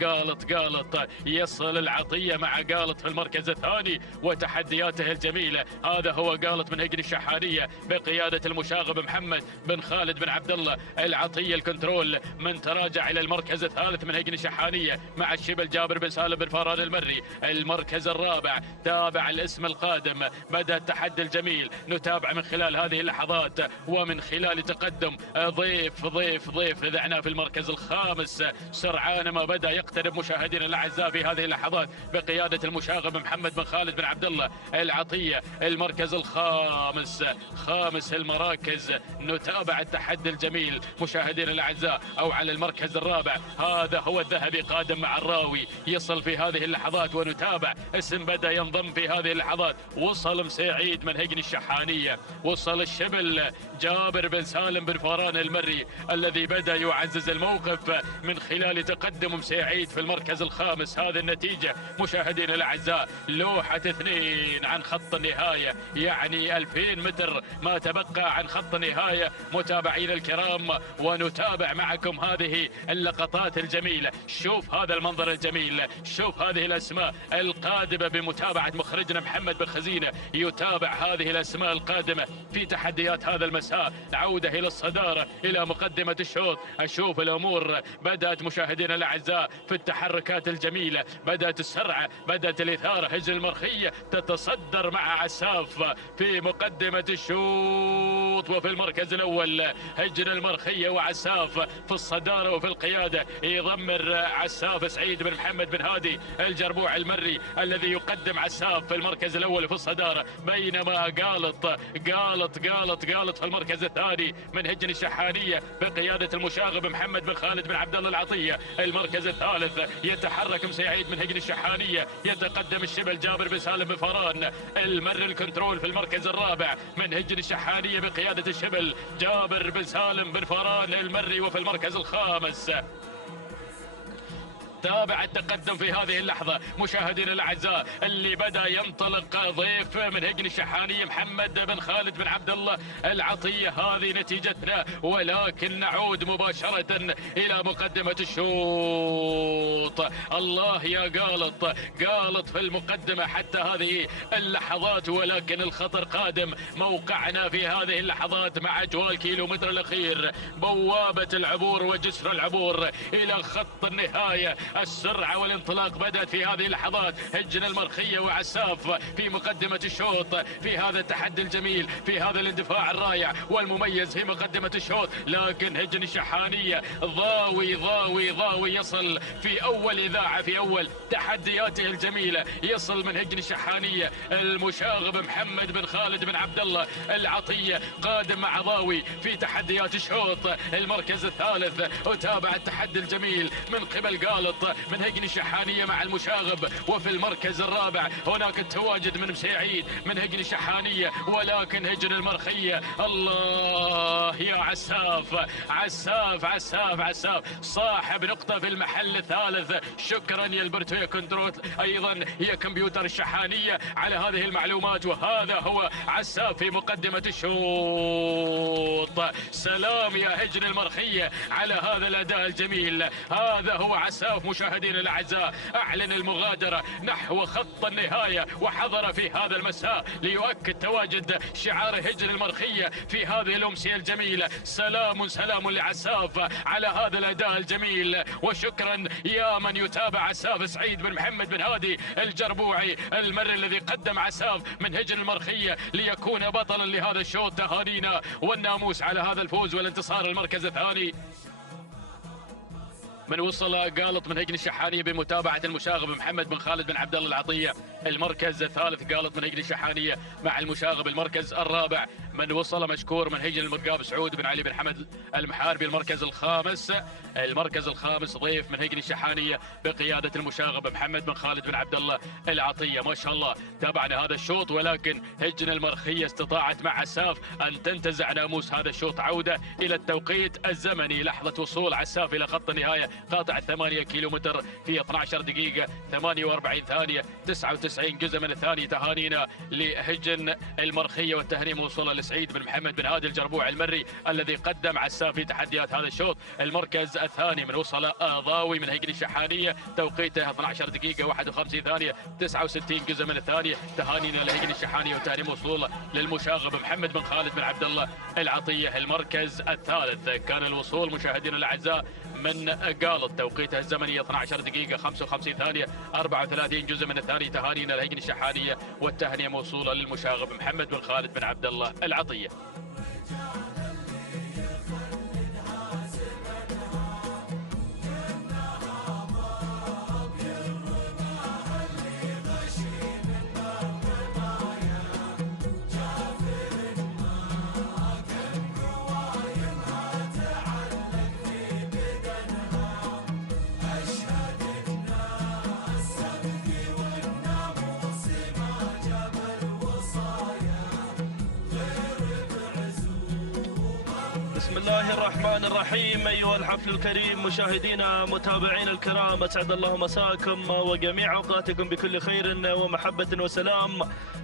يصل العطية مع قالط في المركز الثاني وتحدياته الجميلة. هذا هو قالط من هجن الشحانية بقيادة المشاغب محمد بن خالد بن عبد الله العطية. الكنترول من تراجع إلى المركز الثالث من هجن الشحانية مع الشبل جابر بن سالم بن فران المري. المركز الرابع تابع الاسم القادم، بدأ التحدي الجميل. نتابع من خلال هذه اللحظات ومن خلال تقدم ضيف ذعنا في المركز الخامس سرعان ما بدأ يقترب مشاهدينا الأعزاء في هذه اللحظات بقيادة المشاغب محمد بن خالد بن عبد الله العطية. المركز الخامس خامس المراكز. نتابع التحدي الجميل مشاهدينا الأعزاء. أو على المركز الرابع هذا هو الذهبي قادم مع الراوي، يصل في هذه اللحظات ونتابع اسم بدأ ينضم في هذه اللحظات. وصل مسعيد من هجن الشحانية، وصل الشبل جابر بن سالم بن فران المري الذي بدأ يعزز الموقف من خلال تقدم مسعيد في المركز الخامس. هذه النتيجة مشاهدينا الأعزاء، لوحة 2 عن خط النهاية، يعني 2000 متر ما تبقى عن خط النهاية متابعين الكرام، ونتابع معكم هذه اللقطات الجميلة. شوف هذا المنظر الجميل، شوف هذه الأسماء القادمة بمتابعة مخرجنا محمد بن خزينة، يتابع هذه الأسماء القادمة في تحديات هذا المساء. عودة إلى الصدارة إلى مقدمة الشوط. أشوف الأمور بدأت مشاهدينا الأعزاء في التحركات الجميلة، بدأت السرعة، بدأت الإثارة. هجن المرخية تتصدر مع عساف في مقدمة الشوط وفي المركز الأول. هجن المرخية وعساف في الصدارة وفي القيادة، يضمر عساف سعيد بن محمد بن هادي الجربوع المري الذي يقدم عساف في المركز الأول في الصدارة، بينما قالط في المركز الثاني من هجن الشحانية بقيادة المشاغب محمد بن خالد بن عبد الله العطية. المركز الثالث يتحرك مسعيد من هجن الشحانية، يتقدم الشبل جابر بن سالم بن فران المر. الكنترول في المركز الرابع من هجن الشحانية بقيادة الشبل جابر بن سالم بن فران المري. وفي المركز الخامس تابع التقدم في هذه اللحظة مشاهدينا الأعزاء، اللي بدأ ينطلق ضيف من هجن الشحانية محمد بن خالد بن عبد الله العطية. هذه نتيجتنا، ولكن نعود مباشرة إلى مقدمة الشوط. الله يا قالط في المقدمة حتى هذه اللحظات، ولكن الخطر قادم. موقعنا في هذه اللحظات مع أجواء الكيلومتر الأخير، بوابة العبور وجسر العبور إلى خط النهاية. السرعة والانطلاق بدأت في هذه اللحظات. هجن المرخية وعساف في مقدمة الشوط في هذا التحدي الجميل، في هذا الاندفاع الرائع والمميز في مقدمة الشوط. لكن هجن الشحانية ضاوي يصل في أول إذاعة، في أول تحدياته الجميلة، يصل من هجن الشحانية المشاغب محمد بن خالد بن عبد الله العطية، قادم مع ضاوي في تحديات الشوط المركز الثالث. وتابع التحدي الجميل من قبل قالط من هجن الشحانية مع المشاغب. وفي المركز الرابع هناك التواجد من مسيعيد من هجن الشحانية، ولكن هجن المرخية. الله يا عساف صاحب نقطة في المحل الثالث. شكرا يا البرتو يا كنترول، ايضا هي كمبيوتر الشحانية على هذه المعلومات. وهذا هو عساف في مقدمة الشوط. سلام يا هجن المرخية على هذا الأداء الجميل. هذا هو عساف مشاهدينا الأعزاء، أعلن المغادرة نحو خط النهاية، وحضر في هذا المساء ليؤكد تواجد شعار هجن المرخية في هذه الأمسية الجميلة. سلام لعساف على هذا الأداء الجميل. وشكرا يا من يتابع عساف. سعيد بن محمد بن هادي الجربوعي المر الذي قدم عساف من هجن المرخية ليكون بطلا لهذا الشوط. تهانينا والناموس على هذا الفوز والانتصار. المركز الثاني من وصل قالط من هجن الشحانية بمتابعة المشاغب محمد بن خالد بن عبد الله العطية. المركز الثالث قالط من هجن الشحانية مع المشاغب. المركز الرابع من وصل مشكور من هجن المرقاب سعود بن علي بن حمد المحاربي. المركز الخامس ضيف من هجن الشحانية بقيادة المشاغب محمد بن خالد بن عبد الله العطية. ما شاء الله تابعنا هذا الشوط، ولكن هجن المرخية استطاعت مع عساف أن تنتزع ناموس هذا الشوط. عودة إلى التوقيت الزمني، لحظة وصول عساف إلى خط النهاية، قاطع 8 كيلومتر في 12 دقيقة 48 ثانية 99 جزء من الثانية. تهانينا لهجن المرخية والتهنئة موصولة لسعيد بن محمد بن هادي الجربوع المري الذي قدم عساف في تحديات هذا الشوط. المركز الثاني من وصل ضاوي من هجن الشحانية، توقيته 12 دقيقة 51 ثانية 69 جزء من الثانية. تهانينا لهجن الشحانية والتهنئة موصولة للمشاغب محمد بن خالد بن عبد الله العطية. المركز الثالث كان الوصول مشاهدينا الأعزاء من قالط، توقيته الزمني 12 دقيقة 55 ثانية 34 جزء من الثانية. تهانينا لهجن الشحانية والتهنئة موصولة للمشاغب محمد بن خالد بن عبد الله العطية. بسم الله الرحمن الرحيم. أيها الحفل الكريم مشاهدينا متابعين الكرام، أسعد الله مساكم وجميع أوقاتكم بكل خير ومحبة وسلام.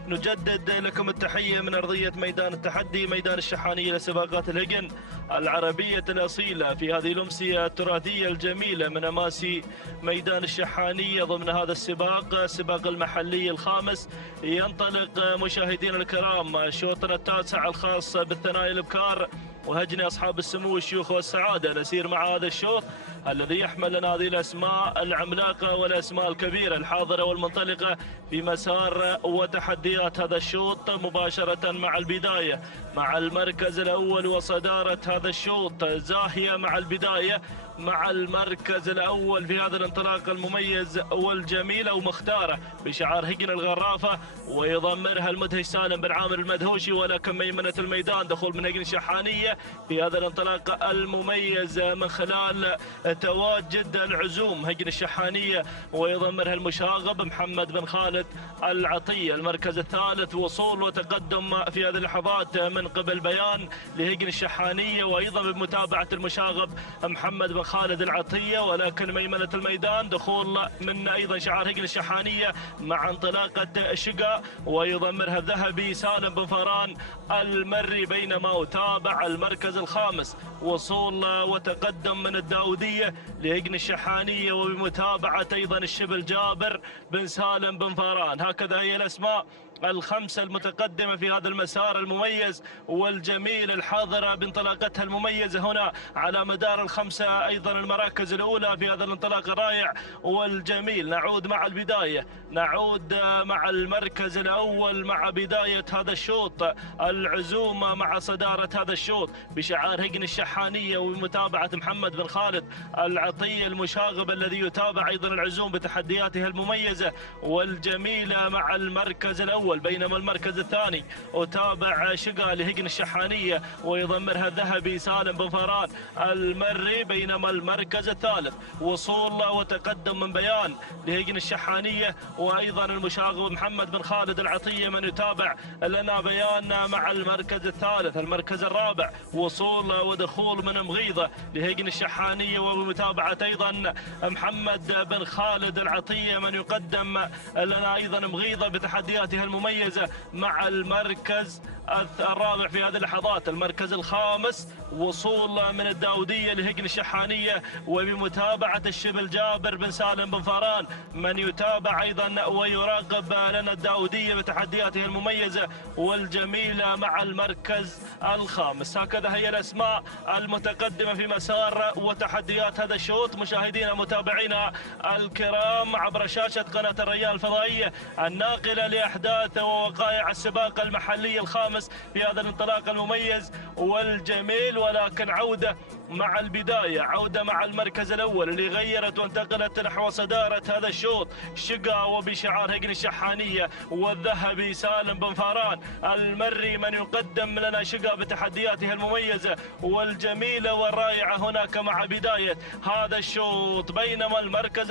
نجدد لكم التحية من أرضية ميدان التحدي، ميدان الشحانية لسباقات الهجن العربية الأصيلة في هذه الأمسية التراثية الجميلة من أماسي ميدان الشحانية ضمن هذا السباق المحلي الخامس. ينطلق مشاهدينا الكرام شوطنا التاسع الخاص بالثنايا الابكار وهجن أصحاب السمو والشيوخ والسعادة. نسير مع هذا الشوط الذي يحمل لنا هذه الأسماء العملاقة والأسماء الكبيرة الحاضرة والمنطلقة في مسار وتحديات هذا الشوط، مباشرة مع البداية مع المركز الأول وصدارة هذا الشوط زاهية مع البداية مع المركز الأول في هذا الانطلاق المميز والجميل ومختارة بشعار هجن الغرافة، ويضمرها المدهش سالم بن عامر المدهوشي. ولكن ميمنة الميدان دخول من هجن الشحانية في هذا الانطلاق المميز من خلال تواجد العزوم هجن الشحانية ويضمرها المشاغب محمد بن خالد العطية. المركز الثالث وصول وتقدم في هذه اللحظات من قبل بيان لهجن الشحانية، وأيضا بمتابعة المشاغب محمد بن بن خالد العطية، ولكن ميمنة الميدان دخول من أيضا شعار هجن الشحانية مع انطلاقة شقا ويضمرها الذهبي سالم بن فران المري، بينما أتابع المركز الخامس وصول وتقدم من الداودية لهجن الشحانية وبمتابعة أيضا الشبل جابر بن سالم بن فران. هكذا هي الأسماء الخمسة المتقدمة في هذا المسار المميز والجميل الحاضرة بانطلاقتها المميزة هنا على مدار الخمسة أيضا المراكز الأولى في هذا الانطلاق الرائع والجميل. نعود مع البداية، نعود مع المركز الأول مع بداية هذا الشوط، العزومة مع صدارة هذا الشوط بشعار هجن الشحانية ومتابعة محمد بن خالد العطية المشاغب الذي يتابع أيضا العزوم بتحدياتها المميزة والجميلة مع المركز الأول، بينما المركز الثاني أتابع شقا لهجن الشحانية ويضمرها الذهبي سالم بن فران المري، بينما المركز الثالث وصول وتقدم من بيان لهجن الشحانية وأيضا المشاغب محمد بن خالد العطية من يتابع لنا بيان مع المركز الثالث. المركز الرابع وصول ودخول من مغيضة لهجن الشحانية وبمتابعة أيضا محمد بن خالد العطية من يقدم لنا أيضا مغيضة بتحدياتها المميزة مع المركز الرابع في هذه اللحظات. المركز الخامس وصول من الداودية لهجن الشحانية وبمتابعة الشبل جابر بن سالم بن فران من يتابع أيضا ويراقب لنا الداودية بتحدياته المميزة والجميلة مع المركز الخامس. هكذا هي الأسماء المتقدمة في مسار وتحديات هذا الشوط. مشاهدينا متابعينا الكرام عبر شاشة قناة الريان الفضائية الناقلة لأحداث ووقائع السباق المحلي الخامس في هذا الانطلاق المميز والجميل، ولكن عودة مع البداية، عودة مع المركز الأول اللي غيرت وانتقلت نحو صدارة هذا الشوط شقا وبشعار هجن الشحانية والذهبي سالم بن فران المري من يقدم لنا شقا بتحدياته المميزة والجميلة والرائعة هناك مع بداية هذا الشوط، بينما المركز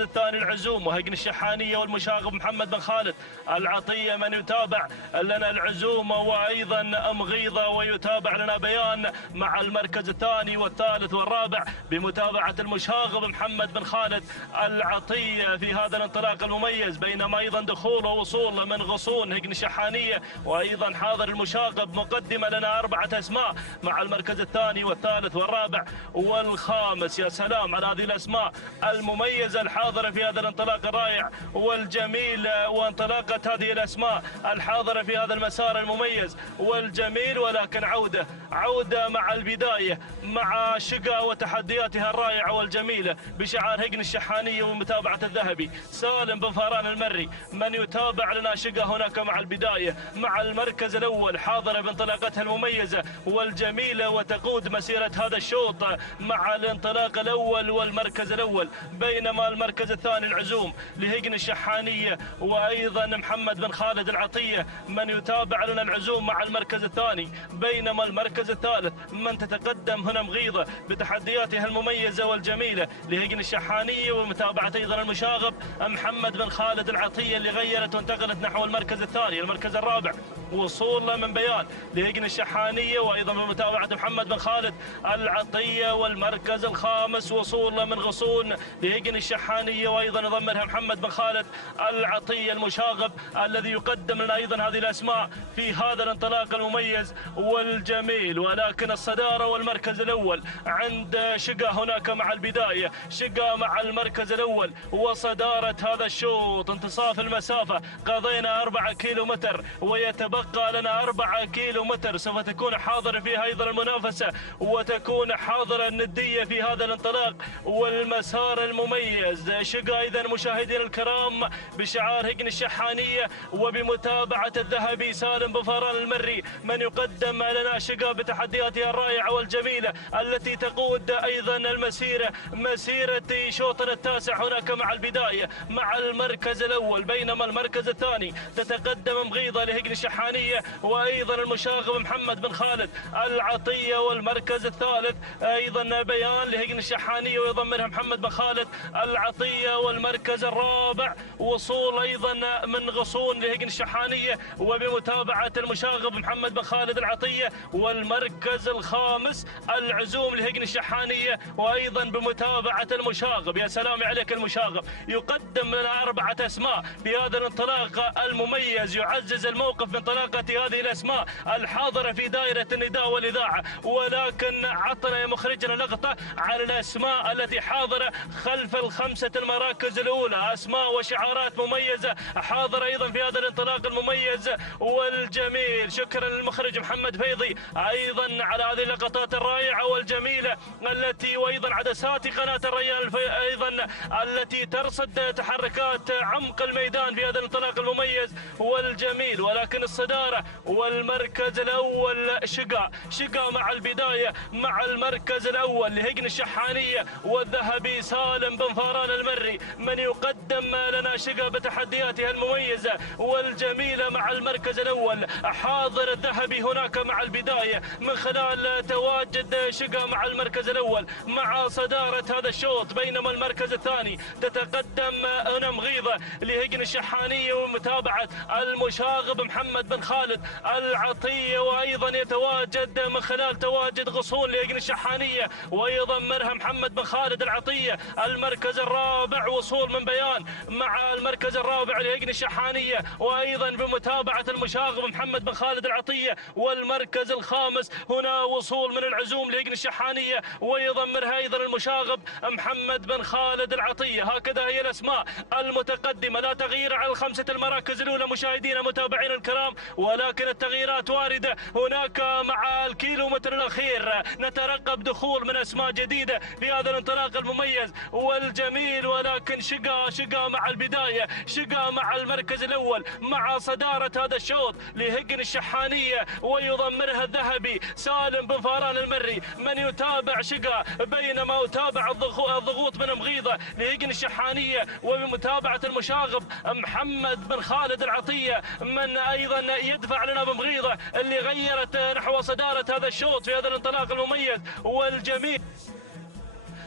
الثاني العزوم وهجن الشحانية والمشاغب محمد بن خالد العطية من يتابع لنا العزومة وأيضا مغيضة ويتابع لنا بيان مع المركز الثاني والثالث والرابع بمتابعة المشاغب محمد بن خالد العطية في هذا الانطلاق المميز، بينما أيضا دخول ووصول من غصون هجن الشحانية وأيضا حاضر المشاغب مقدمة لنا 4 أسماء مع المركز الثاني والثالث والرابع والخامس. يا سلام على هذه الأسماء المميزة الحاضرة في هذا الانطلاق الرائع والجميل وانطلاقة هذه الأسماء الحاضرة في هذا المسار المميز والجميل، ولكن عودة مع البداية مع شقا وتحدياتها الرائعة والجميلة بشعار هجن الشحانية ومتابعة الذهبي سالم بن فران المري من يتابع لنا شقا هناك مع البداية مع المركز الأول حاضرة بانطلاقتها المميزة والجميلة وتقود مسيرة هذا الشوط مع الانطلاق الأول والمركز الأول، بينما المركز الثاني العزوم لهجن الشحانية وأيضا محمد بن خالد العطية من يتابع لنا العزوم مع المركز الثاني، بينما المركز الثالث من تتقدم هنا مغيضة بتحدياتها المميزة والجميلة لهجن الشحانية ومتابعة أيضا المشاغب محمد بن خالد العطية اللي غيرت وانتقلت نحو المركز الثاني. المركز الرابع وصول من بيان لهجن الشحانية وأيضا بمتابعة محمد بن خالد العطية، والمركز الخامس وصول من غصون لهجن الشحانية وأيضا يضمرها محمد بن خالد العطية المشاغب الذي يقدم لنا أيضا هذه الأسماء في هذا الانطلاق المميز والجميل. ولكن الصدارة والمركز الأول عند شقا هناك مع البداية، شقا مع المركز الأول وصدارة هذا الشوط. انتصاف المسافة قضينا 4 كيلومتر ويتبقى لنا 4 كيلومتر، سوف تكون حاضرة فيها أيضا المنافسة وتكون حاضرة الندية في هذا الانطلاق والمسار المميز. شقا إذا مشاهدينا الكرام بشعار هجن الشحانية وبمتابعة الذهبي سالم بن فران المري من يقدم لنا شقا بتحدياتها الرائعة والجميلة التي تقود أيضا المسيرة مسيرة شوطنا التاسع هناك مع البداية مع المركز الأول، بينما المركز الثاني تتقدم مغيضة لهجن الشحانية الشحانية وأيضا المشاغب محمد بن خالد العطية. والمركز الثالث أيضا بيان لهجن الشحانية ويضمنها محمد بن خالد العطية. والمركز الرابع وصول أيضا من غصون لهجن الشحانية وبمتابعة المشاغب محمد بن خالد العطية. والمركز الخامس العزوم لهجن الشحانية وأيضا بمتابعة المشاغب. يا سلام عليك المشاغب، يقدم لنا 4 أسماء بهذا الانطلاق المميز، يعزز الموقف بانطلاقة هذه الأسماء الحاضرة في دائرة النداء والإذاعة. ولكن عطنا يا مخرجنا لقطة على الأسماء التي حاضرة خلف ال5 المراكز الأولى، أسماء وشعارات مميزة حاضرة أيضا في هذا الانطلاق المميز والجميل. شكرا للمخرج محمد فيضي أيضا على هذه اللقطات الرائعة والجميلة التي وأيضا عدسات قناة الريان أيضا التي ترصد تحركات عمق الميدان في هذا الانطلاق المميز والجميل. ولكن الصدارة والمركز الأول شقا مع البداية مع المركز الأول لهجن الشحانية والذهبي سالم بن فاران المري، من يقدم لنا شقا بتحدياتها المميزة والجميلة مع المركز الأول. حاضر الذهبي هناك مع البداية من خلال تواجد شقا مع المركز الأول مع صدارة هذا الشوط، بينما المركز الثاني تتقدم هنا مغيضة لهجن الشحانية ومتابعة المشاغب محمد بن خالد العطية. وأيضا يتواجد من خلال تواجد غصون لهجن الشحانية ويضمرها محمد بن خالد العطية. المركز الرابع وصول من بيان مع المركز الرابع لهجن الشحانية وأيضا بمتابعة المشاغب محمد بن خالد العطية. والمركز الخامس هنا وصول من العزوم لهجن الشحانية ويضمرها أيضا المشاغب محمد بن خالد العطية. هكذا هي الأسماء المتقدمة، لا تغيير على ال5 المراكز الأولى مشاهدينا متابعينا الكرام، ولكن التغييرات واردة هناك مع الكيلومتر الأخير. نترقب دخول من أسماء جديدة في هذا الانطلاق المميز والجميل. ولكن شقا مع البداية، شقا مع المركز الأول مع صدارة هذا الشوط لهجن الشحانية ويضمرها الذهبي سالم بن فاران المري، من يتابع شقا بينما يتابع الضغوط من مغيضة لهجن الشحانية وبمتابعة المشاغب محمد بن خالد العطية، من أيضا يدفع لنا بمغيضة اللي غيرت نحو صدارة هذا الشوط في هذا الانطلاق المميز والجميل.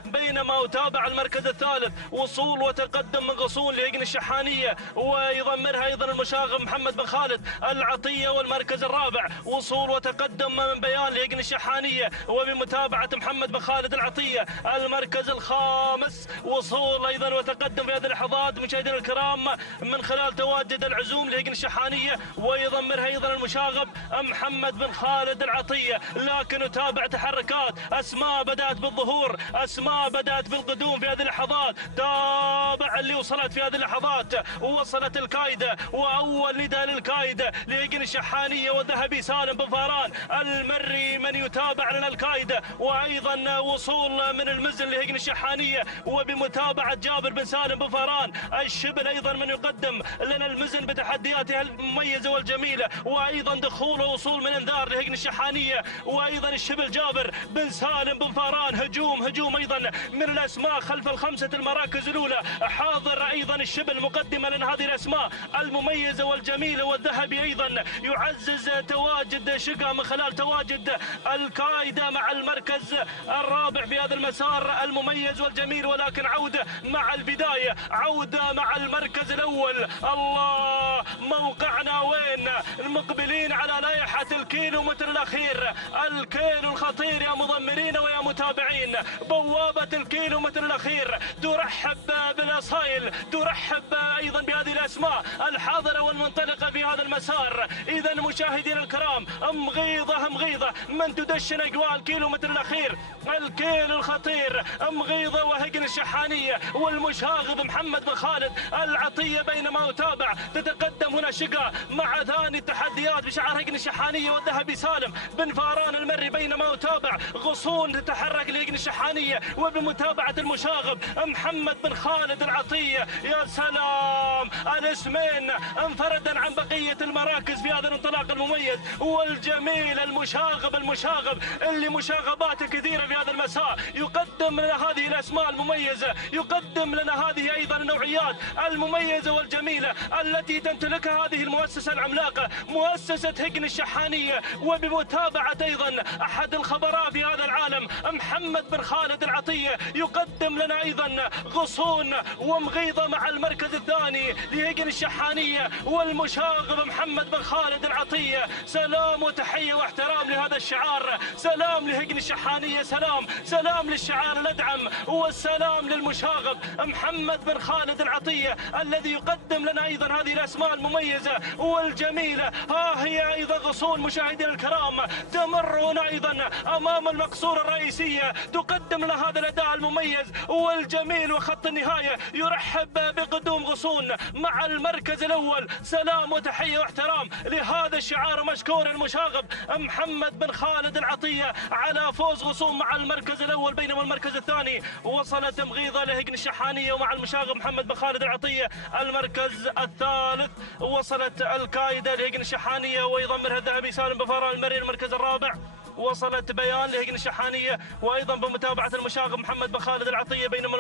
بينما يتابع المركز الثالث وصول وتقدم من غصون لهجن الشحانية ويضمرها أيضا المشاغب محمد بن خالد العطية. والمركز الرابع وصول وتقدم من بيان لهجن الشحانية وبمتابعة محمد بن خالد العطية. المركز الخامس وصول أيضا وتقدم في هذه اللحظات مشاهدينا الكرام من خلال تواجد العزوم لهجن الشحانية ويضمرها أيضا المشاغب محمد بن خالد العطية. لكن نتابع تحركات أسماء بدأت بالظهور، أسماء بدأت بالقدوم في هذه اللحظات. تابع اللي وصلت في هذه اللحظات، وصلت الكايدة وأول نداء للكايدة لهجن الشحانية والذهبي سالم بن فاران المري، من يتابع لنا الكايدة وأيضا وصول من المزن لهجن الشحانية وبمتابعة جابر بن سالم بن فاران الشبل أيضا من يقدم لنا المزن بتحدياتها المميزة والجميلة. وأيضا دخول ووصول من انذار لهجن الشحانية وأيضا الشبل جابر بن سالم بن فاران. هجوم أيضا من الأسماء خلف ال5 المراكز الأولى. حاضر أيضا الشبل مقدما لنا هذه الأسماء المميزة والجميلة. والذهبي أيضا يعزز تواجد شقا من خلال تواجد الكايدة مع المركز الرابع في هذا المسار المميز والجميل. ولكن عودة مع البداية، عودة مع المركز الأول. الله، موقعنا وين؟ المقبلين على لائحة الكيلومتر الأخير، الكيلو الخطير يا مضمرين ويا متابعين. بوابة الكيلومتر الأخير ترحب بالأصايل، ترحب أيضا بهذه الأسماء الحاضرة والمنطلقة في هذا المسار. إذا مشاهدينا الكرام، مغيضة من تدشن أجواء الكيلومتر الأخير، الكيلو الخطير، مغيضة وهجن الشحانية والمشاغب محمد بن خالد العطية. بينما يتابع تتقدم هنا شقا مع ثاني التحديات بشعار هجن الشحانية والذهبي سالم بن فاران المري. بينما يتابع غصون تتحرك لهجن الشحانية وبمتابعة المشاغب محمد بن خالد العطية. يا سلام، الاسمين انفردا عن بقية المراكز في هذا الانطلاق المميز والجميل. المشاغب اللي مشاغباته كثيرة في هذا المساء، يقدم لنا هذه الأسماء المميزة، يقدم لنا هذه أيضا النوعيات المميزة والجميلة التي تمتلكها هذه المؤسسة العملاقة، مؤسسة هجن الشحانية. وبمتابعة أيضا أحد الخبراء في هذا العالم محمد بن خالد العطية، يقدم لنا أيضا غصون ومغيضة مع المركز الثاني لهجن الشحانية والمشاغب محمد بن خالد العطية. سلام وتحية واحترام لهذا الشعار، سلام لهجن الشحانية، سلام للشعار الأدعم، والسلام للمشاغب محمد بن خالد العطية الذي يقدم لنا أيضا هذه الأسماء المميزة والجميلة. ها هي أيضا غصون مشاهدينا الكرام تمر هنا أيضا أمام المقصورة الرئيسية، تقدم لنا هذا الأداء المميز والجميل. وخط النهاية يرحب بقدوم غصون مع المركز الأول. سلام وتحية واحترام لهذا الشعار، مشكور المشاغب محمد بن خالد العطية على فوز غصون مع المركز الأول. بينما المركز الثاني وصلت مغيضة لهجن الشحانية ومع المشاغب محمد بن خالد العطية. المركز الثالث وصلت الكايدة لهجن الشحانية ويضمنها الذهبي سالم بفاران المري. المركز الرابع وصلت بيان لهجن الشحانية وأيضا بمتابعة المشاغب محمد بن خالد العطية. بينما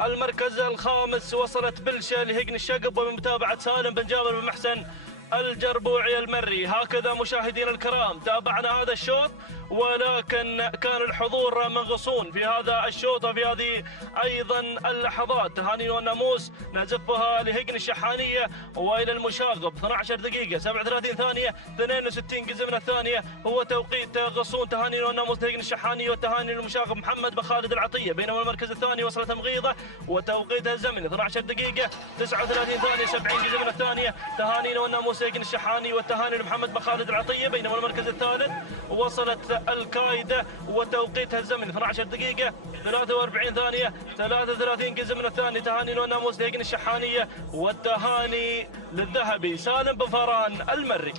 المركز الخامس وصلت بلشة لهجن الشقب وبمتابعة سالم بن جابر بن محسن الجربوعي المري. هكذا مشاهدينا الكرام تابعنا هذا الشوط، ولكن كان الحضور من غصون في هذا الشوط وفي هذه أيضا اللحظات. تهاني والناموس نزفها لهجن الشحانية وإلى المشاغب. 12 دقيقة 37 ثانية 62 جزء من الثانية هو توقيت غصون. تهاني والناموس لهجن الشحانية والتهاني للمشاغب محمد بن خالد العطية. بينما المركز الثاني وصلت مغيضة وتوقيتها الزمني 12 دقيقة 39 ثانية 70 جزء من الثانية. تهاني والناموس لهجن الشحاني والتهاني لمحمد بن خالد العطية. بينما المركز الثالث وصلت الكايدة وتوقيتها الزمني 12 دقيقة 43 ثانية 33 جزء من الثاني. تهاني والناموس لهجن الشحانية والتهاني للذهبي سالم بن فاران المري.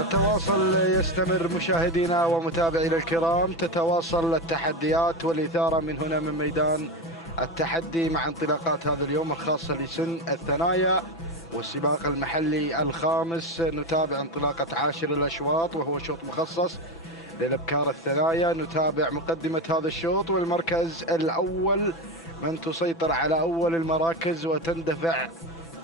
التواصل يستمر مشاهدينا ومتابعينا الكرام، تتواصل التحديات والإثارة من هنا من ميدان التحدي مع انطلاقات هذا اليوم الخاصة لسن الثنايا والسباق المحلي الخامس. نتابع انطلاقة 10 الأشواط وهو شوط مخصص للأبكار الثنايا. نتابع مقدمة هذا الشوط والمركز الأول من تسيطر على أول المراكز وتندفع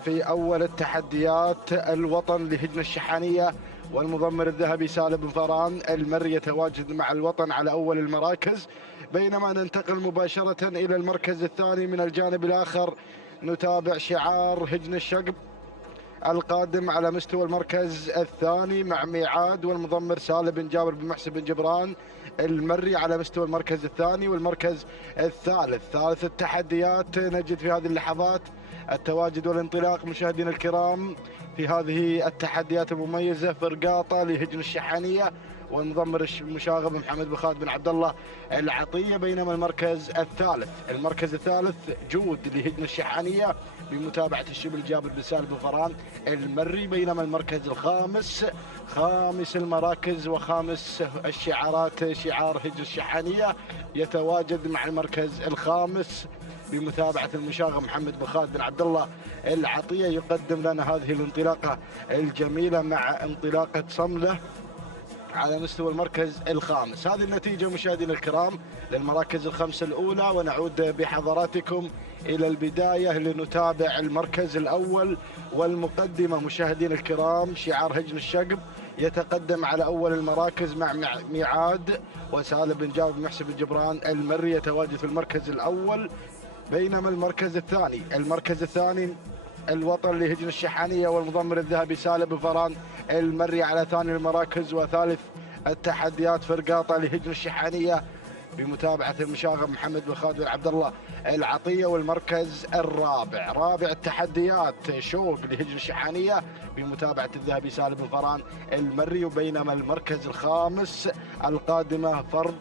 في أول التحديات الوطن لهجن الشحانية والمضمر الذهبي سالم بن فاران المري يتواجد مع الوطن على أول المراكز. بينما ننتقل مباشرة إلى المركز الثاني من الجانب الآخر نتابع شعار هجن الشقب القادم على مستوى المركز الثاني مع ميعاد والمضمر سالم بن جابر بن محسن بن جبران المري على مستوى المركز الثاني والمركز الثالث. ثالث التحديات نجد في هذه اللحظات التواجد والانطلاق مشاهدينا الكرام في هذه التحديات المميزة. فرقاطة لهجن الشحانية والمضمر المشاغب محمد بن خالد بن عبد الله العطية. بينما المركز الثالث جود لهجن الشحانية بمتابعة الشبل جابر بن سالم بن فران المري. بينما المركز الخامس خامس المراكز وخامس الشعارات شعار هجن الشحانية يتواجد مع المركز الخامس بمتابعة المشاغب محمد بن خالد بن عبد الله العطية. يقدم لنا هذه الانطلاقة الجميلة مع انطلاقة صملة على مستوى المركز الخامس. هذه النتيجة مشاهدينا الكرام للمراكز الخمسة الأولى، ونعود بحضراتكم إلى البداية لنتابع المركز الأول والمقدمة. مشاهدينا الكرام شعار هجن الشقب يتقدم على أول المراكز مع ميعاد وسالم بن جابر بن محسن بن جبران المري يتواجد في المركز الأول. بينما المركز الثاني الوطن لهجن الشحانية والمضمر الذهبي سالم بن فران المري على ثاني المراكز. وثالث التحديات فرقاطة لهجن الشحانية بمتابعة المشاغب محمد بن خالد بن عبد الله العطية. والمركز الرابع رابع التحديات شوق لهجن الشحانية بمتابعة الذهبي سالم بن فران المري. وبينما المركز الخامس القادمة فرض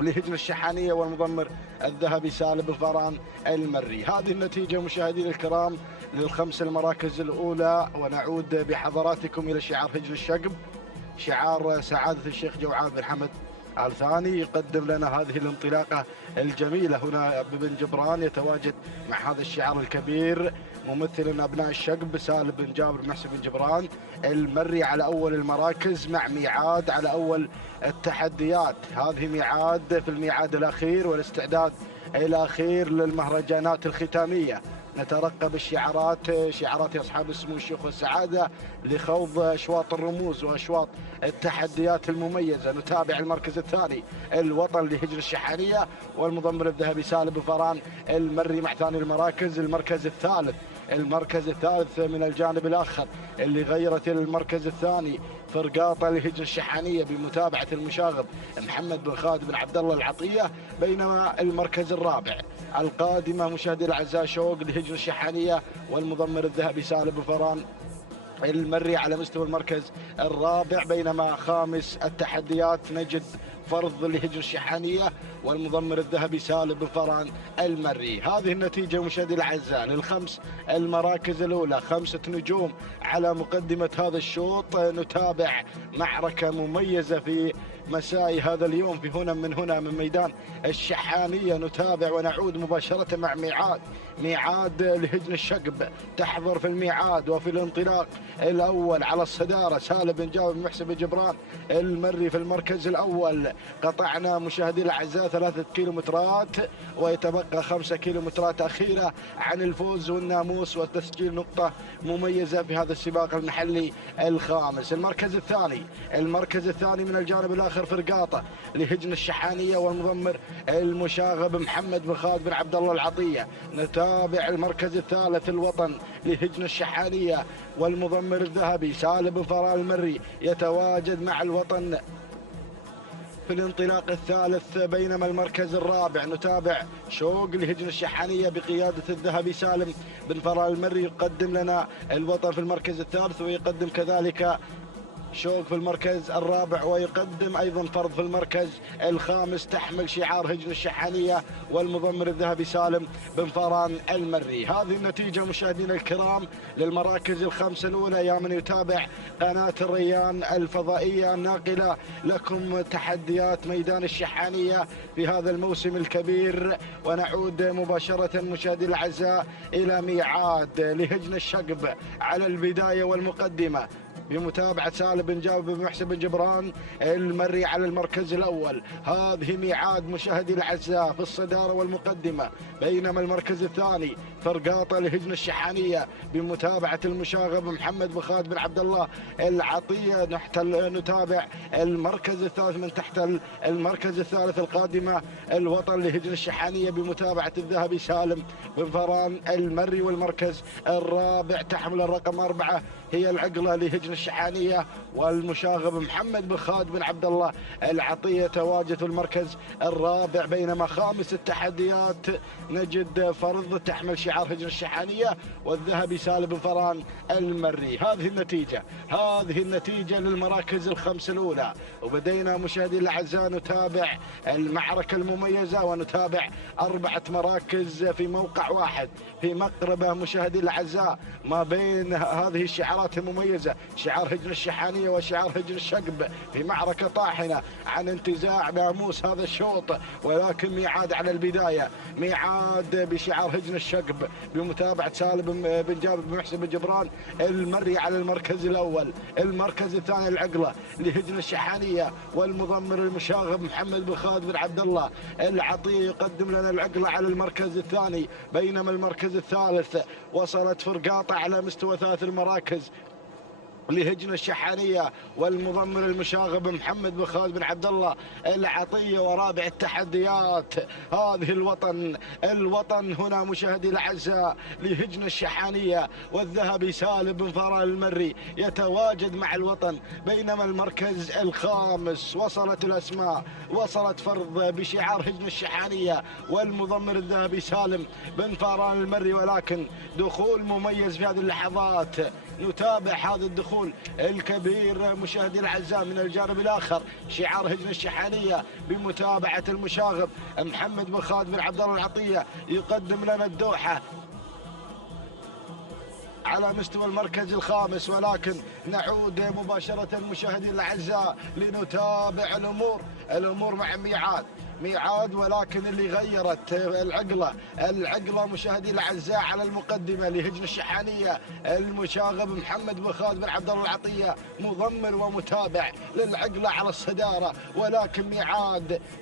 لهجن الشحانية والمضمر الذهبي سالم بن فران المري. هذه النتيجة مشاهدينا الكرام للخمس المراكز الأولى. ونعود بحضراتكم إلى شعار هجن الشقب، شعار سعادة الشيخ جوعان بن حمد آل ثاني يقدم لنا هذه الانطلاقة الجميلة هنا ببن جبران. يتواجد مع هذا الشعار الكبير ممثل أبناء الشقب سالم بن جابر محسن بن جبران المري على أول المراكز، مع ميعاد على أول التحديات. هذه ميعاد في الميعاد الأخير والاستعداد الأخير للمهرجانات الختامية. نترقب شعارات أصحاب السمو الشيوخ والسعادة لخوض أشواط الرموز وأشواط التحديات المميزة. نتابع المركز الثاني الوطن لهجن الشحانية والمضمر الذهبي سالم بن فران المري مع ثاني المراكز. المركز الثالث من الجانب الآخر اللي غيرت المركز الثاني فرقاطة لهجن الشحانية بمتابعة المشاغب محمد بن خالد بن عبد الله العطية. بينما المركز الرابع القادمة مشاهدي الأعزاء شوق لهجن الشحانية والمضمر الذهبي سالم بن فران المري على مستوى المركز الرابع. بينما خامس التحديات نجد فرض لهجن الشحانية والمضمر الذهبي سالم بن فران المري. هذه النتيجة مشاهدي الأعزاء للخمس المراكز الأولى، 5 نجوم على مقدمة هذا الشوط. نتابع معركة مميزة في مساء هذا اليوم من هنا من ميدان الشحانية. نتابع ونعود مباشرة مع ميعاد لهجن الشقب. تحضر في الميعاد وفي الانطلاق الأول على الصدارة سالم بن جابر بن محسن بن جبران المري في المركز الأول. قطعنا مشاهدي الأعزاء 3 كيلومترات ويتبقى 5 كيلومترات أخيرة عن الفوز والناموس وتسجيل نقطة مميزة في هذا السباق المحلي الخامس. المركز الثاني من الجانب الآخر فرقاطة لهجن الشحانية والمضمر المشاغب محمد بن خالد بن عبد الله العطية. نتابع المركز الثالث الوطن لهجن الشحانية والمضمر الذهبي سالم بن فران المري يتواجد مع الوطن في الانطلاق الثالث. بينما المركز الرابع نتابع شوق لهجن الشحانية بقيادة الذهبي سالم بن فران المري. يقدم لنا الوطن في المركز الثالث ويقدم كذلك شوق في المركز الرابع ويقدم أيضا فرض في المركز الخامس تحمل شعار هجن الشحانية والمضمر الذهبي سالم بن فران المري. هذه النتيجة مشاهدينا الكرام للمراكز الخمسة الأولى يا من يتابع قناة الريان الفضائية الناقلة لكم تحديات ميدان الشحانية في هذا الموسم الكبير. ونعود مباشرة مشاهدينا الأعزاء إلى ميعاد لهجن الشقب على البداية والمقدمة بمتابعة سالم بن جابر بن محسن بن جبران المري على المركز الأول. هذه ميعاد مشاهدي الأعزاء في الصدارة والمقدمة. بينما المركز الثاني فرقاطة لهجن الشحانية بمتابعة المشاغب محمد بن خالد بن عبد الله العطية. نتابع المركز الثالث من تحت المركز الثالث القادمة الوطن لهجن الشحانية بمتابعة الذهبي سالم بن فران المري. والمركز الرابع تحمل الرقم 4 هي العقلة لهجن الشحانية والمشاغب محمد بن خالد بن عبد الله العطية تواجد في المركز الرابع. بينما خامس التحديات نجد فرض تحمل شعار هجن الشحانية والذهبي سالم بن فران المري. هذه النتيجة للمراكز الخمس الأولى. وبدينا مشاهدي الأعزاء نتابع المعركة المميزة ونتابع 4 مراكز في موقع واحد في مقربة مشاهدي الأعزاء ما بين هذه الشعارات المميزة شعار هجن الشحانية وشعار هجن الشقب في معركة طاحنة عن انتزاع ناموس هذا الشوط. ولكن ميعاد على البداية ميعاد بشعار هجن الشقب بمتابعة سالم بن جابر بن محسن بن جبران المري على المركز الأول. المركز الثاني العقلة لهجن الشحانية والمضمر المشاغب محمد بن خالد بن عبد الله العطية يقدم لنا العقلة على المركز الثاني. بينما المركز الثالث وصلت فرقاطة على مستوى 3 المراكز لهجن الشحانية والمضمر المشاغب محمد بن خالد بن عبد الله العطية. ورابع التحديات هذه الوطن هنا مشاهدي الأعزاء لهجن الشحانية والذهبي سالم بن فران المري يتواجد مع الوطن. بينما المركز الخامس وصلت الأسماء، وصلت فرض بشعار هجن الشحانية والمضمر الذهبي سالم بن فران المري. ولكن دخول مميز في هذه اللحظات، نتابع هذا الدخول الكبير مشاهدي الاعزاء. من الجانب الاخر شعار هجن الشحانيه بمتابعه المشاغب محمد بن خالد بن عبد الله العطيه يقدم لنا الدوحه على مستوى المركز الخامس. ولكن نعود مباشره مشاهدي الاعزاء لنتابع الامور مع ميعاد. ولكن اللي غيرت العقله مشاهدي الاعزاء على المقدمه لهجن الشحانيه المشاغب محمد بن خالد بن عبد الله العطيه مضمر ومتابع للعقله على الصداره. ولكن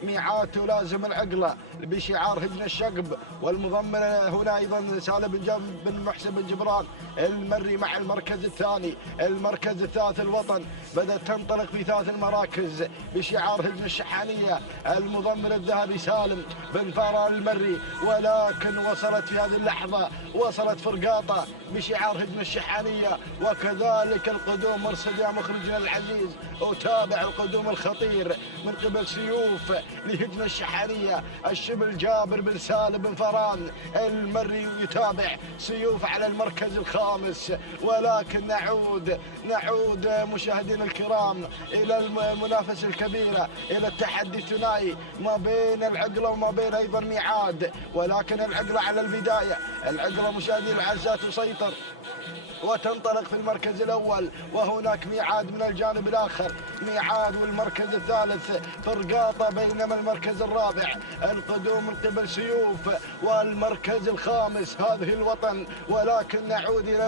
ميعاد تلازم العقله بشعار هجن الشقب والمضمر هنا ايضا سالم بن محسن بن جبران المري مع المركز الثاني. المركز الثالث الوطن بدأت تنطلق في ثلاث المراكز بشعار هجن الشحانيه المضمر الذهبي سالم بن فران المري. ولكن وصلت في هذه اللحظة فرقاطة بشعار هجن الشحانية. وكذلك القدوم مرصد يا مخرجنا العزيز، أتابع القدوم الخطير من قبل سيوف لهجن الشحانية الشبل جابر بن سالم بن فران المري يتابع سيوف على المركز الخامس. ولكن نعود مشاهدينا الكرام إلى المنافسة الكبيرة، إلى التحدي الثنائي ما بين العقلة وما بين أيضا ميعاد. ولكن العقلة على البداية، العقلة مشاهدي الأعزاء تسيطر وتنطلق في المركز الأول، وهناك ميعاد من الجانب الآخر، ميعاد والمركز الثالث فرقاطة. بينما المركز الرابع القدوم من قبل سيوف، والمركز الخامس هذه الوطن. ولكن نعود إلى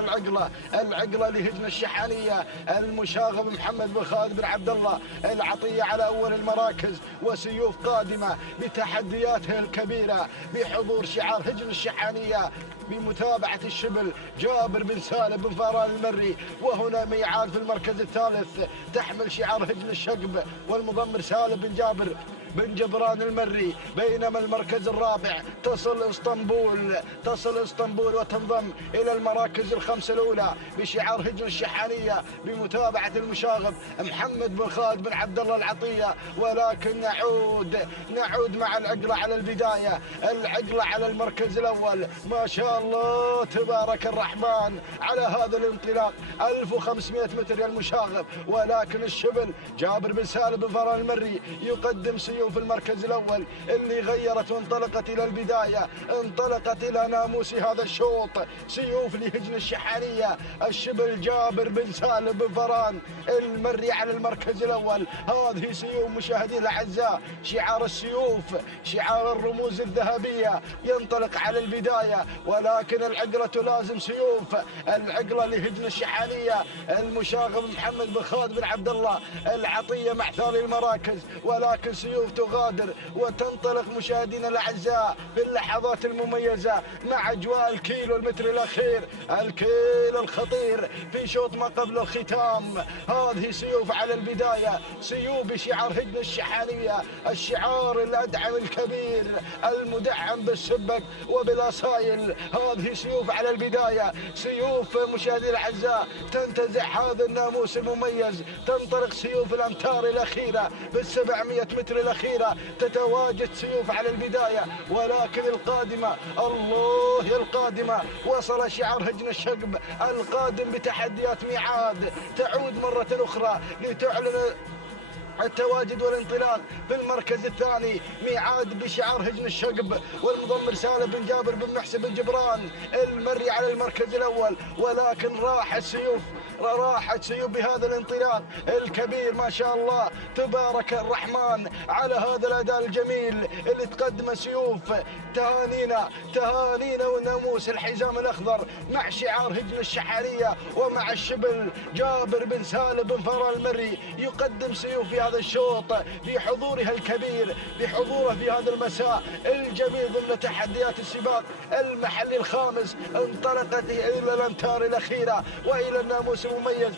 العقلة لهجن الشحانية المشاغب محمد بن خالد بن عبد الله العطية على أول المراكز، وسيوف قادمة بتحدياتها الكبيرة بحضور شعار هجن الشحانية بمتابعة الشبل جابر بن سالم بن فران المري. وهنا ميعاد في المركز الثالث تحمل شعار هجن الشقب والمضمر سالم بن جابر بن جبران المري. بينما المركز الرابع تصل اسطنبول وتنضم الى المراكز الخمسه الاولى بشعار هجن الشحانيه بمتابعه المشاغب محمد بن خالد بن عبد الله العطيه. ولكن نعود مع العقله على البدايه، العقله على المركز الاول ما شاء الله تبارك الرحمن على هذا الانطلاق 1500 متر يا المشاغب. ولكن الشبل جابر بن سالم بن فران المري يقدم سيوف في المركز الأول اللي غيرت وانطلقت إلى البداية، انطلقت إلى ناموس هذا الشوط. سيوف لهجن الشحانية الشبل جابر بن سالم بن فران المري على المركز الأول. هذه سيوف مشاهدين الأعزاء، شعار السيوف، شعار الرموز الذهبية ينطلق على البداية. ولكن العقلة تلازم سيوف، العقلة لهجن الشحانية المشاغب محمد بن خالد بن عبد الله العطية مع ثاني المراكز. ولكن سيوف تغادر وتنطلق مشاهدينا الاعزاء في اللحظات المميزه مع اجواء الكيلو المتر الاخير، الكيلو الخطير في شوط ما قبل الختام. هذه سيوف على البدايه، سيوف بشعار هجن الشحانيه، الشعار الادعم الكبير المدعم بالسبك وبالاصايل. هذه سيوف على البدايه، سيوف مشاهدينا الاعزاء تنتزع هذا الناموس المميز. تنطلق سيوف الامتار الاخيره بال700 متر الأخيرة، تتواجد سيوف على البداية. ولكن القادمة القادمة وصل شعار هجن الشقب القادم بتحديات ميعاد. تعود مرة أخرى لتعلن التواجد والانطلاق في المركز الثاني، ميعاد بشعار هجن الشقب والمضمر سالم بن جابر بن محسن بن جبران المري على المركز الأول. ولكن راحت سيوف بهذا الانطلاق الكبير ما شاء الله تبارك الرحمن على هذا الأداء الجميل اللي تقدمه سيوف. تهانينا وناموس الحزام الأخضر مع شعار هجن الشحانية ومع الشبل جابر بن سالم بن فران المري. يقدم سيوف في هذا الشوط بحضورها الكبير، بحضوره في هذا المساء الجميل ضمن تحديات السباق المحلي الخامس. انطلقت إلى الأمتار الأخيرة وإلى الناموس الناموس المميز.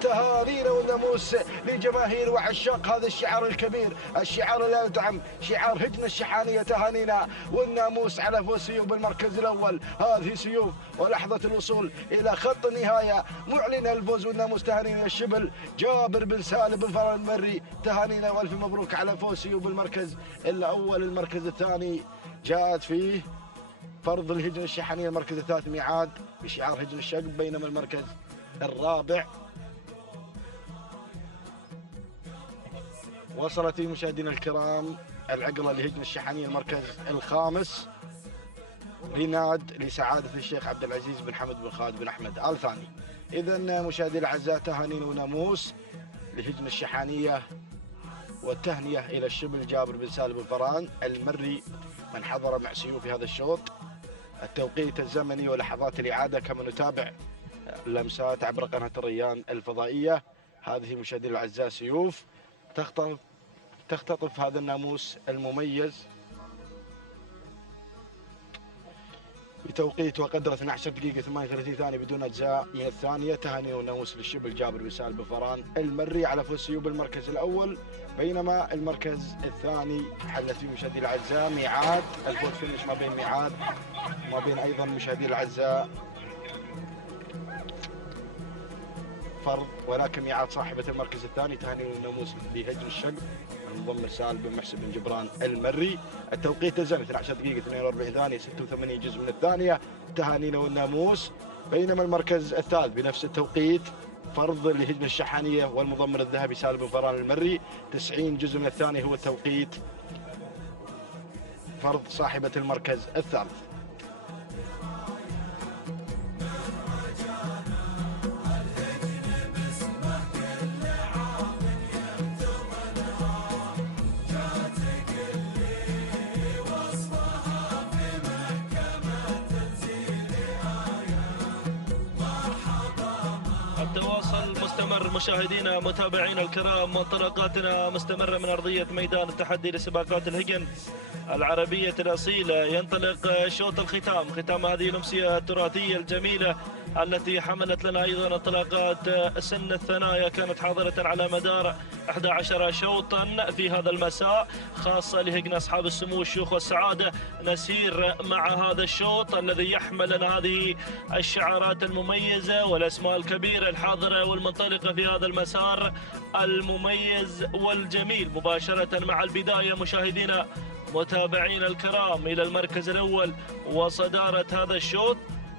تهانينا والناموس لجماهير وعشاق هذا الشعار الكبير، الشعار اللي يدعم شعار هجن الشحانية. تهانينا والناموس على فوز سيوف بالمركز الأول. هذه سيوف ولحظة الوصول إلى خط النهاية معلن الفوز والناموس. تهانينا الشبل جابر بن سالم بن فران المري. تهانينا والف مبروك على فوز سيوف بالمركز الأول. المركز الثاني جاءت فيه فرض الهجن الشحانية. المركز الثالث ميعاد بشعار هجن الشق، بينما المركز الرابع وصلت فيه مشاهدينا الكرام العقلة لهجن الشحانية. المركز الخامس ريناد لسعادة الشيخ عبد العزيز بن حمد بن خالد بن أحمد آل ثاني. إذا مشاهدينا الأعزاء تهانينا وناموس لهجن الشحانية، والتهنئة إلى الشبل جابر بن سالم بن فران المري من حضر مع سيوف في هذا الشوط. التوقيت الزمني ولحظات الإعادة كما نتابع اللمسات عبر قناة الريان الفضائية. هذه مشاهدينا الأعزاء سيوف تختطف هذا الناموس المميز بتوقيت وقدره 12 دقيقة 38 ثانية بدون أجزاء من الثانية. تهاني والناموس للشبل جابر بن سالم بن فران المري على فوز سيوف بالمركز الأول، بينما المركز الثاني حلت فيه مشاهدينا الأعزاء ميعاد. الفوز فينش ما بين ميعاد وما بين أيضا مشاهدينا الأعزاء فرض، ولكن ميعاد صاحبة المركز الثاني تهاني والناموس لهجن الشق المضمر سالم بن محسن بن جبران المري. التوقيت الزمني 12 دقيقة 42 ثانية 86 جزء من الثانية. تهانينا والناموس. بينما المركز الثالث بنفس التوقيت فرض لهجن الشحانية والمضمر الذهبي سالم بن فران المري 90 جزء من الثانية هو التوقيت فرض صاحبة المركز الثالث. التواصل مستمر مشاهدينا متابعينا الكرام، وانطلاقاتنا مستمرة من أرضية ميدان التحدي لسباقات الهجن العربية الأصيلة. ينطلق شوط الختام، ختام هذه الأمسية التراثية الجميلة التي حملت لنا أيضا انطلاقات سن الثنايا كانت حاضرة على مدار 11 شوطا في هذا المساء، خاصة لهجن أصحاب السمو والشيوخ والسعادة. نسير مع هذا الشوط الذي يحمل لنا هذه الشعارات المميزة والأسماء الكبيرة الحاضرة والمنطلقة في هذا المسار المميز والجميل. مباشرة مع البداية مشاهدينا متابعينا الكرام إلى المركز الأول وصدارة هذا الشوط.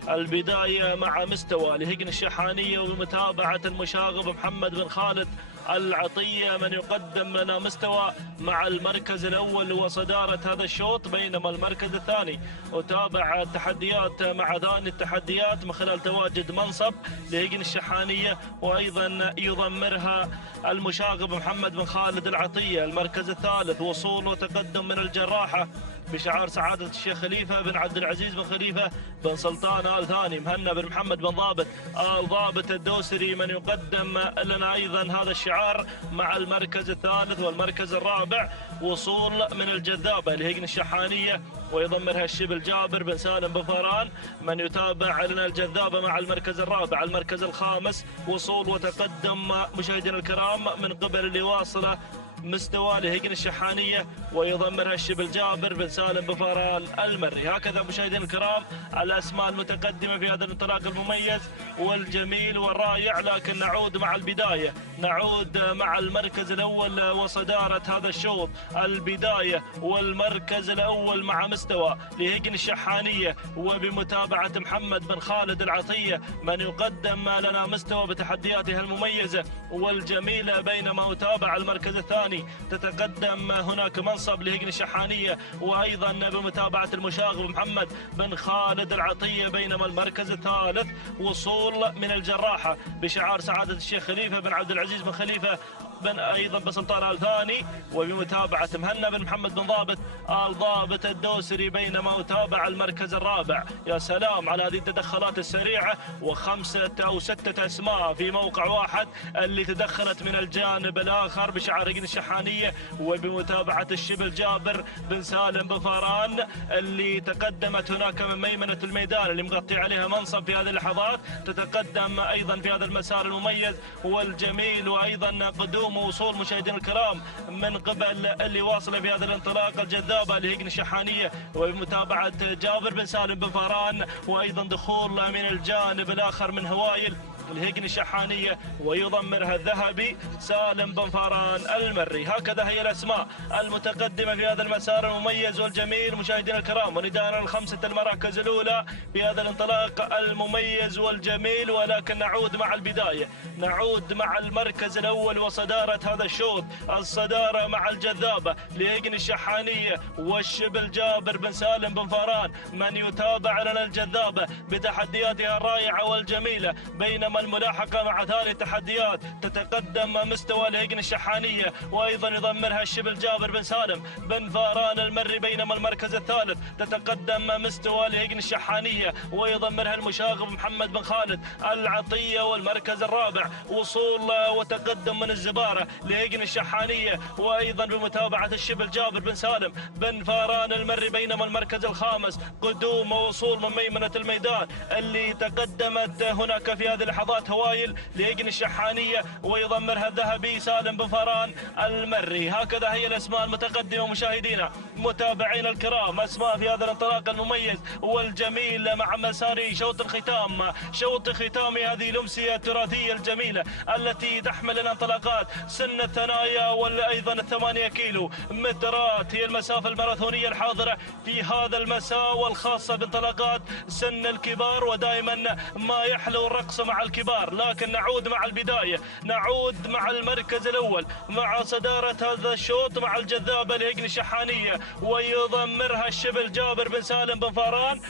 البداية مع مستوى لهجن الشحانية ومتابعة المشاغب محمد بن خالد العطية من يقدم لنا مستوى مع المركز الأول وصدارة هذا الشوط، بينما المركز الثاني وتابع التحديات مع ثاني التحديات من خلال تواجد منصب لهجن الشحانية وأيضا يضمرها المشاغب محمد بن خالد العطية. المركز الثالث وصول وتقدم من الجراحة بشعار سعادة الشيخ خليفة بن عبد العزيز بن خليفة بن سلطان آل ثاني، مهنا بن محمد بن ضابط آل ضابط الدوسري من يقدم لنا أيضا هذا الشعار مع المركز الثالث. والمركز الرابع وصول من الجذابة لهجن الشحانية ويضمرها الشبل جابر بن سالم بن فران من يتابع لنا الجذابة مع المركز الرابع. المركز الخامس وصول وتقدم مشاهدينا الكرام من قبل اللي واصله مستوى لهجن الشحانية ويضمرها الشبل جابر بن سالم بن فران المري. هكذا مشاهدينا الكرام الأسماء المتقدمة في هذا الانطلاق المميز والجميل والرائع. لكن نعود مع البداية، نعود مع المركز الأول وصدارة هذا الشوط. البداية والمركز الأول مع مستوى لهجن الشحانية وبمتابعة محمد بن خالد العطية من يقدم لنا مستوى بتحدياتها المميزة والجميلة، بينما يتابع المركز الثاني تتقدم هناك منصب لهجن الشحانية وأيضا بمتابعة المشاغب محمد بن خالد العطية، بينما المركز الثالث وصول من الجراحة بشعار سعادة الشيخ خليفة بن عبد العزيز بن خليفة بن أيضا بسلطان الثاني، وبمتابعة مهنا بن محمد بن ضابط الضابط الدوسري، بينما أتابع المركز الرابع. يا سلام على هذه التدخلات السريعة، وخمسة أو ستة أسماء في موقع واحد اللي تدخلت من الجانب الآخر بشعار هجن الشحانية، وبمتابعة الشبل جابر بن سالم بن فاران اللي تقدمت هناك من ميمنة الميدان اللي مغطي عليها منصب في هذه اللحظات. تتقدم أيضا في هذا المسار المميز والجميل، وأيضا قدوم ووصول مشاهدينا الكرام من قبل اللي واصل في هذه الانطلاقة الجذابة لهجن الشحانية، وبمتابعة جابر بن سالم بن فاران، وأيضا دخول من الجانب الآخر من هوايل الهجن الشحانية ويضمرها الذهبي سالم بن فاران المري. هكذا هي الأسماء المتقدمة في هذا المسار المميز والجميل مشاهدينا الكرام، وندانا الخمسة المراكز الأولى في هذا الانطلاق المميز والجميل. ولكن نعود مع البداية، نعود مع المركز الأول وصدارة هذا الشوط. الصدارة مع الجذابة لهجن الشحانية والشبل جابر بن سالم بن فاران، من يتابع لنا الجذابة بتحدياتها الرائعة والجميلة، بينما الملاحقة مع ثاني التحديات تتقدم مستوى الهجن الشحانية وأيضا يضمرها الشبل جابر بن سالم بن فاران المري، بينما المركز الثالث تتقدم مستوى الهجن الشحانية ويضمرها المشاغب محمد بن خالد العطية. والمركز الرابع وصول وتقدم من الزبارة لهجن الشحانية وأيضا بمتابعة الشبل جابر بن سالم بن فاران المري، بينما المركز الخامس قدوم ووصول من ميمنة الميدان اللي تقدمت هناك في هذه اللحظات هوايل لهجن الشحانية ويضمرها الذهبي سالم بن فاران المري. هكذا هي الأسماء المتقدمة مشاهدينا متابعينا الكرام، أسماء في هذا الانطلاق المميز والجميل مع مسار شوط الختام. شوط ختام هذه الأمسية التراثية الجميلة التي تحمل الانطلاقات سن الثنايا وأيضا 8 كيلو مترات، هي المسافة الماراثونية الحاضرة في هذا المساء والخاصة بانطلاقات سن الكبار. ودائما ما يحلو الرقص مع الكبار، لكن نعود مع البداية، نعود مع المركز الأول مع صدارة هذا الشوط مع الجذابة لهجن الشحانية ويضمرها الشبل جابر بن سالم بن فاران،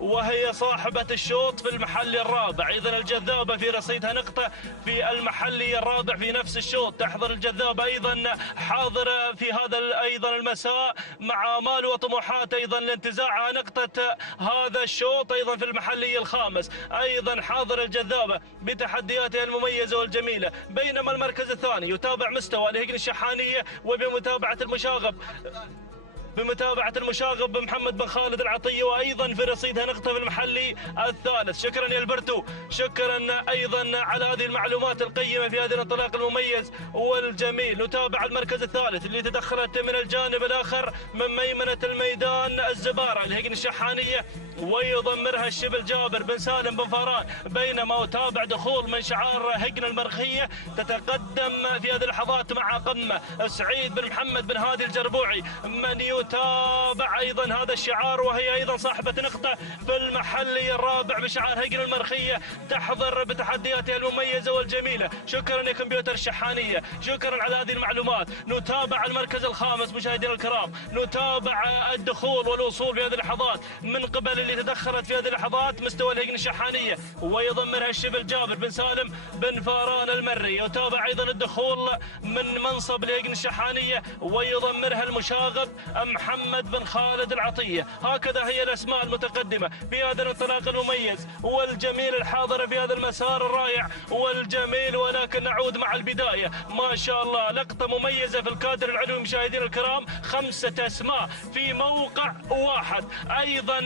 وهي صاحبة الشوط في المحلي الرابع. إذن الجذابة في رصيدها نقطة في المحلي الرابع في نفس الشوط. تحضر الجذابة أيضا حاضرة في هذا أيضا المساء مع آمال وطموحات أيضا لانتزاعها نقطة هذا الشوط أيضا في المحلي الخامس. أيضا حاضر الجذابة بتحدياتها المميزة والجميلة، بينما المركز الثاني يتابع مستوى لهجن الشحانية وبمتابعة المشاغب محمد بن خالد العطية، وأيضا في رصيدها نقطة في المحلي الثالث. شكرا يا البرتو، شكرا أيضا على هذه المعلومات القيمة في هذا الانطلاق المميز والجميل. نتابع المركز الثالث اللي تدخلت من الجانب الآخر من ميمنة الميدان الزبارة لهجن الشحانية ويضمرها الشبل جابر بن سالم بن فاران، بينما أتابع دخول من شعار هجن المرخية تتقدم في هذه اللحظات مع قمة سعيد بن محمد بن هادي الجربوعي، من يتابع أيضا هذا الشعار وهي أيضا صاحبة نقطة في المحلي الرابع بشعار هجن المرخية، تحضر بتحدياتها المميزة والجميلة. شكرا يا كمبيوتر الشحانية، شكرا على هذه المعلومات. نتابع المركز الخامس مشاهدينا الكرام، نتابع الدخول والوصول في هذه اللحظات من قبل اللي تدخلت في هذه اللحظات مستوى الهجن الشحانية ويضمرها الشبل جابر بن سالم بن فاران المري. يتابع أيضا الدخول من منصب الهجن الشحانية ويضمرها المشاغب محمد بن خالد العطية. هكذا هي الأسماء المتقدمة في هذا الانطلاق المميز والجميل الحاضر في هذا المسار الرائع والجميل. ولكن نعود مع البداية، ما شاء الله لقطة مميزة في الكادر العلوي مشاهدينا الكرام، 5 أسماء في موقع واحد. أيضا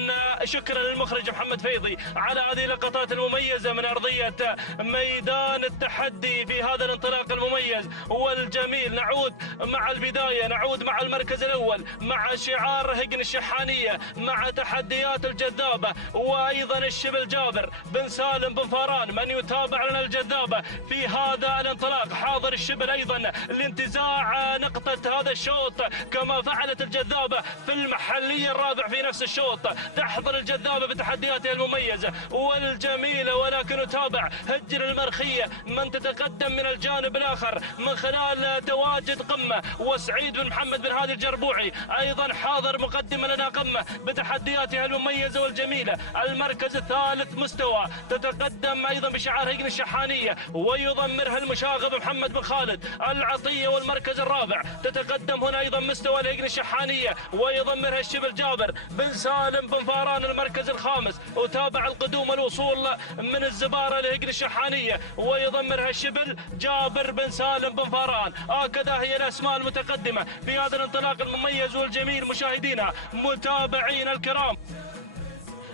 شكرا للمخرج محمد فيضي على هذه اللقطات المميزة من أرضية ميدان التحدي في هذا الانطلاق المميز والجميل. نعود مع البداية، نعود مع المركز الأول مع شعار هجن الشحانية مع تحديات الجذابة وأيضا الشبل جابر بن سالم بن فاران، من يتابع لنا الجذابة في هذا الانطلاق. حاضر الشبل أيضا لانتزاع نقطة هذا الشوط كما فعلت الجذابة في المحلي الرابع في نفس الشوط. تحضر الجذابة بتحدياتها المميزة والجميلة، ولكن نتابع هجن المرخية من تتقدم من الجانب الآخر من خلال تواجد قمة وسعيد بن محمد بن هادي الجربوعي وأيضا حاضر مقدم لنا قمة بتحدياتها المميزة والجميلة. المركز الثالث مستوى تتقدم أيضا بشعار هجن الشحانية ويضمرها المشاغب محمد بن خالد العطية. والمركز الرابع تتقدم هنا أيضا مستوى لهجن الشحانية ويضمرها الشبل جابر بن سالم بن فاران. المركز الخامس وتابع القدوم الوصول من الزبارة لهجن الشحانية ويضمرها الشبل جابر بن سالم بن فاران. هكذا هي الأسماء المتقدمة في هذا الانطلاق المميز والجميل مشاهدينا متابعينا الكرام.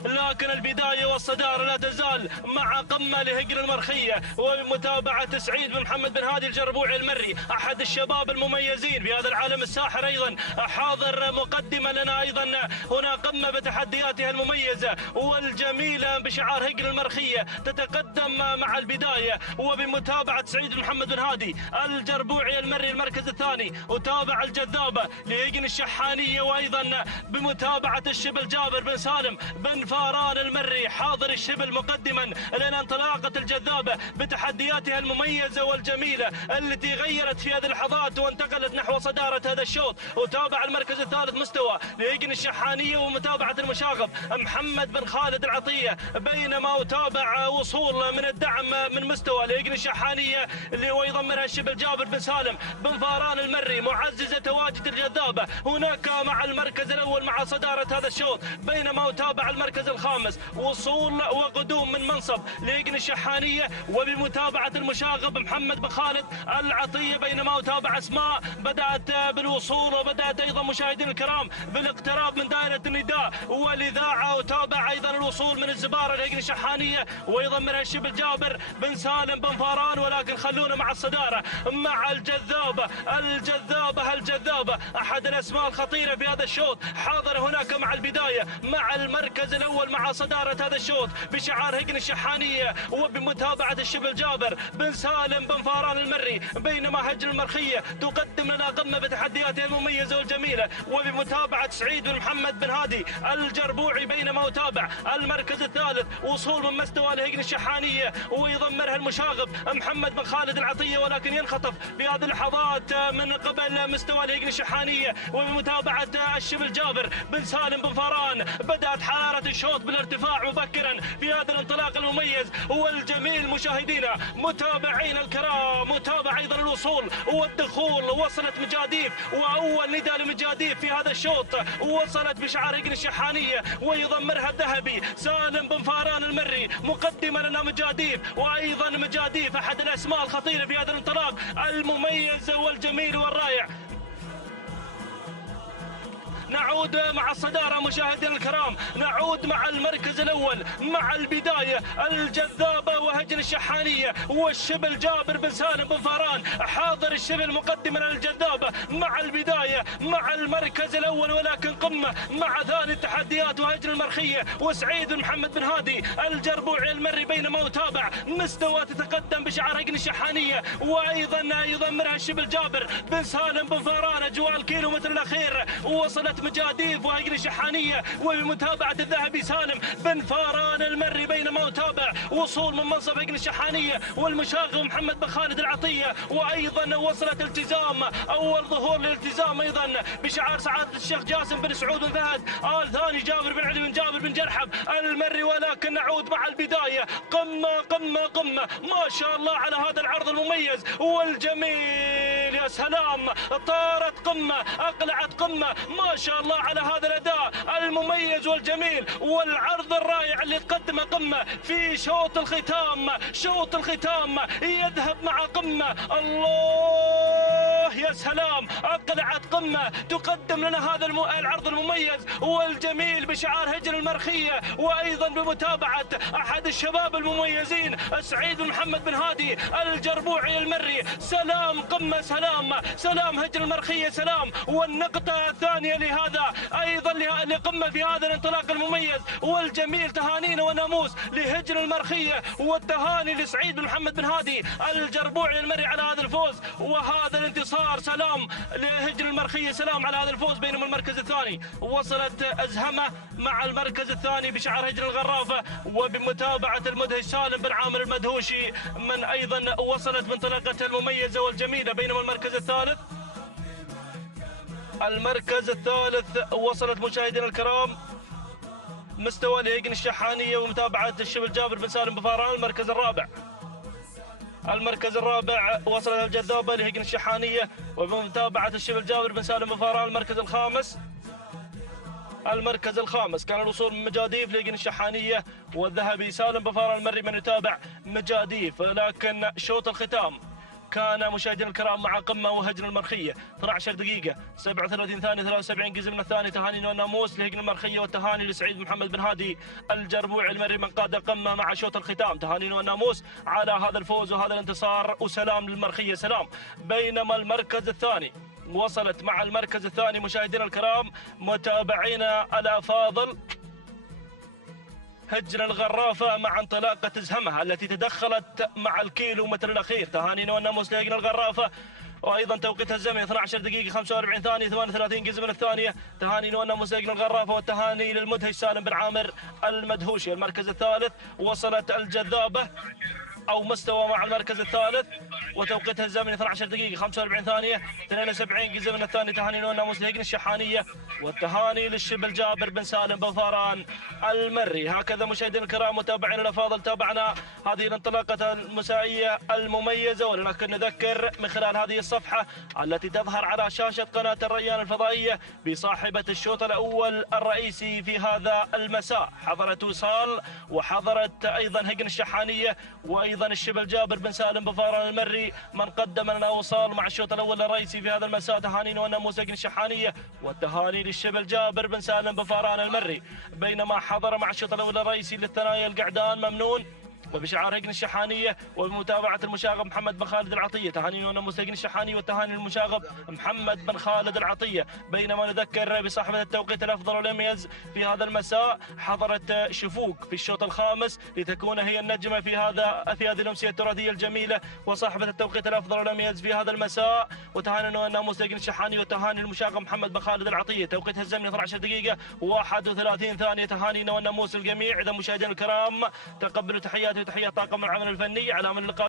لكن البداية والصدارة لا تزال مع قمة لهجن المرخية وبمتابعة سعيد بن محمد بن هادي الجربوعي المري أحد الشباب المميزين في هذا العالم الساحر. أيضا حاضر مقدمة لنا أيضا هنا قمة بتحدياتها المميزة والجميلة بشعار هجن المرخية تتقدم مع البداية وبمتابعة سعيد بن محمد بن هادي الجربوعي المري المركز الثاني. وتابع الجذابة لهجن الشحانية وأيضا بمتابعة الشبل جابر بن سالم بن فاران المري. حاضر الشبل مقدما لنا انطلاقة الجذابة بتحدياتها المميزة والجميلة التي غيرت في هذه اللحظات وانتقلت نحو صدارة هذا الشوط. وتابع المركز الثالث مستوى لهجن الشحانية ومتابعة المشاغب محمد بن خالد العطية. بينما أتابع وصول من الدعم من مستوى لهجن الشحانية اللي ويضمنها الشبل جابر بن سالم بن فاران المري معززة تواجد الجذابة هناك مع المركز الأول مع صدارة هذا الشوط. بينما أتابع المركز الخامس وصول وقدوم من منصب لهجن الشحانية وبمتابعة المشاغب محمد بن خالد العطية. بينما أتابع أسماء بدأت بالوصول وبدأت أيضا مشاهدين الكرام بالاقتراب من دائرة النداء والإذاعة. أتابع أيضا الوصول من الزبارة لهجن الشحانية ويضمنها الشبل جابر بن سالم بن فاران. ولكن خلونا مع الصدارة مع الجذابة أحد الأسماء الخطيرة في هذا الشوط. حاضر هناك مع البداية مع المركز الأول مع صدارة هذا الشوط بشعار هجن الشحانية وبمتابعة الشبل جابر بن سالم بن فاران المري. بينما هجن المرخية تقدم لنا قمة بتحدياتها المميزة والجميلة وبمتابعة سعيد بن محمد بن هادي الجربوعي. بينما أتابع المركز الثالث وصول من مستوى لهجن الشحانية ويضمرها المشاغب محمد بن خالد العطية. ولكن ينخطف في هذه اللحظات من قبل مستوى لهجن الشحانية وبمتابعة الشبل جابر بن سالم بن فاران. بدأت حرارة الشوط بالارتفاع مبكرا في هذا الانطلاق المميز والجميل مشاهدينا متابعينا الكرام. متابع ايضا الوصول والدخول. وصلت مجاديف واول نداء لمجاديف في هذا الشوط وصلت بشعار هجن الشحانية ويضمرها الذهبي سالم بن فاران المري مقدما لنا مجاديف. وايضا مجاديف احد الاسماء الخطيرة في هذا الانطلاق المميز والجميل والرائع. نعود مع الصدارة مشاهدينا الكرام. نعود مع المركز الأول مع البداية الجذابة وهجن الشحانية والشبل جابر بن سالم بن فاران. حاضر الشبل مقدما للجذابة مع البداية مع المركز الأول. ولكن قمة مع ثاني التحديات وهجن المرخية وسعيد بن محمد بن هادي الجربوعي المري. بينما أتابع مستوى تتقدم بشعار هجن الشحانية وأيضا يضمرها الشبل جابر بن سالم بن فاران. أجواء الكيلومتر الأخير وصلت مجاديف وهجن الشحانية وبمتابعة الذهبي سالم بن فاران المري. بينما أتابع وصول من منصب هجن الشحانية والمشاغب محمد بن خالد العطية. وأيضا وصلت التزام أول ظهور للالتزام أيضا بشعار سعادة الشيخ جاسم بن سعود بن فهد آل ثاني جابر بن علي بن جابر بن جرحب المري. ولكن نعود مع البداية قمة ما شاء الله على هذا العرض المميز والجميل. يا سلام طارت قمة أقلعت قمة ما شاء الله على هذا الأداء المميز والجميل والعرض الرائع اللي تقدمه قمة في شوط الختام يذهب مع قمة. الله يا سلام أقلعت قمة تقدم لنا هذا العرض المميز والجميل بشعار هجن المرخية وأيضا بمتابعة أحد الشباب المميزين سعيد بن محمد بن هادي الجربوعي المري. سلام قمة سلام هجن المرخية سلام. والنقطة الثانية لهذا أيضا لقمة في هذا الانطلاق المميز والجميل. تهانينا وناموس لهجن المرخية والتهاني لسعيد بن محمد بن هادي الجربوعي المري على هذا الفوز وهذا الانتصار. سلام لهجن المرخية سلام على هذا الفوز. بينما المركز الثاني وصلت أزهمة مع المركز الثاني بشعار هجن الغرافة وبمتابعة المدهش سالم بن عامر المدهوشي من أيضا وصلت بانطلاقته المميزة والجميلة. بينما المركز الثالث المركز الثالث وصلت مشاهدينا الكرام مستوى الهيجن الشحانية ومتابعة الشبل جابر بن سالم بفاران. المركز الرابع وصلت الجذابة لهيجن الشحانية وبمتابعة الشبل جابر بن سالم بفاران. المركز الخامس كان الوصول من مجاديف لهيجن الشحانية والذهبي سالم بفاران المري من يتابع مجاديف، لكن شوط الختام كان مشاهدينا الكرام مع قمة وهجن المرخية 12 دقيقة 37 ثانية 73 جزء من الثاني. تهاني والناموس لهجن المرخية والتهاني لسعيد محمد بن هادي الجربوعي المري من قاد القمة مع شوط الختام. تهاني والناموس على هذا الفوز وهذا الانتصار وسلام للمرخية سلام. بينما المركز الثاني وصلت مع المركز الثاني مشاهدينا الكرام متابعينا الأفاضل هجن الغرافة مع انطلاقة زهمها التي تدخلت مع الكيلو متر الأخير. تهاني والناموس لهجن الغرافة وايضا توقيتها الزمني 12 دقيقة 45 ثانية 38 جزء من الثانية. تهاني والناموس لهجن الغرافة والتهاني للمدهش سالم بن عامر المدهوشي. المركز الثالث وصلت الجذابة أو مستوى مع المركز الثالث وتوقيتها الزمني 12 دقيقة 45 ثانية 72 جزء من الثاني. تهاني والناموس لهجن الشحانية والتهاني للشبل جابر بن سالم بفاران المري. هكذا مشاهدينا الكرام متابعينا الأفاضل تابعنا هذه الانطلاقة المسائية المميزة، ولكن نذكر من خلال هذه الصفحة التي تظهر على شاشة قناة الريان الفضائية بصاحبة الشوط الأول الرئيسي في هذا المساء. حضرت وصال وحضرت أيضا هجن الشحانية وأيضا الشبل جابر بن سالم بفاران المري من قدم لنا وصال مع الشوط الأول الرئيسي في هذا المساء. تهانينا والناموس هجن الشحانية والتهاني للشبل جابر بن سالم بفاران المري. بينما حضر مع الشوط الأول الرئيسي للثنايا القعدان ممنون وبشعار هجن الشحانية وبمتابعة المشاغب محمد بن خالد العطية. تهانينا والناموس هجن الشحانية والتهاني للمشاغب محمد بن خالد العطية. بينما نذكر بصاحبة التوقيت الأفضل والأميز في هذا المساء حضرت شفوق في الشوط الخامس لتكون هي النجمة في هذه الأمسية التراثية الجميلة وصاحبة التوقيت الأفضل والأميز في هذا المساء. وتهانينا والناموس هجن الشحانية والتهاني للمشاغب محمد بن خالد العطية توقيتها الزمني 12 دقيقة 31 ثانية. تهانينا والناموس الجميع. إذا مشاهدينا الكرام تقبلوا تحياتي وتحيات طاقم العمل الفني على من اللقاء